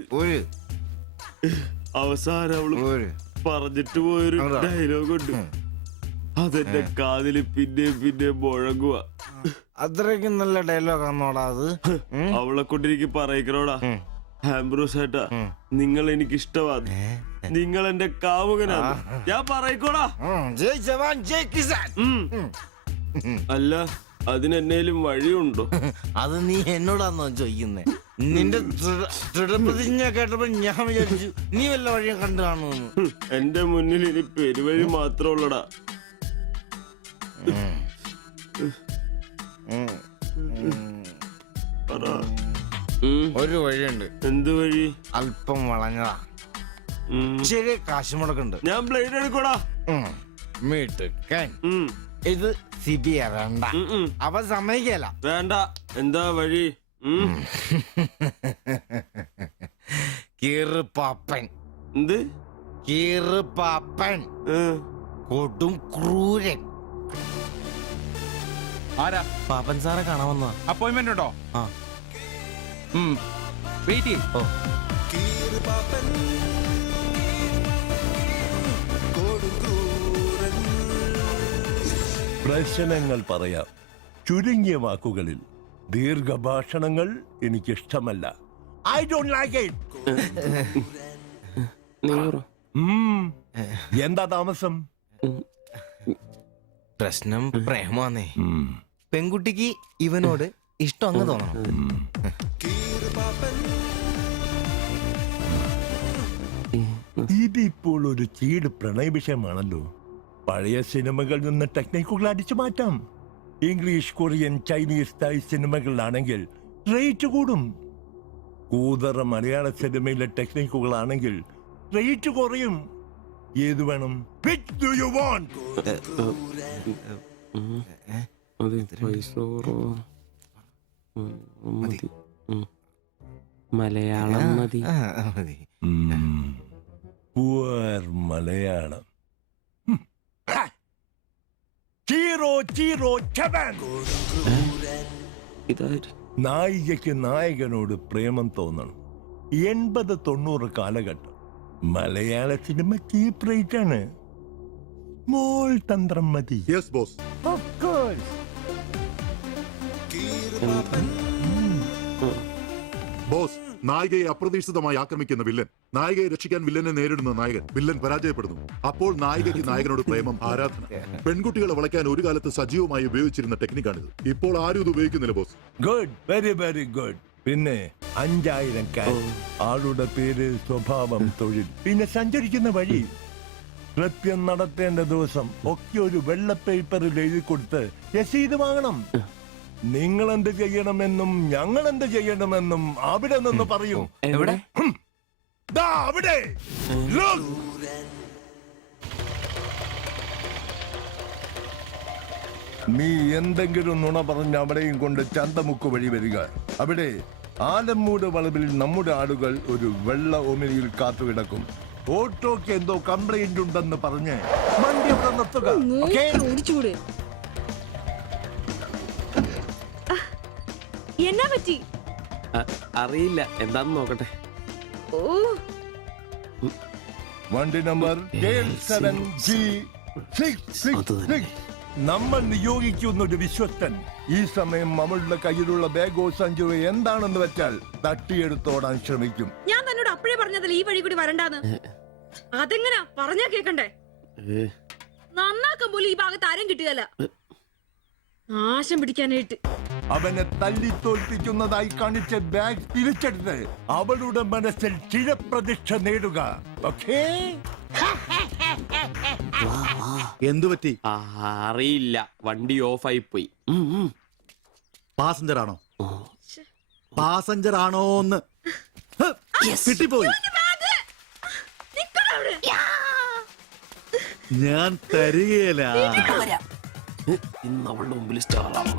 അവസാനം അവള് പറഞ്ഞിട്ട് പോയൊരു ഡയലോഗ് ഉണ്ട്. അതെന്റെ കാതില് പിന്നെ മുഴങ്ങുക. അത്രയ്ക്കും നല്ല ഡയലോഗ് ആണോടാ അത്? അവളെ കൊണ്ടിരിക്കും പറയിക്കണോടാ. ആംബ്രോസ് ഏട്ടാ, നിങ്ങൾ എനിക്ക് ഇഷ്ടമാണ്, നിങ്ങൾ എന്റെ കാമുകനാണ്, ഞാൻ പറയിക്കോടാ. അല്ല, അതിനെന്നേലും വഴിയുണ്ടോ? അത് നീ എന്നോടാന്നോ ചോദിക്കുന്നേ? നിന്റെ ദൃഢപ്രതിജ്ഞ കേട്ടപ്പോ ഞാൻ വിചാരിച്ചു നീ വല്ല വഴിയും കണ്ടു കാണുമെന്ന്. എന്റെ മുന്നിൽ ഇനി പെരുവഴി മാത്രമുള്ളടാ. ഒരു വഴിയുണ്ട്. എന്ത് വഴി? അല്പം വളഞ്ഞതാ, ശരി, കാശ് മുടക്കുണ്ട്. ഞാൻ ബ്ലേഡ് എടുക്കോടാ. മീട്ടുക്കൻ, ഇത് സിബിയ വേണ്ട. അവ സമ്മതിക്കല. വേണ്ട. എന്താ വഴി? കീറുപാപ്പൻ. എന്ത് കീറുപാപ്പൻ? കൊടും ക്രൂരൻ. ആരാ? പാപ്പൻ സാറെ കാണാൻ വന്നതാ. അപ്പോയിന്റ്മെന്റ് ഉണ്ടോ? ആ, വെയിറ്റ് ചെയ്യ്. ഓ, പ്രശ്നങ്ങൾ പറയാം ചുരുങ്ങിയ വാക്കുകളിൽ. ദീർഘഭാഷണങ്ങൾ എനിക്കിഷ്ടമല്ല. I don't like it. എന്താ താമസം? പ്രശ്നം പ്രേമാന്നേ. പെൺകുട്ടിക്ക് ഇവനോട് ഇഷ്ടം അങ്ങ് തോന്നണം. ഇതിപ്പോൾ ഒരു ചീട് പ്രണയ വിഷയമാണല്ലോ. പഴയ സിനിമകളിൽ നിന്ന് ടെക്നിക്കുകൾ അടിച്ചു മാറ്റാം. ഇംഗ്ലീഷ്, കൊറിയൻ, ചൈനീസ്, തായ് സിനിമകളിലാണെങ്കിൽ റേറ്റ് കൂടും. കൂതറ മലയാള സിനിമയിലെ ടെക്നിക്കുകളാണെങ്കിൽ റേറ്റ് കുറയും. ഏത് വേണം? Which do you want? Malayalam മതി. മലയാളം. Chi Rho Chi Rho ചവൻ. നായികയ്ക്ക് നായകനോട് പ്രേമം തോന്നണം. 80-90 കാലഘട്ടം മലയാള സിനിമ ചീപ്പ് റേറ്റ് ആണ്. മോൾ തന്ത്രം മതി. Yes boss. Of course. Boss, നായികയെ അപ്രതീക്ഷിതമായി ആക്രമിക്കുന്ന വില്ലൻ, നായികയെ രക്ഷിക്കാൻ വില്ലനെ നേരിടുന്ന നായകൻ, വില്ലൻ പരാജയപ്പെടുന്നു. അപ്പോൾ നായികയ്ക്ക് നായകനോട് പ്രേമം, ആരാധന. പെൺകുട്ടികളെ വളയ്ക്കാൻ ഒരു കാലത്ത് സജീവമായി ഉപയോഗിച്ചിരുന്ന ടെക്നിക്കാണിത്. ഇപ്പോൾ ആരും ഇത് ഉപയോഗിക്കുന്നില്ല boss. Good, very very good. പിന്നെ 5000 ക്യാഷ്, ആളുടെ പേര്, സ്വഭാവം, തൊഴിൽ, പിന്നെ സഞ്ചരിക്കുന്ന വഴി, കൃത്യം നടത്തേണ്ട ദിവസം ഒക്കെ ഒരു വെള്ള പേപ്പറിൽ എഴുതി കൊടുത്ത് രസീത് വാങ്ങണം. നിങ്ങൾ എന്ത് ചെയ്യണമെന്നും ഞങ്ങൾ എന്ത് ചെയ്യണമെന്നും അവിടെ നിന്ന് പറയൂ. എവിടെ? അവിടെ. നീ എന്തെങ്കിലും നുണ പറഞ്ഞ് അവിടെയും കൊണ്ട് ചന്തമുക്ക് വഴി വരിക. അവിടെ ആലമ്മൂട് വളവിൽ നമ്മുടെ ആളുകൾ ഒരു വെള്ള ഒമിനിയിൽ കാത്തുകിടക്കും. ഓട്ടോക്ക് എന്തോ കംപ്ലൈന്റ് ഉണ്ടെന്ന് പറഞ്ഞ് വണ്ടി അവിടെ നിർത്തുക. എന്നാ പറ്റി? അറിയില്ല, എന്താന്ന് നോക്കട്ടെ. വണ്ടി നമ്പർ K7G666. നമ്മൾ നിയോഗിക്കുന്ന ഒരു വിശ്വസ്തൻ ഈ സമയം അവളുടെ കയ്യിലുള്ള ബാഗോ സഞ്ചോ എന്താണെന്ന് വെച്ചാൽ തട്ടിയെടുത്തോടാൻ ശ്രമിക്കും. ഞാൻ തന്നോട് അപ്പഴേ പറഞ്ഞതല്ലേ ഈ വഴി കൂടി വരണ്ടാന്ന്. അതെങ്ങനാ പറഞ്ഞാ കേക്കണ്ടേ? നന്നാക്കാൻ പോലും ഈ ഭാഗത്ത് ആരും കിട്ടുകയല്ല. നാശം പിടിക്കാനായിട്ട് അവനെ തല്ലി തോൽപ്പിക്കുന്നതായി കാണിച്ച ബാഗ് തിരിച്ചെടുത്ത് അവളുടെ മനസ്സിൽ ചിരപ്രതിഷ്ഠ നേടുക. ഓക്കേ? എന്തു പറ്റി? അറിയില്ല, വണ്ടി ഓഫായി പോയി. പാസഞ്ചർ ആണോ? പാസഞ്ചർ ആണോന്ന് കിട്ടിപ്പോയി. ഞാൻ തരികയില്ല. ഇന്ന് അവളുടെ മുമ്പിൽ സ്റ്റാറാണ്.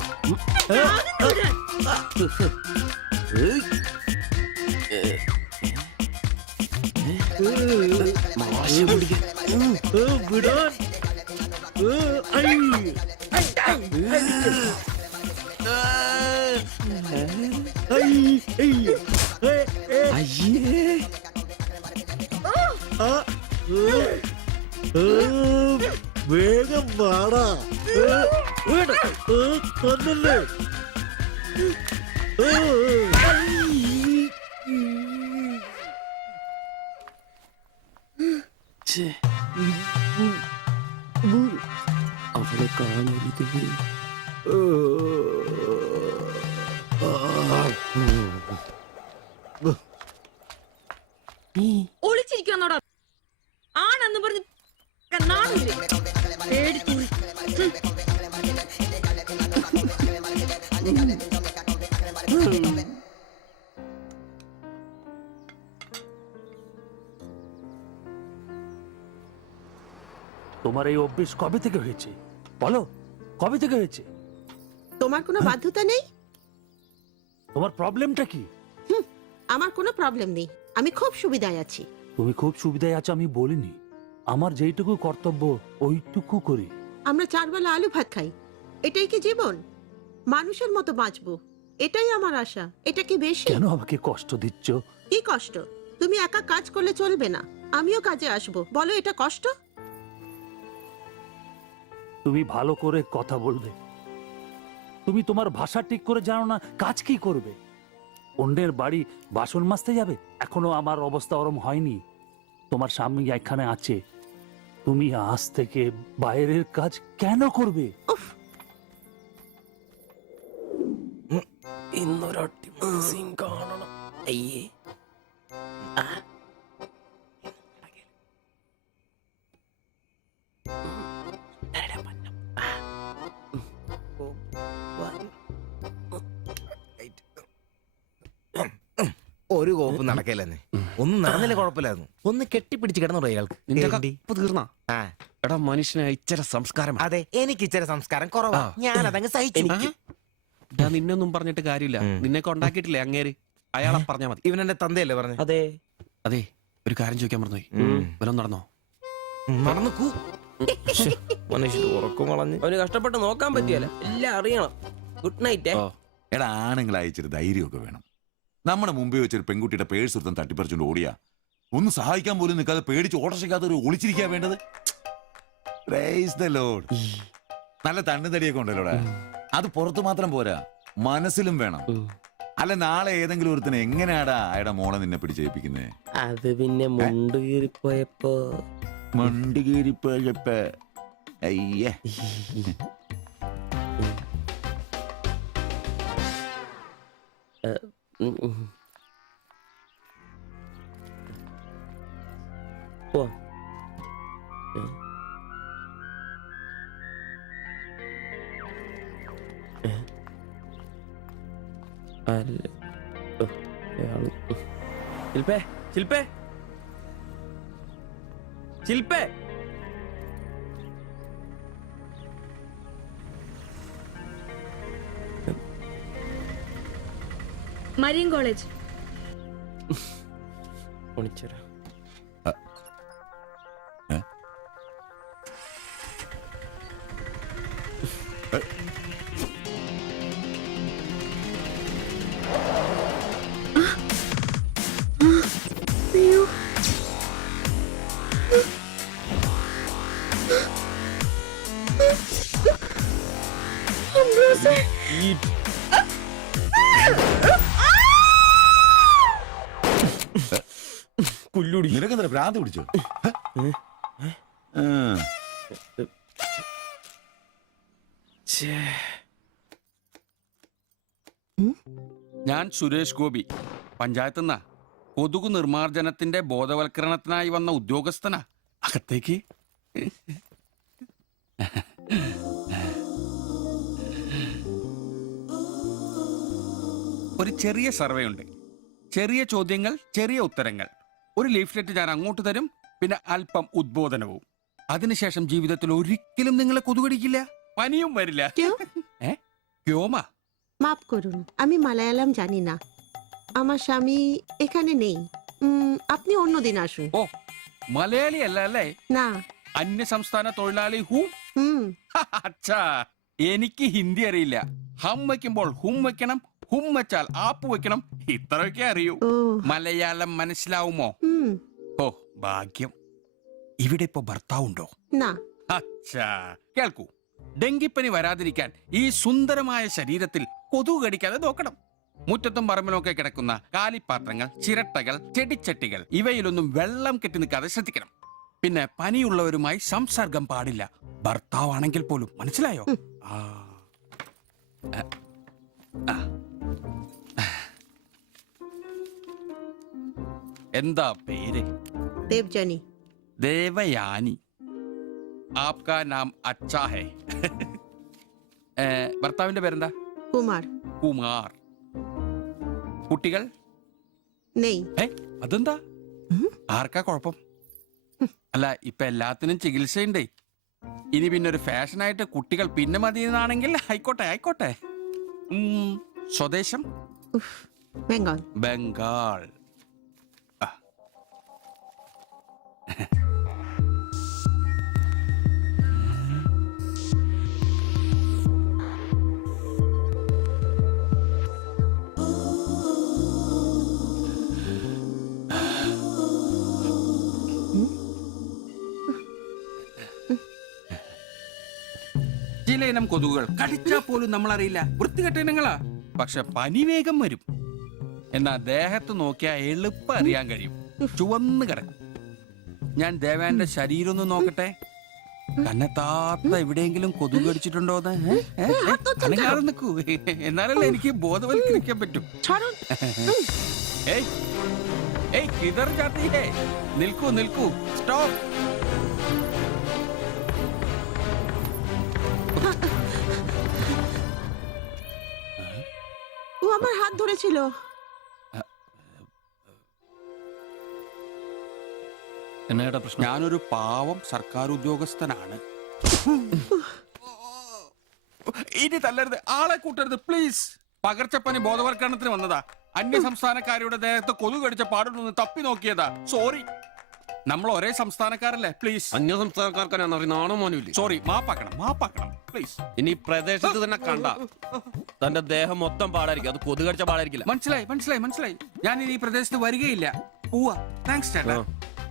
വേഗം പാടാ. കൊന്നല്ലേ? അവളെ കാണരുത്. ഒളിച്ചിരിക്കുന്നോടാ ആണെന്ന് പറഞ്ഞ് നാണില്ലേ? പേടിച്ചു. তোমার এই অভ্যেস কবে থেকে হয়েছে বলো? কবে থেকে হয়েছে? তোমার কোনো বাধ্যতা নেই? তোমার প্রবলেমটা কি? আমার কোনো প্রবলেম নেই, আমি খুব সুবিধায় আছি। তুমি খুব সুবিধায় আছো আমি বলিনি, আমার যেইটুকু কর্তব্য ওইটুকু করি। আমরা 4 বেলা আলু ভাত খাই, এটাই কি জীবন? মানুষের মতো বাঁচবো, এটাই আমার আশা। এটা কি বেশি? কেন আমাকে কষ্ট দিচ্ছ? কি কষ্ট? তুমি একা কাজ করলে চলবে না, আমিও কাজে আসবো। বলো এটা কষ্ট? তুমি ভালো করে কথা বলবে, তুমি তোমার ভাষা ঠিক করে জানো না, কাজ কি করবে? অন্যের বাড়ি বাসন মাজতে যাবে? এখনো আমার অবস্থা ওরম হয়নি। তোমার স্বামী এখানে আছে, তুমি আজ থেকে বাইরের কাজ কেন করবে? ഇന്നൊരട്ടി സീൻ കാണണം. അയ്യേ ഒരു കോപ്പ് നടക്കല്ലെന്ന്. ഒന്നും നടന്നില്ല കുഴപ്പമില്ലായിരുന്നു. ഒന്ന് കെട്ടിപ്പിടിച്ച് കിടന്നു അയാൾക്ക്. തീർന്നാ? എടാ മനുഷ്യനെ ഇച്ചിരി സംസ്കാരം. അതെ, എനിക്ക് ഇച്ചിരി സംസ്കാരം കുറവാ, ഞാൻ അതങ്ങ് സഹിച്ചു. ഞാൻ നിന്നൊന്നും പറഞ്ഞിട്ട് കാര്യമില്ല, നിന്നെ കൊണ്ടാക്കിയിട്ടില്ലേ അങ്ങേര്, അയാളെ പറഞ്ഞാ മതി. ഇവൻ എന്റെ തന്തയല്ലേ പറഞ്ഞു? അതെ അതെ, ഒരു കാര്യം ചോദിക്കാൻ മറന്നുപോയി. വല്ലതും നടന്നോ? നടന്നു. മനുഷ്യർ ഉറക്കം കളഞ്ഞ് അവന് കഷ്ടപ്പെട്ട് നോക്കാൻ പറ്റിയല്ല, എല്ലാം അറിയണം. Good night. എടാ, ആണുങ്ങളായി ഇച്ചിരി ധൈര്യമൊക്കെ വേണം. നമ്മുടെ മുമ്പേ വെച്ചൊരു പെൺകുട്ടിയുടെ പേഴ്സ് ഒരുത്തൻ തട്ടിപ്പറിച്ചുകൊണ്ട് ഓടിയാ ഒന്ന് സഹായിക്കാൻ പോലും നിൽക്കാതെ പേടിച്ച് ഓട്ടർഷയ്ക്കാതെ ഒരു ഒളിച്ചിരിക്കാ വേണ്ടത്. Praise the Lord. നല്ല തണ്ണുതടിയൊക്കെ ഉണ്ടല്ലോടാ. അത് പുറത്തു മാത്രം പോരാ, മനസ്സിലും വേണം. അല്ല, നാളെ ഏതെങ്കിലും ഒരുത്തനെ എങ്ങനെയാടാ അയാളുടെ മോളെ നിന്നെ പിടിച്ചേൽപ്പിക്കുന്നേ? അത് പിന്നെ മുണ്ട് കീറിപ്പോയപ്പോ അയ്യേ. ശില്പേ, ശില്പേ, ശില്പേ. Marian college. പൊണിച്ചറ. അയ്യോ, നിനക്കെന്താ ഭ്രാന്ത് പിടിച്ചോ? ഞാൻ സുരേഷ് ഗോപി, പഞ്ചായത്ത് നിന്നാ. കൊതുകു നിർമാർജനത്തിന്റെ ബോധവൽക്കരണത്തിനായി വന്ന ഉദ്യോഗസ്ഥനാ. അകത്തേക്ക്. ഒരു ചെറിയ സർവേ ഉണ്ട്. ചെറിയ ചോദ്യങ്ങൾ, ചെറിയ ഉത്തരങ്ങൾ. ഒരു ലീഫ്ലെറ്റ് ഞാൻ അങ്ങോട്ട് തരും, പിന്നെ അല്പം ഉദ്ബോധനവും. അതിനുശേഷം ജീവിതത്തിൽ ഒരിക്കലും നിങ്ങളെ കൊതുകടിക്കില്ല, പനിയും വരില്ല. ക്യോമാ? মাফ করুন, আমি মালায়ালাম জানি না। আমার স্বামী এখানে নেই। আপনি অন্যদিন আসুন। ഓ, മലയാളി അല്ല അല്ലേ? না। അന്യ സംസ്ഥാന തൊഴിലാളി ഹൂം? അച്ഛാ, എനിക്ക് ഹിന്ദി അറിയില്ല. ഹം വയ്ക്കുമ്പോൾ ഹും വെക്കണം, ഹും വെച്ചാൽ ആപ്പ് വെക്കണം, ഇത്രയൊക്കെ അറിയൂ. മലയാളം മനസ്സിലാവുമോ? ഓ, ഭാഗ്യം. ഇവിടെ ഇപ്പൊ ഭർത്താവുണ്ടോ? അച്ഛാ, കേൾക്കൂ. ഡെങ്കിപ്പനി വരാതിരിക്കാൻ ഈ സുന്ദരമായ ശരീരത്തിൽ കൊതുക് കടിക്കാതെ നോക്കണം. മുറ്റത്തും പറമ്പിലൊക്കെ കിടക്കുന്ന കാലിപ്പാത്രങ്ങൾ, ചിരട്ടകൾ, ചെടിച്ചട്ടികൾ ഇവയിലൊന്നും വെള്ളം കെട്ടി നിൽക്കാതെ ശ്രദ്ധിക്കണം. പിന്നെ പനിയുള്ളവരുമായി സംസർഗം പാടില്ല, ഭർത്താവാണെങ്കിൽ പോലും. മനസ്സിലായോ? എന്താ പേര്? ദേവ്ജാനി. ദേവയാനി. ആപ്കാ നാം അച്ഛാ ഹേ. ഭർത്താവിന്റെ പേരെന്താ? കുമാർ. കുമാർ. കുട്ടികൾ? അതെന്താ? ആർക്കാ കുഴപ്പം? അല്ല, ഇപ്പൊ എല്ലാത്തിനും ചികിത്സയുണ്ടേ. ഇനി പിന്നെ ഒരു ഫാഷനായിട്ട് കുട്ടികൾ പിന്നെ മതി എന്നാണെങ്കിൽ ആയിക്കോട്ടെ ആയിക്കോട്ടെ. സ്വദേശം? ബംഗാൾ. ബംഗാൾ. ചില ഇനം കൊതുകുകൾ കടിച്ചാൽ പോലും നമ്മൾ അറിയില്ല, വൃത്തികെട്ട ഇനങ്ങളാ. പക്ഷെ പനി വേഗം വരും. എന്നാ ദേഹത്ത് നോക്കിയാൽ എളുപ്പം അറിയാൻ കഴിയും, ചുവന്ന് കിടക്കും. ഞാൻ ദേവാന്റെ ശരീരം ഒന്ന് നോക്കട്ടെ. കന്നെത്താത്ത എവിടെയെങ്കിലും കൊതുക് കടിച്ചിട്ടുണ്ടോന്ന് അനങ്ങാതെ നിൽക്കൂ, എന്നാലല്ലേ എനിക്ക് ബോധവൽക്കരിക്കാൻ പറ്റും. കിതർ ജാത്തി ഹേ. നിൽക്കൂ നിൽക്കൂ, സ്റ്റോപ്പ്. ও আমার হাত ধরেছিল। എന്നേടാ പ്രശ്നം? ഞാനൊരു പാവം സർക്കാർ ഉദ്യോഗസ്ഥനാണ്. ഇനി തല്ലരുത്, ആളെ കൂട്ടരുത് പ്ലീസ്. പകർച്ചപ്പനി ബോധവൽക്കരണത്തിന് വന്നതാ. അന്യ സംസ്ഥാനക്കാരുടെ ദേഹത്ത് കൊതുക് കടിച്ച പാടുണ്ടെന്ന് തപ്പി നോക്കിയതാ. സോറി, നമ്മൾ ഒരേ സംസ്ഥാനക്കാരല്ലേ, പ്ലീസ്. അന്യ സംസ്ഥാനക്കാർക്ക് നാണോ മോനുമില്ലേ? സോറി, മാപ്പാക്കണം മാപ്പാക്കണം പ്ലീസ്. ഇനി പ്രദേശത്ത് തന്നെ കണ്ട തന്റെ ദേഹം മൊത്തം പാടായിരിക്കും, അത് കൊതുക് കടിച്ച പാടായിരിക്കില്ല. മനസ്സിലായി മനസ്സിലായി മനസ്സിലായി. ഞാൻ ഇനി ഈ പ്രദേശത്ത് വരികയില്ല. പോവാ. താങ്ക്സ് ചേട്ടാ.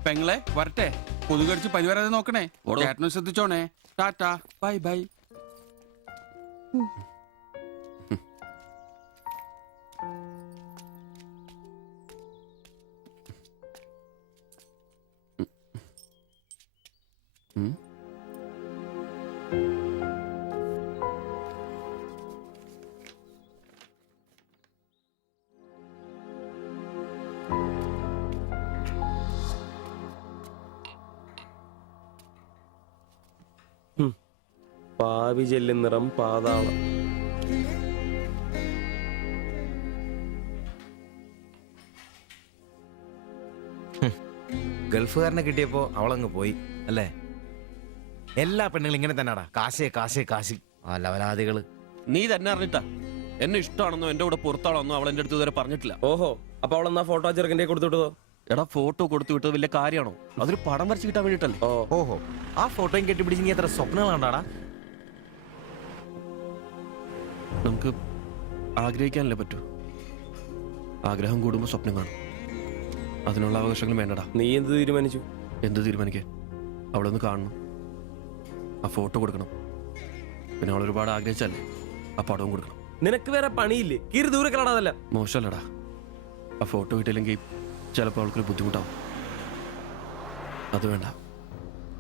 പെങ്ങളെ വരട്ടെ. കൊതുക് കടിച്ച് പനി വരാതെ നോക്കണേ. ചേട്ടനും ശ്രദ്ധിച്ചോണേ. Tata, bye bye. പാവി ജെല്ലിൻ നിറം പാതാളം. ഗൾഫുകാരനെ കിട്ടിയപ്പോ അവളങ്ങ് പോയി അല്ലേ? എല്ലാ പെണ്ണുങ്ങളും ഇങ്ങനെ തന്നെയാടാ, കാശേ കാശേ കാശ്. ലവലാദികള്. നീ തന്നെ അറിഞ്ഞിട്ടാ എന്നെ ഇഷ്ടമാണെന്നോ എന്റെ കൂടെ പുറത്താണെന്നോ അവൾ എന്റെ അടുത്ത് ഇതുവരെ പറഞ്ഞിട്ടില്ല. ഓഹോ, അപ്പൊ അവളെന്നാ ഫോട്ടോ ചെറുക്കൻ്റെ കൊടുത്തു വിട്ടതോ? എടാ, ഫോട്ടോ കൊടുത്തു വിട്ടത് വലിയ കാര്യമാണോ? അതൊരു പടം വരച്ച് കിട്ടാൻ വേണ്ടിട്ടല്ലേ. ഓഹോ, ആ ഫോട്ടോയും കെട്ടിപ്പിടിച്ച് നീ എത്ര സ്വപ്നങ്ങൾ കണ്ടാടാ? നമുക്ക് ആഗ്രഹിക്കാനല്ലേ പറ്റൂ. ആഗ്രഹം കൂടുമ്പോ സ്വപ്നം കാണും. അതിനുള്ള അവകാശങ്ങൾ വേണ്ടടാ. നീ എന്ത് തീരുമാനിച്ചു? എന്ത് തീരുമാനിക്കാൻ? അവളൊന്ന് കാണണം, ആ ഫോട്ടോ കൊടുക്കണം, പിന്നെ അവൾ ഒരുപാട് ആഗ്രഹിച്ചല്ലേ ആ പടവും കൊടുക്കണം. നിനക്ക് വേറെ പണിയില്ലേ? കീറി ദൂരെ കളടാതല്ല. മോശമല്ലടാ, ആ ഫോട്ടോ കിട്ടിയില്ലെങ്കിൽ ചിലപ്പോൾ അവൾക്കൊരു ബുദ്ധിമുട്ടാവും. അത് വേണ്ട,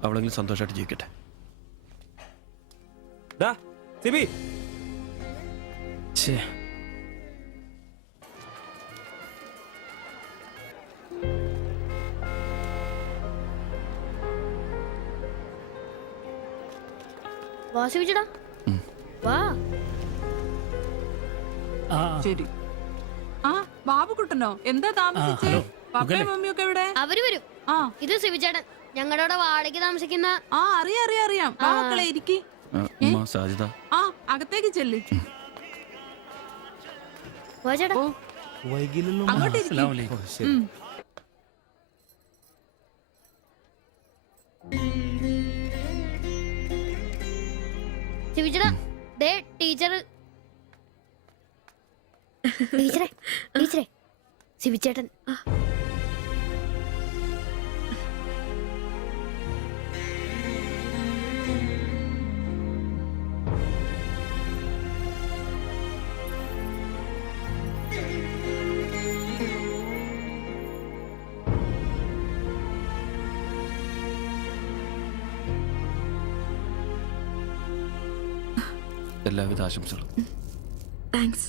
അവളെങ്കിലും സന്തോഷമായിട്ട് ജീവിക്കട്ടെ. സിബി വാ ശിവിച്ചേട്ടാ, വാ. ശരി. ആ ബാബുക്കുട്ടനോ, എന്താ താമസിച്ചേ? പപ്പയും മമ്മിയൊക്കെ എവിടെ? അവര് വരും. ഇത് ശിവിച്ചേട്ടൻ, ഞങ്ങളുടെ അവിടെ വാടകയ്ക്ക് താമസിക്കുന്ന. ആ അറിയാം. വാ മക്കളെ, ഇരിക്കി. ആ അകത്തേക്ക് ചെല്ലി. അങ്ങോട്ട് ശിവിച്ചേട്ടാ, ദേ ടീച്ചറെ ശിവിച്ചേട്ടൻ. എല്ലാവിധ ആശംസകളും. താങ്ക്സ്.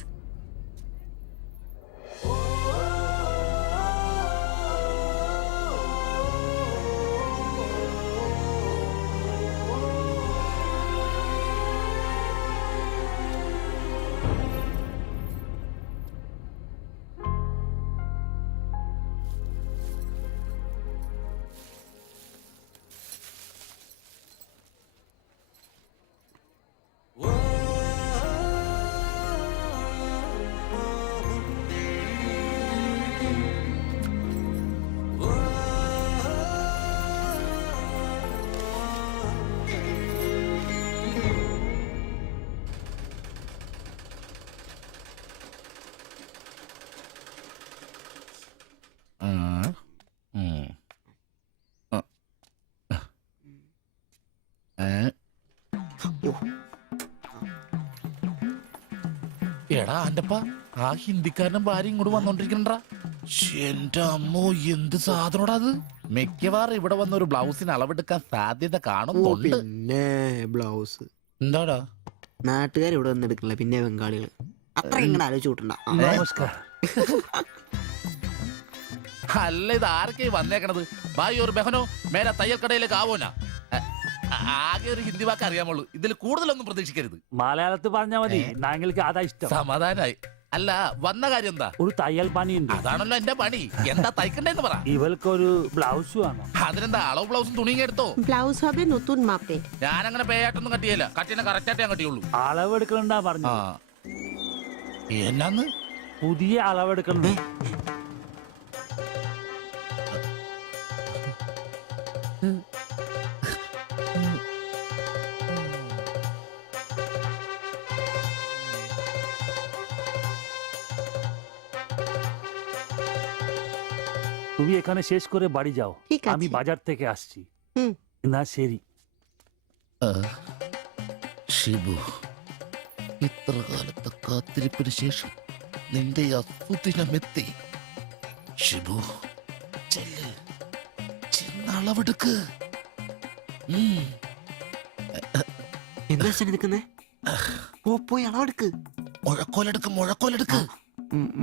എടാ അന്റപ്പ, ആ ഹിന്ദിക്കാരനും ഭാര്യ ഇങ്ങോട്ട് വന്നോണ്ടിരിക്കണ്ടാ. എന്റെ അമ്മോ, എന്ത് സാധനോടാ അത്. മിക്കവാറും ഇവിടെ വന്ന ഒരു ബ്ലൗസിന് അളവെടുക്കാൻ സാധ്യത കാണുന്നുണ്ട്. പിന്നെ ബ്ലൗസ് എന്താടാ നാട്ടുകാർ ഇവിടെ വന്ന് എടുക്കില്ല, പിന്നെ ബംഗാളികൾ. അത്ര ഇങ്ങനെ ആലോചിച്ച് കൂട്ടണ്ട. അല്ല, ഇത് ആരൊക്കെ വന്നേക്കണത്? ഭായി ഒരു ബഹനോ മേലെ തയ്യൽ കടയിലേക്ക് ആവോനാ. ആകെ ഒരു ഹിന്ദി വാക്ക് അറിയാമുള്ളൂ, ഇതിൽ കൂടുതലൊന്നും പ്രതീക്ഷിക്കരുത്. മലയാളത്തിൽ പറഞ്ഞാൽ മതി, ഞങ്ങൾക്ക് അതാ ഇഷ്ടം. സമാധാനായി. അല്ല, വന്ന കാര്യം എന്താ? ഒരു തയ്യൽ പണിയുണ്ട്. അതാണല്ലോ എന്റെ പണി. എന്താ തയ്ക്കണ്ടേന്ന് പറ. ഇവൾക്കൊരു ബ്ലൗസ് വേണം. അതിനെന്താ അളവ് ബ്ലൗസും തുണിയും എടുത്തോ? ব্লাউজ হবে নতুন মাপের। ഞാൻ അങ്ങനെ പേയായിട്ടൊന്നും കട്ടിയല്ല, കട്ടിനെ കറക്റ്റ് ആയിട്ട് ഞാൻ കട്ടിയുള്ളൂ. അളവെടുക്കണ്ടാ പറഞ്ഞു. എന്നാന്ന്? പുതിയ അളവെടുക്കണം. তুমি এখানে শেষ করে বাড়ি যাও, আমি বাজার থেকে আসছি। না ശരി. ഷിബു, ഇത്ര കാലത്തെ കാത്തിരിപ്പിന് ശേഷം നിന്റെ അസുദിനമെത്തി. ഷിബു, ചെല്ല്, ചെന്നളവെടുക്ക്. എന്താ എടുക്കുന്നേ? പോയി അളവെടുക്ക്. മുഴക്കോലെടുക്ക്.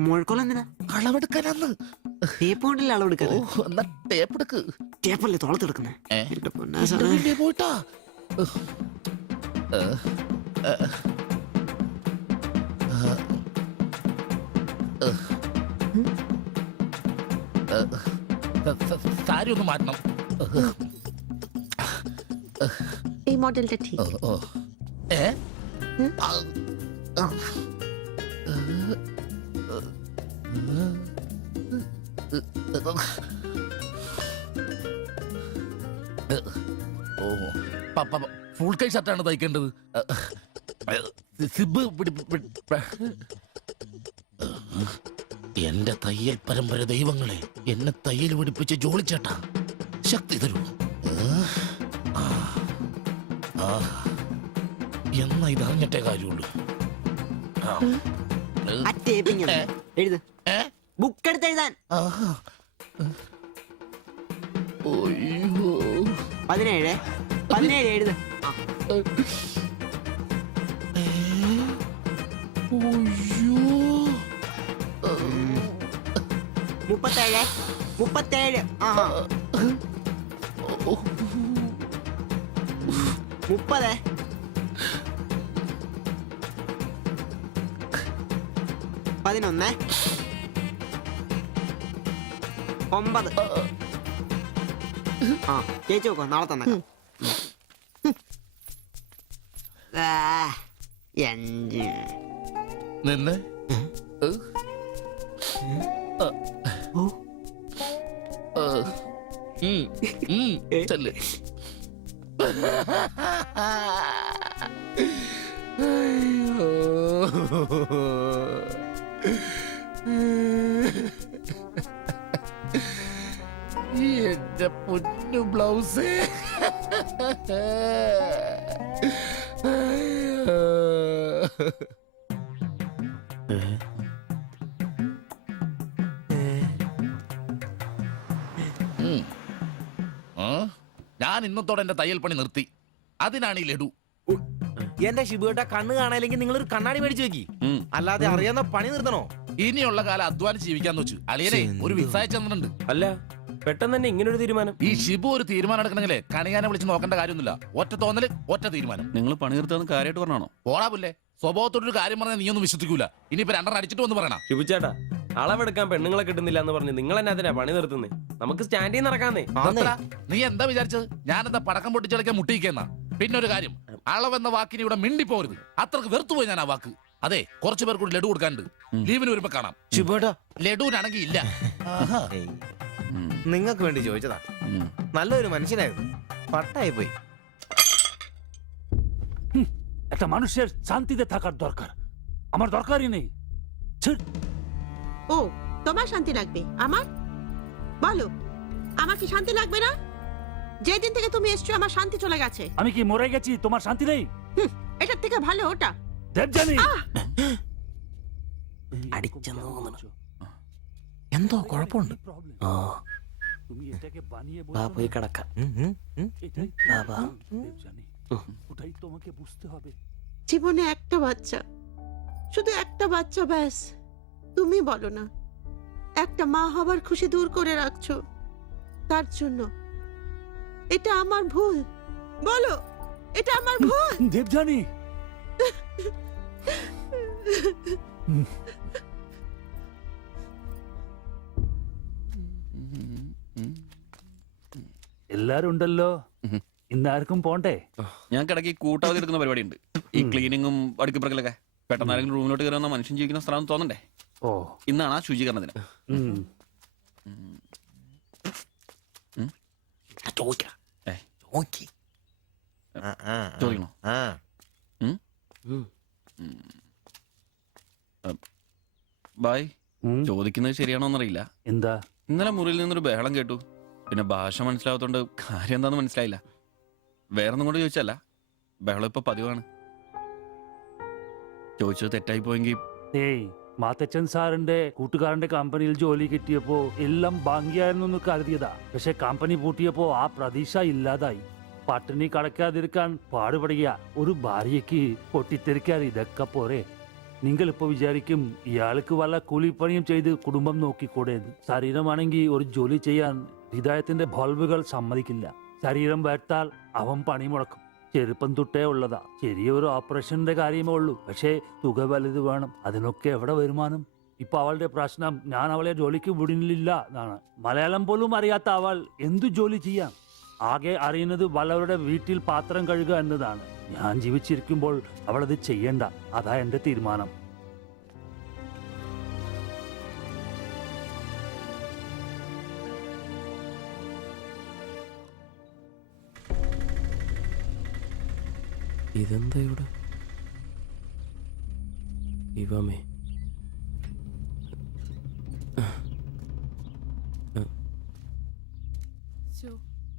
മുഴക്കോൽ എന്തിനാ? അളവെടുക്കാനാന്ന്. ടേപ്പ് കൊണ്ടല്ലേ അളവെടുക്കാറ്? ടേപ്പ് എടുക്ക്. ടേപ്പല്ലേ തോളത്തെടുക്കുന്നേ? പോയിട്ടാ. സാരി ഒന്ന് മാറ്റണം. এই মডেলটা ঠিক। ഫുൾ കൈ ഷർട്ടാണ് തയ്ക്കേണ്ടത്. സിബ് എന്റെ തയ്യൽ പരമ്പര ദൈവങ്ങളെ, എന്നെ തയ്യൽ പിടിപ്പിച്ച് ജോളിച്ചേട്ടാ, ശക്തി തരൂ. എന്നാ ഇതറിഞ്ഞിട്ടേ കാര്യമുള്ളൂ. ആ ടേപ്പിംഗ് എഴുത്, ബുക്ക് എടുത്ത് എഴുതാൻ. 17 എഴുത്. 37. ആഹാ 30. 11. 9. ആ ചേച്ചി നോക്കോ, നാളെ തന്നെ. 5. നിന്ന് ചെല്ല്. എന്റെ പൊന്നു ബ്ലൗസ്. ഞാൻ ഇന്നത്തോടെ എന്റെ തയ്യൽ പണി നിർത്തി. അതിനാണ് ഈ ലഡു. എന്റെ ശിബുവേട്ട കണ്ണ് കാണാനില്ലെങ്കിൽ നിങ്ങളൊരു കണ്ണാടി മേടിച്ചു വെക്കി, അല്ലാതെ അറിയാവുന്ന പണി നിർത്തണോ? ഇനിയുള്ള കാലം അധ്വാനിച്ച് ജീവിക്കാന്ന് വെച്ചു. അളിയനെ ഒരു വിസായ ചെന്നിട്ടുണ്ട്. അല്ല പെട്ടെന്ന് തന്നെ ഇങ്ങനെ ഒരു തീരുമാനം. ഈ ഷിബു ഒരു തീരുമാനം എടുക്കണമെങ്കിലേ കണിയാനെ വിളിച്ച് നോക്കേണ്ട കാര്യമൊന്നുമില്ല. ഒറ്റ തോന്നല്, ഒറ്റ തീരുമാനം. നിങ്ങൾ പണി നിർത്താന്ന് കാര്യമായിട്ട് പറഞ്ഞാണോ? പോടാ പുല്ലേ, സ്വഭാവത്തോടൊരു കാര്യം പറഞ്ഞാൽ നീ ഒന്നും വിശ്വസിക്കൂല. ഇനിയിപ്പോ 2 അടിച്ചിട്ട് വന്ന് പറയണം. ശിബുച്ചേട്ടാ, അളവെടുക്കാൻ പെണ്ണുങ്ങളെ കിട്ടുന്നില്ല എന്ന് പറഞ്ഞ് നിങ്ങൾ തന്നെ അതിനാ പണി നിർത്തുന്നേ. നമുക്ക് സ്റ്റാൻഡിൽ നടക്കാന്നേ. നീ എന്താ വിചാരിച്ചത്? ഞാനെന്താ പടക്കം പൊട്ടിച്ചളിക്കാൻ മുട്ടിയിക്കുന്ന? പിന്നെ ഒരു കാര്യം, അളവെന്ന വാക്കിന് ഇവിടെ മിണ്ടിപ്പോരുത്. അത്രക്ക് വെറുത്തുപോയി ഞാൻ ആ വാക്ക്. അതെ, കുറച്ചു പേർ കൂടി ലഡു കൊടുക്കാനുണ്ട്. ലീവിന് വരുമ്പോ കാണാം. ലഡുവിനാണെങ്കിൽ ഇല്ല. നിങ്ങൾക്ക് വേണ്ടി ചോദിച്ചതാ. നല്ലൊരു മനുഷ്യനായിരുന്നു, പട്ടായി പോയി. একটা মানুষের শান্তিতে থাকার দরকার, আমার দরকারই নেই। ও তোমার শান্তি লাগবে? আমার বলো, আমার কি শান্তি লাগবে না? যেদিন থেকে তুমি এসছো আমার শান্তি চলে গেছে। আমি কি মরে গেছি? তোমার শান্তি নেই? এটার থেকে ভালো ওটা। দেবজানি അടിച്ചെന്ന് തോന്നുന്നു. എന്തോ കുഴപ്പമുണ്ട്. তুমি এটাকে বানিয়ে പോയി കിടക്കാം. ওটাই তোমাকে বুঝতে হবে। জীবনে একটা বাচ্চা, শুধু একটা বাচ্চা, ব্যাস। তুমি বলো না, একটা মা হবার খুশি দূর করে রাখছো, তার জন্য এটা আমার ভুল? বলো, এটা আমার ভুল? দেবজানি എല്ലാരും ഉണ്ടല്ലോ, ഇന്നാർക്കും പോണ്ടേ? ഞങ്ങൾക്ക് ഇടയ്ക്ക് കൂട്ടാതെ എടുക്കുന്ന പരിപാടി ഉണ്ട്. ഈ ക്ലീനിങ്ങും അടുക്കിപ്പറക്കലൊക്കെ. പെട്ടെന്ന് ആരെങ്കിലും റൂമിലോട്ട് കയറി വന്നാൽ മനുഷ്യൻ ജീവിക്കുന്ന സ്ഥലം തോന്നണ്ടേ? ഓ, ഇന്നാണ് ആ ശുചീകരണത്തിന്. ചോദിക്കണോ? ബായ്, ചോദിക്കുന്നത് ശരിയാണോന്നറിയില്ല. എന്താ? ഇന്നലെ മുറിയിൽ നിന്നൊരു ബഹളം കേട്ടു. പിന്നെ ഭാഷ മനസ്സിലാവാത്തോണ്ട് കാര്യം എന്താന്ന് മനസ്സിലായില്ല. വേറൊന്നും കൊണ്ട് ചോദിച്ചല്ല, ബഹളം ഇപ്പൊ പതിവാണ്. ചോദിച്ചത് തെറ്റായി പോയെങ്കിൽ. ഏയ്, മാത്തച്ചൻ സാറിന്റെ കൂട്ടുകാരന്റെ കമ്പനിയിൽ ജോലി കിട്ടിയപ്പോ എല്ലാം ഭാഗ്യായിരുന്നു എന്ന് കരുതിയതാ. പക്ഷെ കമ്പനി പൂട്ടിയപ്പോ ആ പ്രതീക്ഷ ഇല്ലാതായി. പട്ടിണി കടക്കാതിരിക്കാൻ പാടുപെടുക. ഒരു ഭാര്യയ്ക്ക് പൊട്ടിത്തെറിക്കാൻ ഇതൊക്കെ പോരെ? നിങ്ങൾ ഇപ്പൊ വിചാരിക്കും ഇയാൾക്ക് വല്ല കൂലിപ്പണിയും ചെയ്ത് കുടുംബം നോക്കിക്കൂടേന്ന്. ശരീരമാണെങ്കിൽ ഒരു ജോലി ചെയ്യാൻ ഹൃദയത്തിന്റെ ബൾബുകൾ സമ്മതിക്കില്ല. ശരീരം വേർത്താൽ അവൻ പണി മുടക്കും. ചെറുപ്പം തൊട്ടേ ഉള്ളതാ. ചെറിയൊരു ഓപ്പറേഷന്റെ കാര്യമേ ഉള്ളൂ, പക്ഷേ തുക വലുത് വേണം. അതിനൊക്കെ എവിടെ വരുമാനം? ഇപ്പൊ അവളുടെ പ്രശ്നം ഞാൻ അവളെ ജോലിക്ക് വിടുന്നില്ല എന്നാണ്. മലയാളം പോലും അറിയാത്ത അവൾ എന്തു ജോലി ചെയ്യാം? ആകെ അറിയുന്നത് വല്ലവരുടെ വീട്ടിൽ പാത്രം കഴുകുക എന്നതാണ്. ഞാൻ ജീവിച്ചിരിക്കുമ്പോൾ അവളത് ചെയ്യണ്ട. അതാ എന്റെ തീരുമാനം. ഇതെന്താ ഇവിടെ? ഇവമേ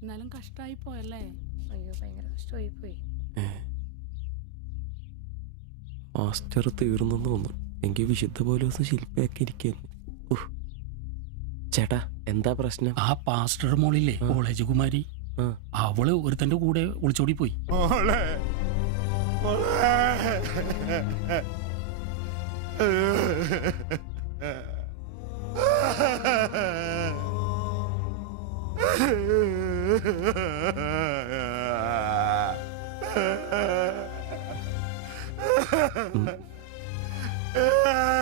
എന്നാലും കഷ്ടായി പോയല്ലേ? അയ്യോ, ഭയങ്കര കഷ്ടമായി പോയി. മാസ്റ്റർ തീർന്നു തോന്നുന്നു. എങ്കിൽ വിശുദ്ധ പോലെ ശില്പയാക്കി ഇരിക്കുന്നു. ചേട്ടാ എന്താ പ്രശ്നം? ആ പാസ്റ്റർ മോളില്ലേ കോളേജ് കുമാരി, അവള് ഒരുത്തന്റെ കൂടെ ഒളിച്ചോടി പോയി.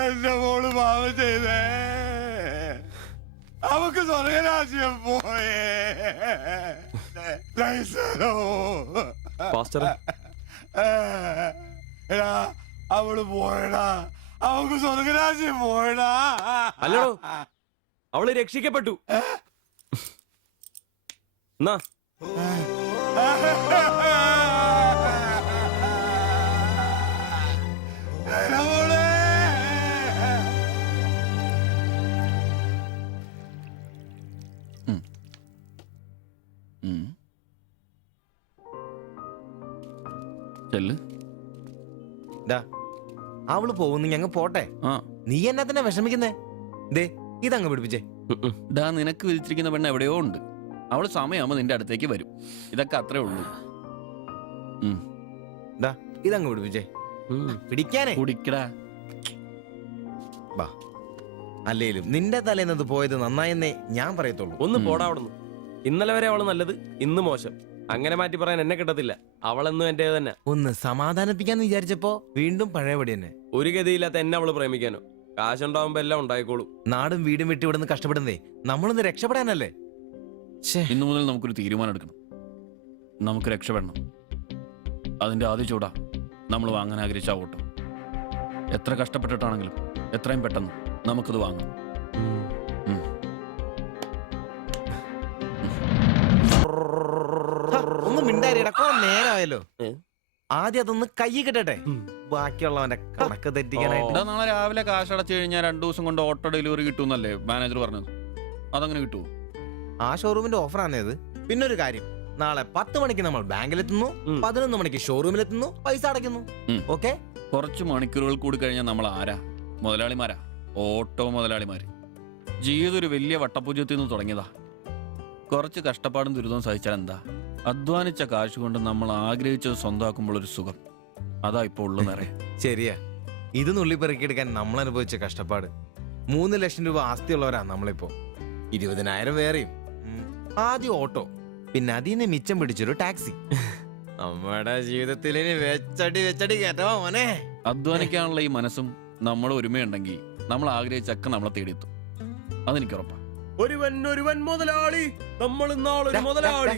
എന്റെ മോള് പാവം ചെയ്തേ, അവക്ക് സ്വർഗരാജ്യം പോയേ. എടാ അവള് പോയടാ, അവക്ക് സ്വർഗരാജ്യം പോയടാ. അല്ലടോ, അവള് രക്ഷിക്കപ്പെട്ടു. എന്നാ അവള് പോകുന്നു, ഞങ്ങ പോട്ടെ. നീ എന്നാ തന്നെ വിഷമിക്കുന്നേ? ദേ ഇതങ്ങ് പിടിപ്പിച്ചേ. നിനക്ക് വിധിച്ചിരിക്കുന്ന പെണ്ണ് എവിടെയോ ഉണ്ട്. അവള് സമയമാകുമ്പോ നിന്റെ അടുത്തേക്ക് വരും. ഇതൊക്കെ അത്രേ ഉള്ളൂ. ഇതങ്ങ് പിടിപ്പിച്ചേ. പിടിക്കാനേ കുടിക്കടാ. അല്ലേലും നിന്റെ തലേന്നത് പോയത് നന്നായെന്നേ ഞാൻ പറയത്തുള്ളൂ. ഒന്ന് പോടാ അവിടുന്ന്. ഇന്നലെ വരെ അവള് നല്ലത്, ഇന്ന് മോശം. അങ്ങനെ മാറ്റി പറയാൻ എന്നെ കിട്ടത്തില്ല. അവളെന്നും എന്റെ തന്നെ. ഒന്ന് സമാധാനിപ്പിക്കാന്ന് വിചാരിച്ചപ്പോ വീണ്ടും പഴയപടി തന്നെ. ഒരു ഗതിയില്ലാത്ത എന്നെ അവള് പ്രേമിക്കാനോ? കാശുണ്ടാവുമ്പോ എല്ലാം ഉണ്ടായിക്കോളും. നാടും വീടും വിട്ട് ഇവിടുന്ന് കഷ്ടപ്പെടുന്നേ നമ്മളൊന്ന് രക്ഷപ്പെടാനല്ലേ. ഇന്നു മുതൽ നമുക്കൊരു തീരുമാനം എടുക്കണം. നമുക്ക് രക്ഷപ്പെടണം. അതിന്റെ ആദ്യ ചൂടാ നമ്മൾ വാങ്ങാൻ ആഗ്രഹിച്ച ഓട്ടോ. എത്ര കഷ്ടപ്പെട്ടിട്ടാണെങ്കിലും എത്രയും പെട്ടെന്ന് നമുക്കത് വാങ്ങാം. ഒന്ന് മിണ്ടാരിടക്കോ, നേരമായല്ലോ. ആദ്യം അതൊന്ന് കൈ കിട്ടട്ടെ, ബാക്കിയുള്ളവന്റെ കണക്ക് തെറ്റിക്കാനായിട്ട്. നാളെ രാവിലെ കാശ് അടച്ചു കഴിഞ്ഞാൽ 2 ദിവസം കൊണ്ട് ഓട്ടോ ഡെലിവറി കിട്ടുമെന്നല്ലേ മാനേജർ പറഞ്ഞത്? അതങ്ങനെ കിട്ടുമോ? ആ ഷോറൂമിന്റെ ഓഫറാണേത്. പിന്നെ ഒരു കാര്യം, നാളെ 10 മണിക്ക് നമ്മൾ ബാങ്കിലെത്തുന്നു, 11 മണിക്ക് ഷോറൂമിലെത്തുന്നു, പൈസ അടയ്ക്കുന്നു. ഓക്കെ, കുറച്ച് മണിക്കൂറുകൾ കൂടി കഴിഞ്ഞാൽ നമ്മൾ ആരാ? മുതലാളിമാരാ, ഓട്ടോ മുതലാളിമാര്. ജീവിതം ഒരു വലിയ വട്ടപൂജ്യത്തിൽ നിന്ന് തുടങ്ങിയതാ. കുറച്ച് കഷ്ടപ്പാടും ദുരിതവും സഹിച്ചാൽ എന്താ? അധ്വാനിച്ച കാശ് കൊണ്ട് നമ്മൾ ആഗ്രഹിച്ചത് സ്വന്തമാക്കുമ്പോൾ ഒരു സുഖം, അതാ ഇപ്പൊ ഉള്ളു നിറയെ. ശരിയാ, ഇത് നുള്ളി പെറുക്കിയെടുക്കാൻ നമ്മൾ അനുഭവിച്ച കഷ്ടപ്പാട്. 3 ലക്ഷം രൂപ ആസ്തിയുള്ളവരാ നമ്മളിപ്പോ. 20,000 വേറെയും. ആദ്യം ഓട്ടോ, പിന്നെ അതിന് മിച്ചം പിടിച്ചൊരു ടാക്സി. നമ്മുടെ ജീവിതത്തിൽ വെച്ചടി കേട്ടോ മോനെ. അധ്വാനിക്കാനുള്ള ഈ മനസ്സും നമ്മുടെ ഒരുമയുണ്ടെങ്കിൽ നമ്മൾ ആഗ്രഹിച്ചൊക്കെ നമ്മളെ തേടിയെത്തും. അതെനിക്ക് ഉറപ്പാ. ഒരുവൻ മുതലാളി, നമ്മൾ ഇന്നാളൊരു മുതലാളി.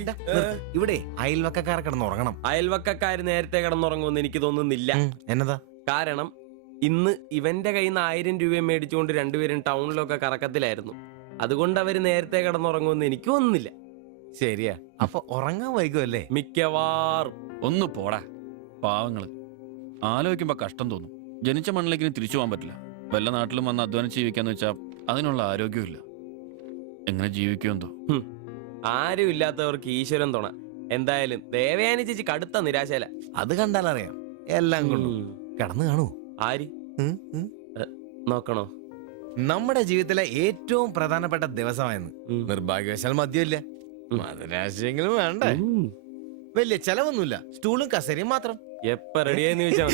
ഇവിടെ അയൽവക്കക്കാർ കിടന്നുറങ്ങണം. അയൽവക്കക്കാര് നേരത്തെ കിടന്നുറങ്ങുമെന്ന് എനിക്ക് തോന്നുന്നില്ല. എന്നതാ കാരണം ഇന്ന് ഇവന്റെ കയ്യിൽ നിന്ന് 1000 രൂപയും മേടിച്ചുകൊണ്ട് രണ്ടുപേരും ടൗണിലൊക്കെ കറക്കത്തിലായിരുന്നു. അതുകൊണ്ട് അവര് നേരത്തെ കിടന്നുറങ്ങുമെന്ന് എനിക്ക് തോന്നുന്നില്ല. ശരിയാ, അപ്പൊ ഉറങ്ങാൻ വൈകുമല്ലേ? മിക്കവാറും. ഒന്ന് പോടാ പാവങ്ങള്. ആലോചിക്കുമ്പോ കഷ്ടം തോന്നും. ജനിച്ച മണ്ണിലേക്ക് തിരിച്ചു പോകാൻ പറ്റില്ല. വല്ല നാട്ടിലും വന്ന് അധ്വാനിച്ച് ജീവിക്കാന്ന് വെച്ചാൽ അതിനുള്ള ആരോഗ്യമില്ല. എങ്ങനെ ജീവിക്കുമെന്തോ. ആരും ഇല്ലാത്തവർക്ക് ഈശ്വരൻ തുണ. എന്തായാലും ദേവയാനി ചേച്ചി കടുത്ത നിരാശയില. അത് കണ്ടാലറിയാം. എല്ലാം കൊണ്ടും കടന്നു കാണൂ. ആര് നോക്കണോ? നമ്മുടെ ജീവിതത്തിലെ ഏറ്റവും പ്രധാനപ്പെട്ട ദിവസമായിരുന്നു. നിർഭാഗ്യവശാൽ മദ്യമില്ല. മധുരാശയെങ്കിലും വേണ്ടേ? വലിയ ചെലവൊന്നുമില്ല, സ്റ്റൂളും കസേരയും മാത്രം. എപ്പ റെഡിയായെന്ന് ചോദിച്ചാൽ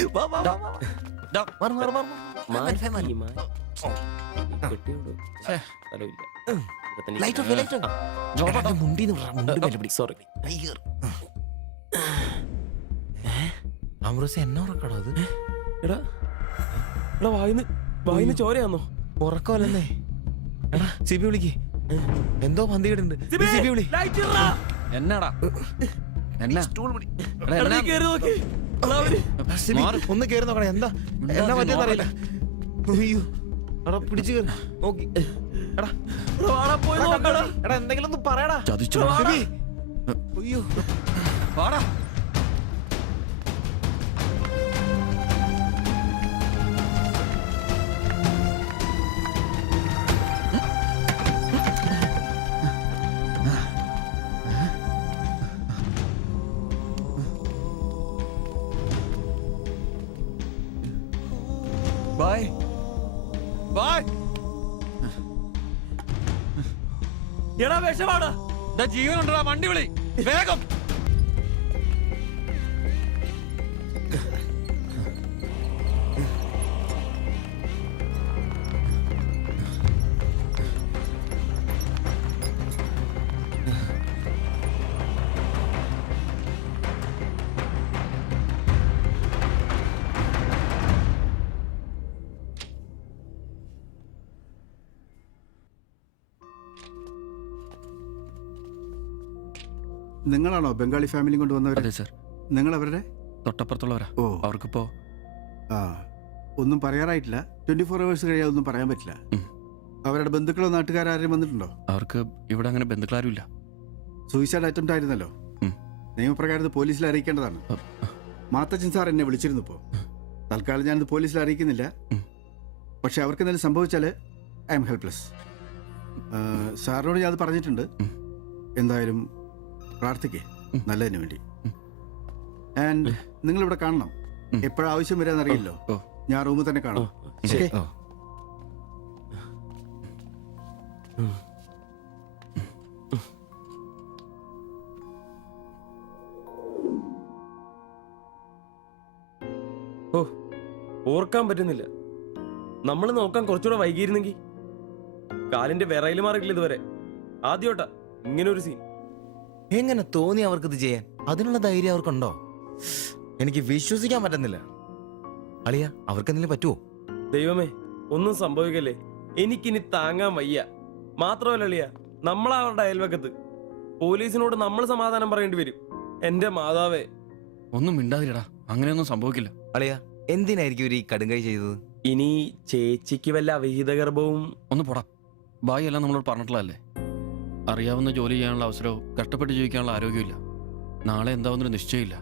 എന്നെ ഉറക്കടോ അത്? എടാ വായിന്ന് ചോരയാന്നോ? ഉറക്കമല്ലേ? എടാ സിബി വിളിക്ക്, എന്തോ പന്തികിടുണ്ട്. സിബി വിളി. എന്നാടാ ഒന്ന് കേറി നോക്കണേ. എന്താ എന്നാ പറ്റിയെന്ന് അറിയില്ല. അയ്യോ എടാ പിടിച്ചു കയറി നോക്കി. എടാ എന്തെങ്കിലും ഒന്ന് പറയടാ. അയ്യോ വാടാ. എടാ വിഷമാടാ, ജീവനുണ്ടോ? വണ്ടി വിളി വേഗം. നിങ്ങളാണോ ബംഗാളി ഫാമിലി കൊണ്ടുവന്നവർ? അതെ സർ. നിങ്ങൾ അവരുടെ തൊട്ടപ്പുറത്തുള്ളവരാ. ഓ, അവർക്കിപ്പോ ആ ഒന്നും പറയാറായിട്ടില്ല. 24 hours കഴിയാതെ ഒന്നും പറയാൻ പറ്റില്ല. അവരുടെ ബന്ധുക്കളോ നാട്ടുകാരും വന്നിട്ടുണ്ടോ? അവർക്ക് ഇവിടെ അങ്ങനെ ബന്ധുക്കളാരും ഇല്ല. സൂയിസൈഡ് അറ്റംപ്റ്റ് ആയിരുന്നല്ലോ. നിയമപ്രകാരം ഇത് പോലീസിൽ അറിയിക്കേണ്ടതാണ്. മാത്തച്ചൻ സാർ എന്നെ വിളിച്ചിരുന്നു. ഇപ്പോൾ തൽക്കാലം ഞാനിത് പോലീസിൽ അറിയിക്കുന്നില്ല. പക്ഷെ അവർക്ക് എന്തെങ്കിലും സംഭവിച്ചാൽ ഐ എം ഹെൽപ്ലെസ്. സാറിനോട് ഞാൻ അത് പറഞ്ഞിട്ടുണ്ട്. എന്തായാലും പ്രാർത്ഥിക്കേ നല്ലതിന് വേണ്ടി. ആൻഡ് നിങ്ങളിവിടെ കാണണം. എപ്പോഴാവശ്യം വരാന്നറിയില്ലോ. ഞാൻ റൂമിൽ തന്നെ കാണാം. ശരി. ഓ, ഓർക്കാൻ പറ്റുന്നില്ല. നമ്മൾ നോക്കാൻ കുറച്ചുകൂടെ വൈകിയിരുന്നെങ്കിൽ. കാലിന്റെ വിറയിൽ മാറിയിട്ടില്ല ഇതുവരെ. ആദ്യോട്ടാ ഇങ്ങനെ ഒരു സീൻ. എങ്ങനെ തോന്നി അവർക്കിത് ചെയ്യാൻ? അതിനുള്ള ധൈര്യം അവർക്കുണ്ടോ? എനിക്ക് വിശ്വസിക്കാൻ പറ്റുന്നില്ല. അളിയ, അവർക്കെന്തെങ്കിലും പറ്റുമോ? ദൈവമേ, ഒന്നും സംഭവിക്കല്ലേ. എനിക്കിനി താങ്ങാൻ വയ്യ. മാത്രമല്ല അളിയ, നമ്മളാ അവരുടെ അയൽവക്കത്ത്. പോലീസിനോട് നമ്മൾ സമാധാനം പറയേണ്ടി വരും. എന്റെ മാതാവേ. ഒന്നും മിണ്ടാതിരടാ, അങ്ങനെയൊന്നും സംഭവിക്കില്ല. അളിയ, എന്തിനായിരിക്കും ഇവർ ഈ കടുങ്കൈ ചെയ്തത്? ഇനി ചേച്ചിക്ക് വല്ല അവിഹിത ഗർഭവും. ഒന്ന് പോടാ. ബായി എല്ലാം നമ്മളോട് പറഞ്ഞിട്ടുള്ളതല്ലേ. അറിയാവുന്ന ജോലി ചെയ്യാനുള്ള അവസരവും കഷ്ടപ്പെട്ട് ജീവിക്കാനുള്ള ആരോഗ്യമില്ല. നാളെ എന്താവുന്നൊരു നിശ്ചയമില്ല.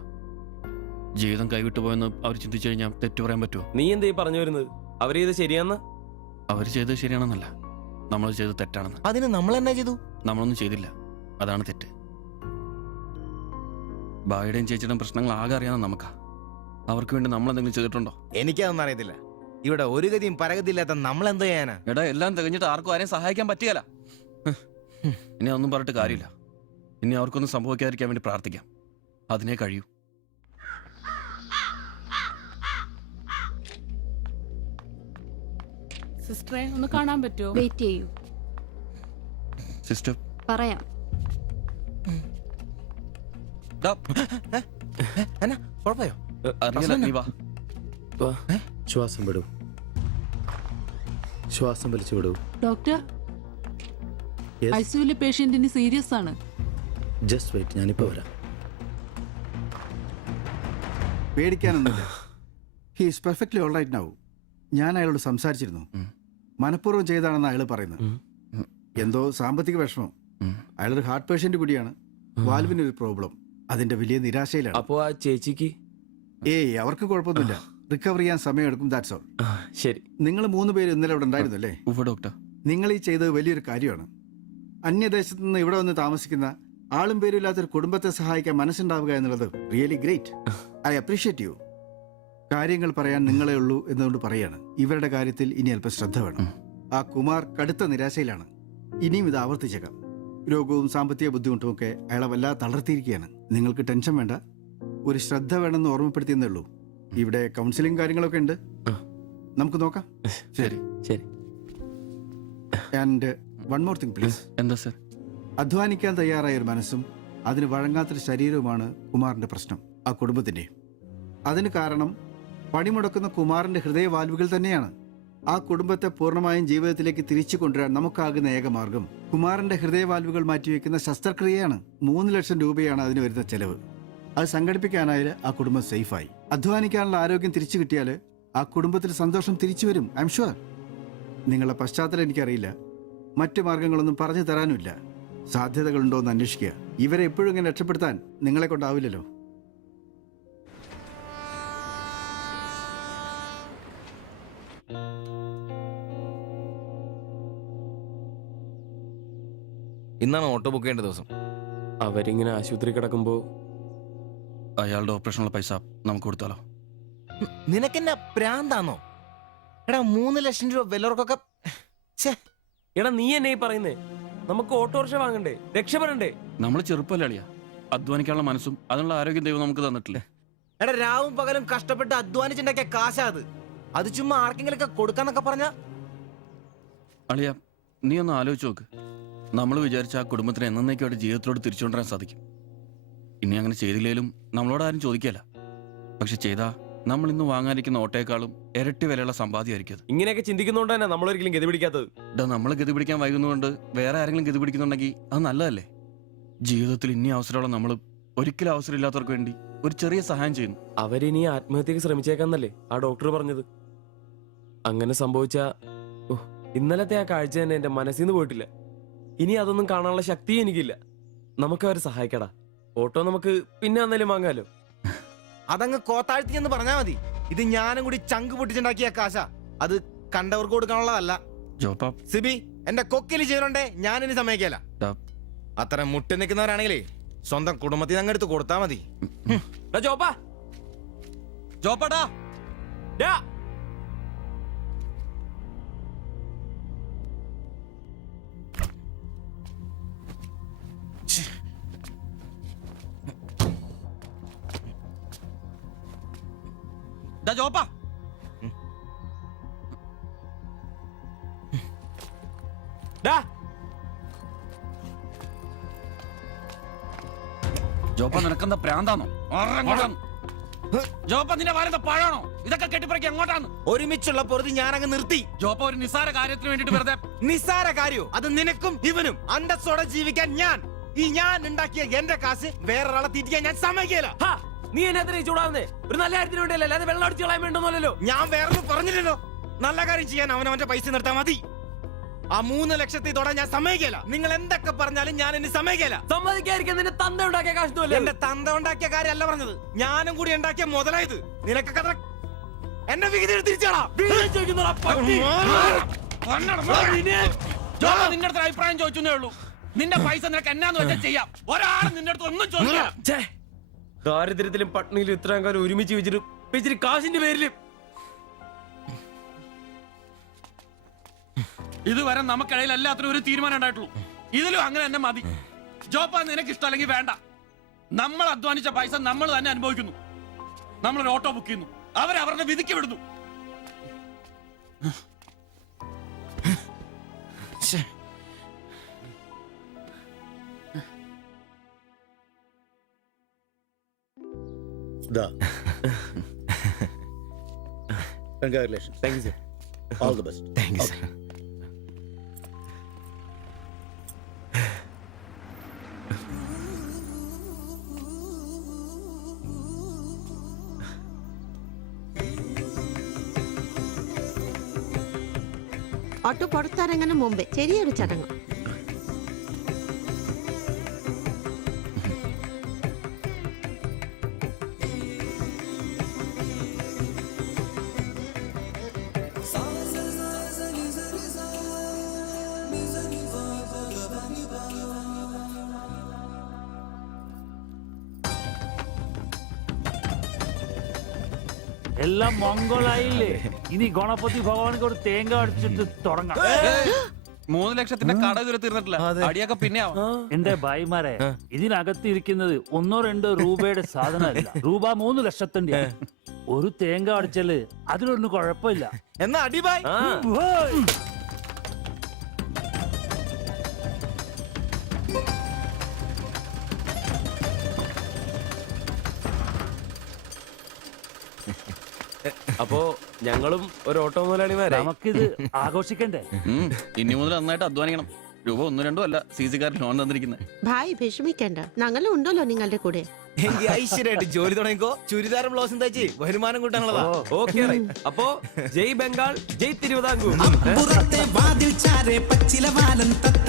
ജീവിതം കൈവിട്ടു പോയെന്ന് അവർ ചിന്തിച്ചു കഴിഞ്ഞാൽ തെറ്റു പറയാൻ പറ്റുമോ? നീ എന്തേ പറഞ്ഞു വരുന്നത്? അവർ ചെയ്ത് ശരിയാന്ന? അവർ ചെയ്തത് ശരിയാണെന്നല്ല, നമ്മൾ ചെയ്തത് തെറ്റാണെന്ന്. അതിന് നമ്മൾ എന്നാ ചെയ്തു? നമ്മളൊന്നും ചെയ്തില്ല, അതാണ് തെറ്റ്. ബായുടെയും ചേച്ചിയുടെയും പ്രശ്നങ്ങൾ ആകെ അറിയാവുന്ന നമുക്കാ. അവർക്ക് വേണ്ടി നമ്മൾ എന്തെങ്കിലും ചെയ്തിട്ടുണ്ടോ? എനിക്കതൊന്നും അറിയത്തില്ല. ഇവിടെ ഒരു ഗതിയും പരഗതിയില്ലാത്ത നമ്മൾ എന്തോ ചെയ്യാനാ? എടാ, എല്ലാം തികഞ്ഞിട്ട് ആർക്കും ആരെയും സഹായിക്കാൻ പറ്റിയല്ല. ഇനി അതൊന്നും പറഞ്ഞിട്ട് കാര്യമില്ല. ഇനി അവർക്കൊന്നും സംഭവിക്കാതിരിക്കാൻ വേണ്ടി പ്രാർത്ഥിക്കാം. അതിനെ കഴിയൂ. സിസ്റ്ററെ ഒന്ന് കാണാൻ പറ്റുമോ? വെയിറ്റ് ചെയ്യൂ, സിസ്റ്റർ. പറയാം. കുഴപ്പമോ? അറിയില്ല, നീ വാ. ശ്വാസം വിടൂ, ശ്വാസം വലിച്ചു വിടൂ. ഡോക്ടർ, ഐസിയുലെ പേഷ്യന്റിന് സീരിയസ് ആണ്. ജസ്റ്റ് വെയിറ്റ്, ഞാനിപ്പോ വരാം. പേടിക്കാനൊന്നുമില്ല. He is perfectly all right now. ഞാൻ അയാളോട് സംസാരിച്ചിരുന്നു. മനഃപൂർവ്വം ചെയ്താണെന്ന് അയാൾ പറയുന്നത്. എന്തോ സാമ്പത്തിക വിഷമം. അയാളൊരു ഹാർട്ട് പേഷ്യന്റ് കൂടിയാണ്. വാൽവിനൊരു പ്രോബ്ലം. അതിന്റെ വലിയ നിരാശയിലാണ്. അപ്പോ ആ ചേച്ചിക്ക്? ഏയ്, അവർക്ക് കുഴപ്പമൊന്നുമില്ല. റിക്കവർ ചെയ്യാൻ സമയമെടുക്കും. That's all. ശരി. നിങ്ങൾ 3 പേര് ഇന്നലെ ഇവിടെ ഉണ്ടായിരുന്നു അല്ലേ? ഡോക്ടർ, നിങ്ങൾ ഈ ചെയ്തത് വലിയൊരു കാര്യമാണ്. അന്യദേശത്ത് നിന്ന് ഇവിടെ വന്ന് താമസിക്കുന്ന ആളും പേരും ഇല്ലാത്തൊരു കുടുംബത്തെ സഹായിക്കാൻ മനസ്സുണ്ടാവുക എന്നുള്ളത് really great. I appreciate you. കാര്യങ്ങൾ പറയാൻ നിങ്ങളെ ഉള്ളൂ എന്നുകൊണ്ട് പറയാണ്. ഇവരുടെ കാര്യത്തിൽ ഇനി അല്പം ശ്രദ്ധ വേണം. ആ കുമാർ കടുത്ത നിരാശയിലാണ്. ഇനിയും ഇത് ആവർത്തിച്ചേക്കാം. രോഗവും സാമ്പത്തിക ബുദ്ധിമുട്ടും ഒക്കെ അയാളെ വല്ലാതെ തളർത്തിയിരിക്കുകയാണ്. നിങ്ങൾക്ക് ടെൻഷൻ വേണ്ട. ഒരു ശ്രദ്ധ വേണമെന്ന് ഓർമ്മപ്പെടുത്തിയെന്നേ ഉള്ളൂ. ഇവിടെ കൗൺസിലിംഗ് കാര്യങ്ങളൊക്കെ ഉണ്ട്. നമുക്ക് നോക്കാം. ശരി ശരി. And one more thing please. എന്താ സർ? അധ്വാനിക്കാൻ തയ്യാറായ ഒരു മനസ്സും അതിന് വഴങ്ങാത്തൊരു ശരീരവുമാണ് കുമാറിന്റെ പ്രശ്നം, ആ കുടുംബത്തിന്റെ. അതിന് കാരണം പണിമുടക്കുന്ന കുമാറിന്റെ ഹൃദയവാൽവുകൾ തന്നെയാണ്. ആ കുടുംബത്തെ പൂർണ്ണമായും ജീവിതത്തിലേക്ക് തിരിച്ചു കൊണ്ടുവരാൻ നമുക്കാകുന്ന ഏക മാർഗം കുമാറിന്റെ ഹൃദയവാൽവുകൾ മാറ്റിവെക്കുന്ന ശസ്ത്രക്രിയയാണ്. 3 ലക്ഷം രൂപയാണ് അതിന് വരുന്ന ചെലവ്. അത് സംഘടിപ്പിക്കാനായാൽ ആ കുടുംബം സേഫായി. അധ്വാനിക്കാനുള്ള ആരോഗ്യം തിരിച്ചു കിട്ടിയാൽ ആ കുടുംബത്തിൽ സന്തോഷം തിരിച്ചു വരും. I am sure. നിങ്ങളുടെ പശ്ചാത്തലം എനിക്കറിയില്ല, മറ്റു മാർഗങ്ങളൊന്നും പറഞ്ഞു തരാനുമില്ല. സാധ്യതകളുണ്ടോ എന്ന് അന്വേഷിക്കുക. ഇവരെ എപ്പോഴും ഇങ്ങനെ രക്ഷപ്പെടുത്താൻ നിങ്ങളെ കൊണ്ടാവില്ലല്ലോ. ഇന്നാണ് ഓട്ടോ ബുക്ക് ചെയ്യേണ്ട ദിവസം. അവരിങ്ങനെ ആശുപത്രി കിടക്കുമ്പോ അയാളുടെ ഓപ്പറേഷനുള്ള പൈസ നമുക്ക് കൊടുത്താലോ? നിനക്കെന്നെ പ്രാന്താണോ? എടാ 3 ലക്ഷം രൂപ വല്ലവർക്കൊക്കെ എടാ നീ എന്നെ ഈ പറയുന്നേ? നമുക്ക് ഓട്ടോറിക്ഷ വാങ്ങണ്ടേ, രക്ഷപ്പെടണ്ടേ? നമ്മൾ ചെറുപ്പല്ലേ അളിയാ, അധ്വാനിക്കാനുള്ള മനസ്സും അതിനുള്ള ആരോഗ്യം ദൈവം നമുക്ക് തന്നിട്ടില്ലേ? എടാ രാവും പകലും കഷ്ടപ്പെട്ട് അധ്വാനിച്ചുണ്ടാക്കിയ കാശാ അത് ചുമ്മാ ആർക്കെങ്കിലൊക്കെ കൊടുക്കാന്നൊക്കെ പറഞ്ഞ. അളിയാ, നീ ഒന്ന് ആലോചിച്ച് നോക്ക്. നമ്മൾ വിചാരിച്ച ആ കുടുംബത്തിന് എന്നേക്കുമായിട്ട് ജീവിതത്തിലോട് തിരിച്ചുകൊണ്ടുവരാൻ സാധിക്കും. ഇനി അങ്ങനെ ചെയ്തില്ലേലും നമ്മളോട് ആരും ചോദിക്കല്ല. പക്ഷെ ചെയ്താ നമ്മൾ ഇന്ന് വാങ്ങാനിരിക്കുന്ന ഓട്ടേക്കാളും ഇരട്ടി വിലയുള്ള സമ്പാദ്യമായിരിക്കും അത്. ഇങ്ങനെയൊക്കെ ചിന്തിക്കുന്നതുകൊണ്ട് തന്നെ നമ്മളൊരിക്കലും ഗതി പിടിക്കാത്തത്. നമ്മൾ ഗതി പിടിക്കാൻ വൈകുന്നതുകൊണ്ട് വേറെ ആരെങ്കിലും ഗതി പിടിക്കുന്നുണ്ടെങ്കിൽ അത് നല്ലതല്ലേ? ജീവിതത്തിൽ ഇനി അവസരമുള്ള നമ്മൾ ഒരിക്കലും അവസരം ഇല്ലാത്തവർക്ക് വേണ്ടി ഒരു ചെറിയ സഹായം ചെയ്യുന്നു. അവരിനി ആത്മഹത്യക്ക് ശ്രമിച്ചേക്കാന്നല്ലേ ആ ഡോക്ടർ പറഞ്ഞത്? അങ്ങനെ സംഭവിച്ച ഇന്നലത്തെ ആ കാഴ്ച തന്നെ എന്റെ മനസ്സിൽ നിന്ന് പോയിട്ടില്ല. ഇനി അതൊന്നും കാണാനുള്ള ശക്തി എനിക്കില്ല. നമുക്ക് അവരെ സഹായിക്കടാ. ഓട്ടോ നമുക്ക് പിന്നെ വന്നാലും വാങ്ങാലോ. അതങ്ങ് കോത്താഴ്ത്തി എന്ന് പറഞ്ഞാ മതി. ഇത് ഞാനും കൂടി ചങ്ക് പൊട്ടിച്ചുണ്ടാക്കിയ കാശ. അത് കണ്ടവർക്ക് കൊടുക്കാനുള്ളതല്ല. സിബി, എന്റെ കൊക്കില് ചെയ്യണോണ്ടേ ഞാനിനി സമ്മതിക്കല. അത്ര മുട്ടി നിൽക്കുന്നവരാണെങ്കിലേ സ്വന്തം കുടുംബത്തിൽ അങ്ങ് എടുത്ത് കൊടുത്താ മതി. ജോപ്പാടാ ജോപ്പാ ജോപ്പ നിനക്കെന്താ പ്രാന്താണോ? ജോപ്പ നിന്റെ വാരത്തെ പഴാണോ? ഇതൊക്കെ കെട്ടിപ്പറക്കി എങ്ങോട്ടാണ്? ഒരുമിച്ചുള്ള പൊറുതി ഞാനങ്ങ് നിർത്തി. ജോപ്പ ഒരു നിസ്സാര കാര്യത്തിന് വേണ്ടിട്ട് വെറുതെ. നിസ്സാര കാര്യോ? അത് നിനക്കും ഇവനും അന്തസ്സോടെ ജീവിക്കാൻ ഞാൻ ഉണ്ടാക്കിയ എന്റെ കാശ് വേറൊരാളെ തീറ്റിക്കാൻ ഞാൻ സമ്മതിക്കില്ല. നീ എന്നെ ചൂടാവുന്നേ ഒരു നല്ല കാര്യത്തിന് വേണ്ടിയല്ലേ, അല്ലാതെ വെള്ളം അടിച്ചു കളയാൻ വേണ്ടല്ലോ. ഞാൻ വേറൊന്നും പറഞ്ഞില്ലല്ലോ. നല്ല കാര്യം ചെയ്യാൻ അവനവന്റെ പൈസ നിർത്താൻ മതി. ആ 3 ലക്ഷത്തിൽ തൊടാൻ ഞാൻ സമ്മതിക്കില്ല. നിങ്ങൾ എന്തൊക്കെ പറഞ്ഞാലും ഞാൻ എന്നെ സമ്മതിക്കില്ല. സമ്മതിക്കാതിരിക്കാൻ നിന്റെ തന്ത ഉണ്ടാക്കിയ കാശ്. എന്റെ തന്ത ഉണ്ടാക്കിയ കാര്യമല്ല പറഞ്ഞത്, ഞാനും കൂടി ഉണ്ടാക്കിയ മുതലായത്. നിനക്കൊക്കെ എന്നെ വിഹിതം തിരിച്ചാടാ. നിന്റെ അടുത്ത് അഭിപ്രായം ചോദിച്ചേ ഉള്ളൂ. നിന്റെ പൈസ നിനക്ക് എന്നാന്ന് വെച്ചാൽ ചെയ്യാം. ഒരാളും നിന്റെ അടുത്ത് ഒന്നും ചോദിക്കാം. ദാരിദ്ര്യത്തിലും പട്ടിണിയിലും ഇത്രയും കാലം ഒരുമിച്ച് വെച്ചിട്ട് കാശിന്റെ പേരിലും ഇതുവരെ നമുക്കിടയിൽ എല്ലാത്തിനും ഒരു തീരുമാനം ഉണ്ടായിട്ടുള്ളൂ. ഇതിലും അങ്ങനെ തന്നെ മതി. ജോപ്പ നിനക്ക് ഇഷ്ടം അല്ലെങ്കിൽ വേണ്ട. നമ്മൾ അധ്വാനിച്ച പൈസ നമ്മൾ തന്നെ അനുഭവിക്കുന്നു. നമ്മളൊരു ഓട്ടോ ബുക്ക് ചെയ്യുന്നു, അവരവരുടെ വിധിക്ക് വിടുന്നു. Congratulations. Thank you, sir. All the best. Thank you, sir. Auto പുറത്തിറങ്ങുന്ന മുമ്പേ ചെറിയൊരു ചടങ്ങ്. എല്ലാം മംഗളായില്ലേ? ഇനി ഗണപതി ഭഗവാനക്ക് ഒരു തേങ്ങ അടിച്ചിട്ട് തുടങ്ങാം. 3 ലക്ഷത്തിന്റെ കട ഇതുവരെ തീർന്നിട്ടില്ല. അടിയൊക്കെ പിന്നെ എന്റെ ഭായിമാരെ, ഇതിനകത്ത് ഇരിക്കുന്നത് 1-2 രൂപയുടെ സാധനമല്ല, രൂപ 3 ലക്ഷത്തിന്റെ. ഒരു തേങ്ങ അടിച്ചാല് അതിലൊന്നും കുഴപ്പമില്ല. എന്നാ അടിബായ്. അപ്പോ ഞങ്ങളും ഒരു ഓട്ടോ മുതലാളിമാരെ. നമുക്കിത് ആഘോഷിക്കണ്ടേ? ഇനി മുതൽ നന്നായിട്ട് അധ്വാനിക്കണം. രൂപ 1-2 അല്ല CC-കാർ ലോൺ തന്നിരിക്കുന്നത്. ഭായ് വിഷമിക്കണ്ട, ഞങ്ങളും ഉണ്ടല്ലോ നിങ്ങളുടെ കൂടെ. എങ്കിൽ ഐശ്വര്യമായിട്ട് ജോലി തുടങ്ങിക്കോ. ചുരിദാറും ബ്ലൗസും തയ്ച്ച് വരുമാനം കൂട്ടാനുള്ളതാ. ഓക്കെ, അപ്പോ ജയ് ബംഗാൾ, ജയ് തിരുവിതാംകൂർ. പുറത്തെ വാതിൽ ചാരെ പച്ചില വാലൻ തത്ത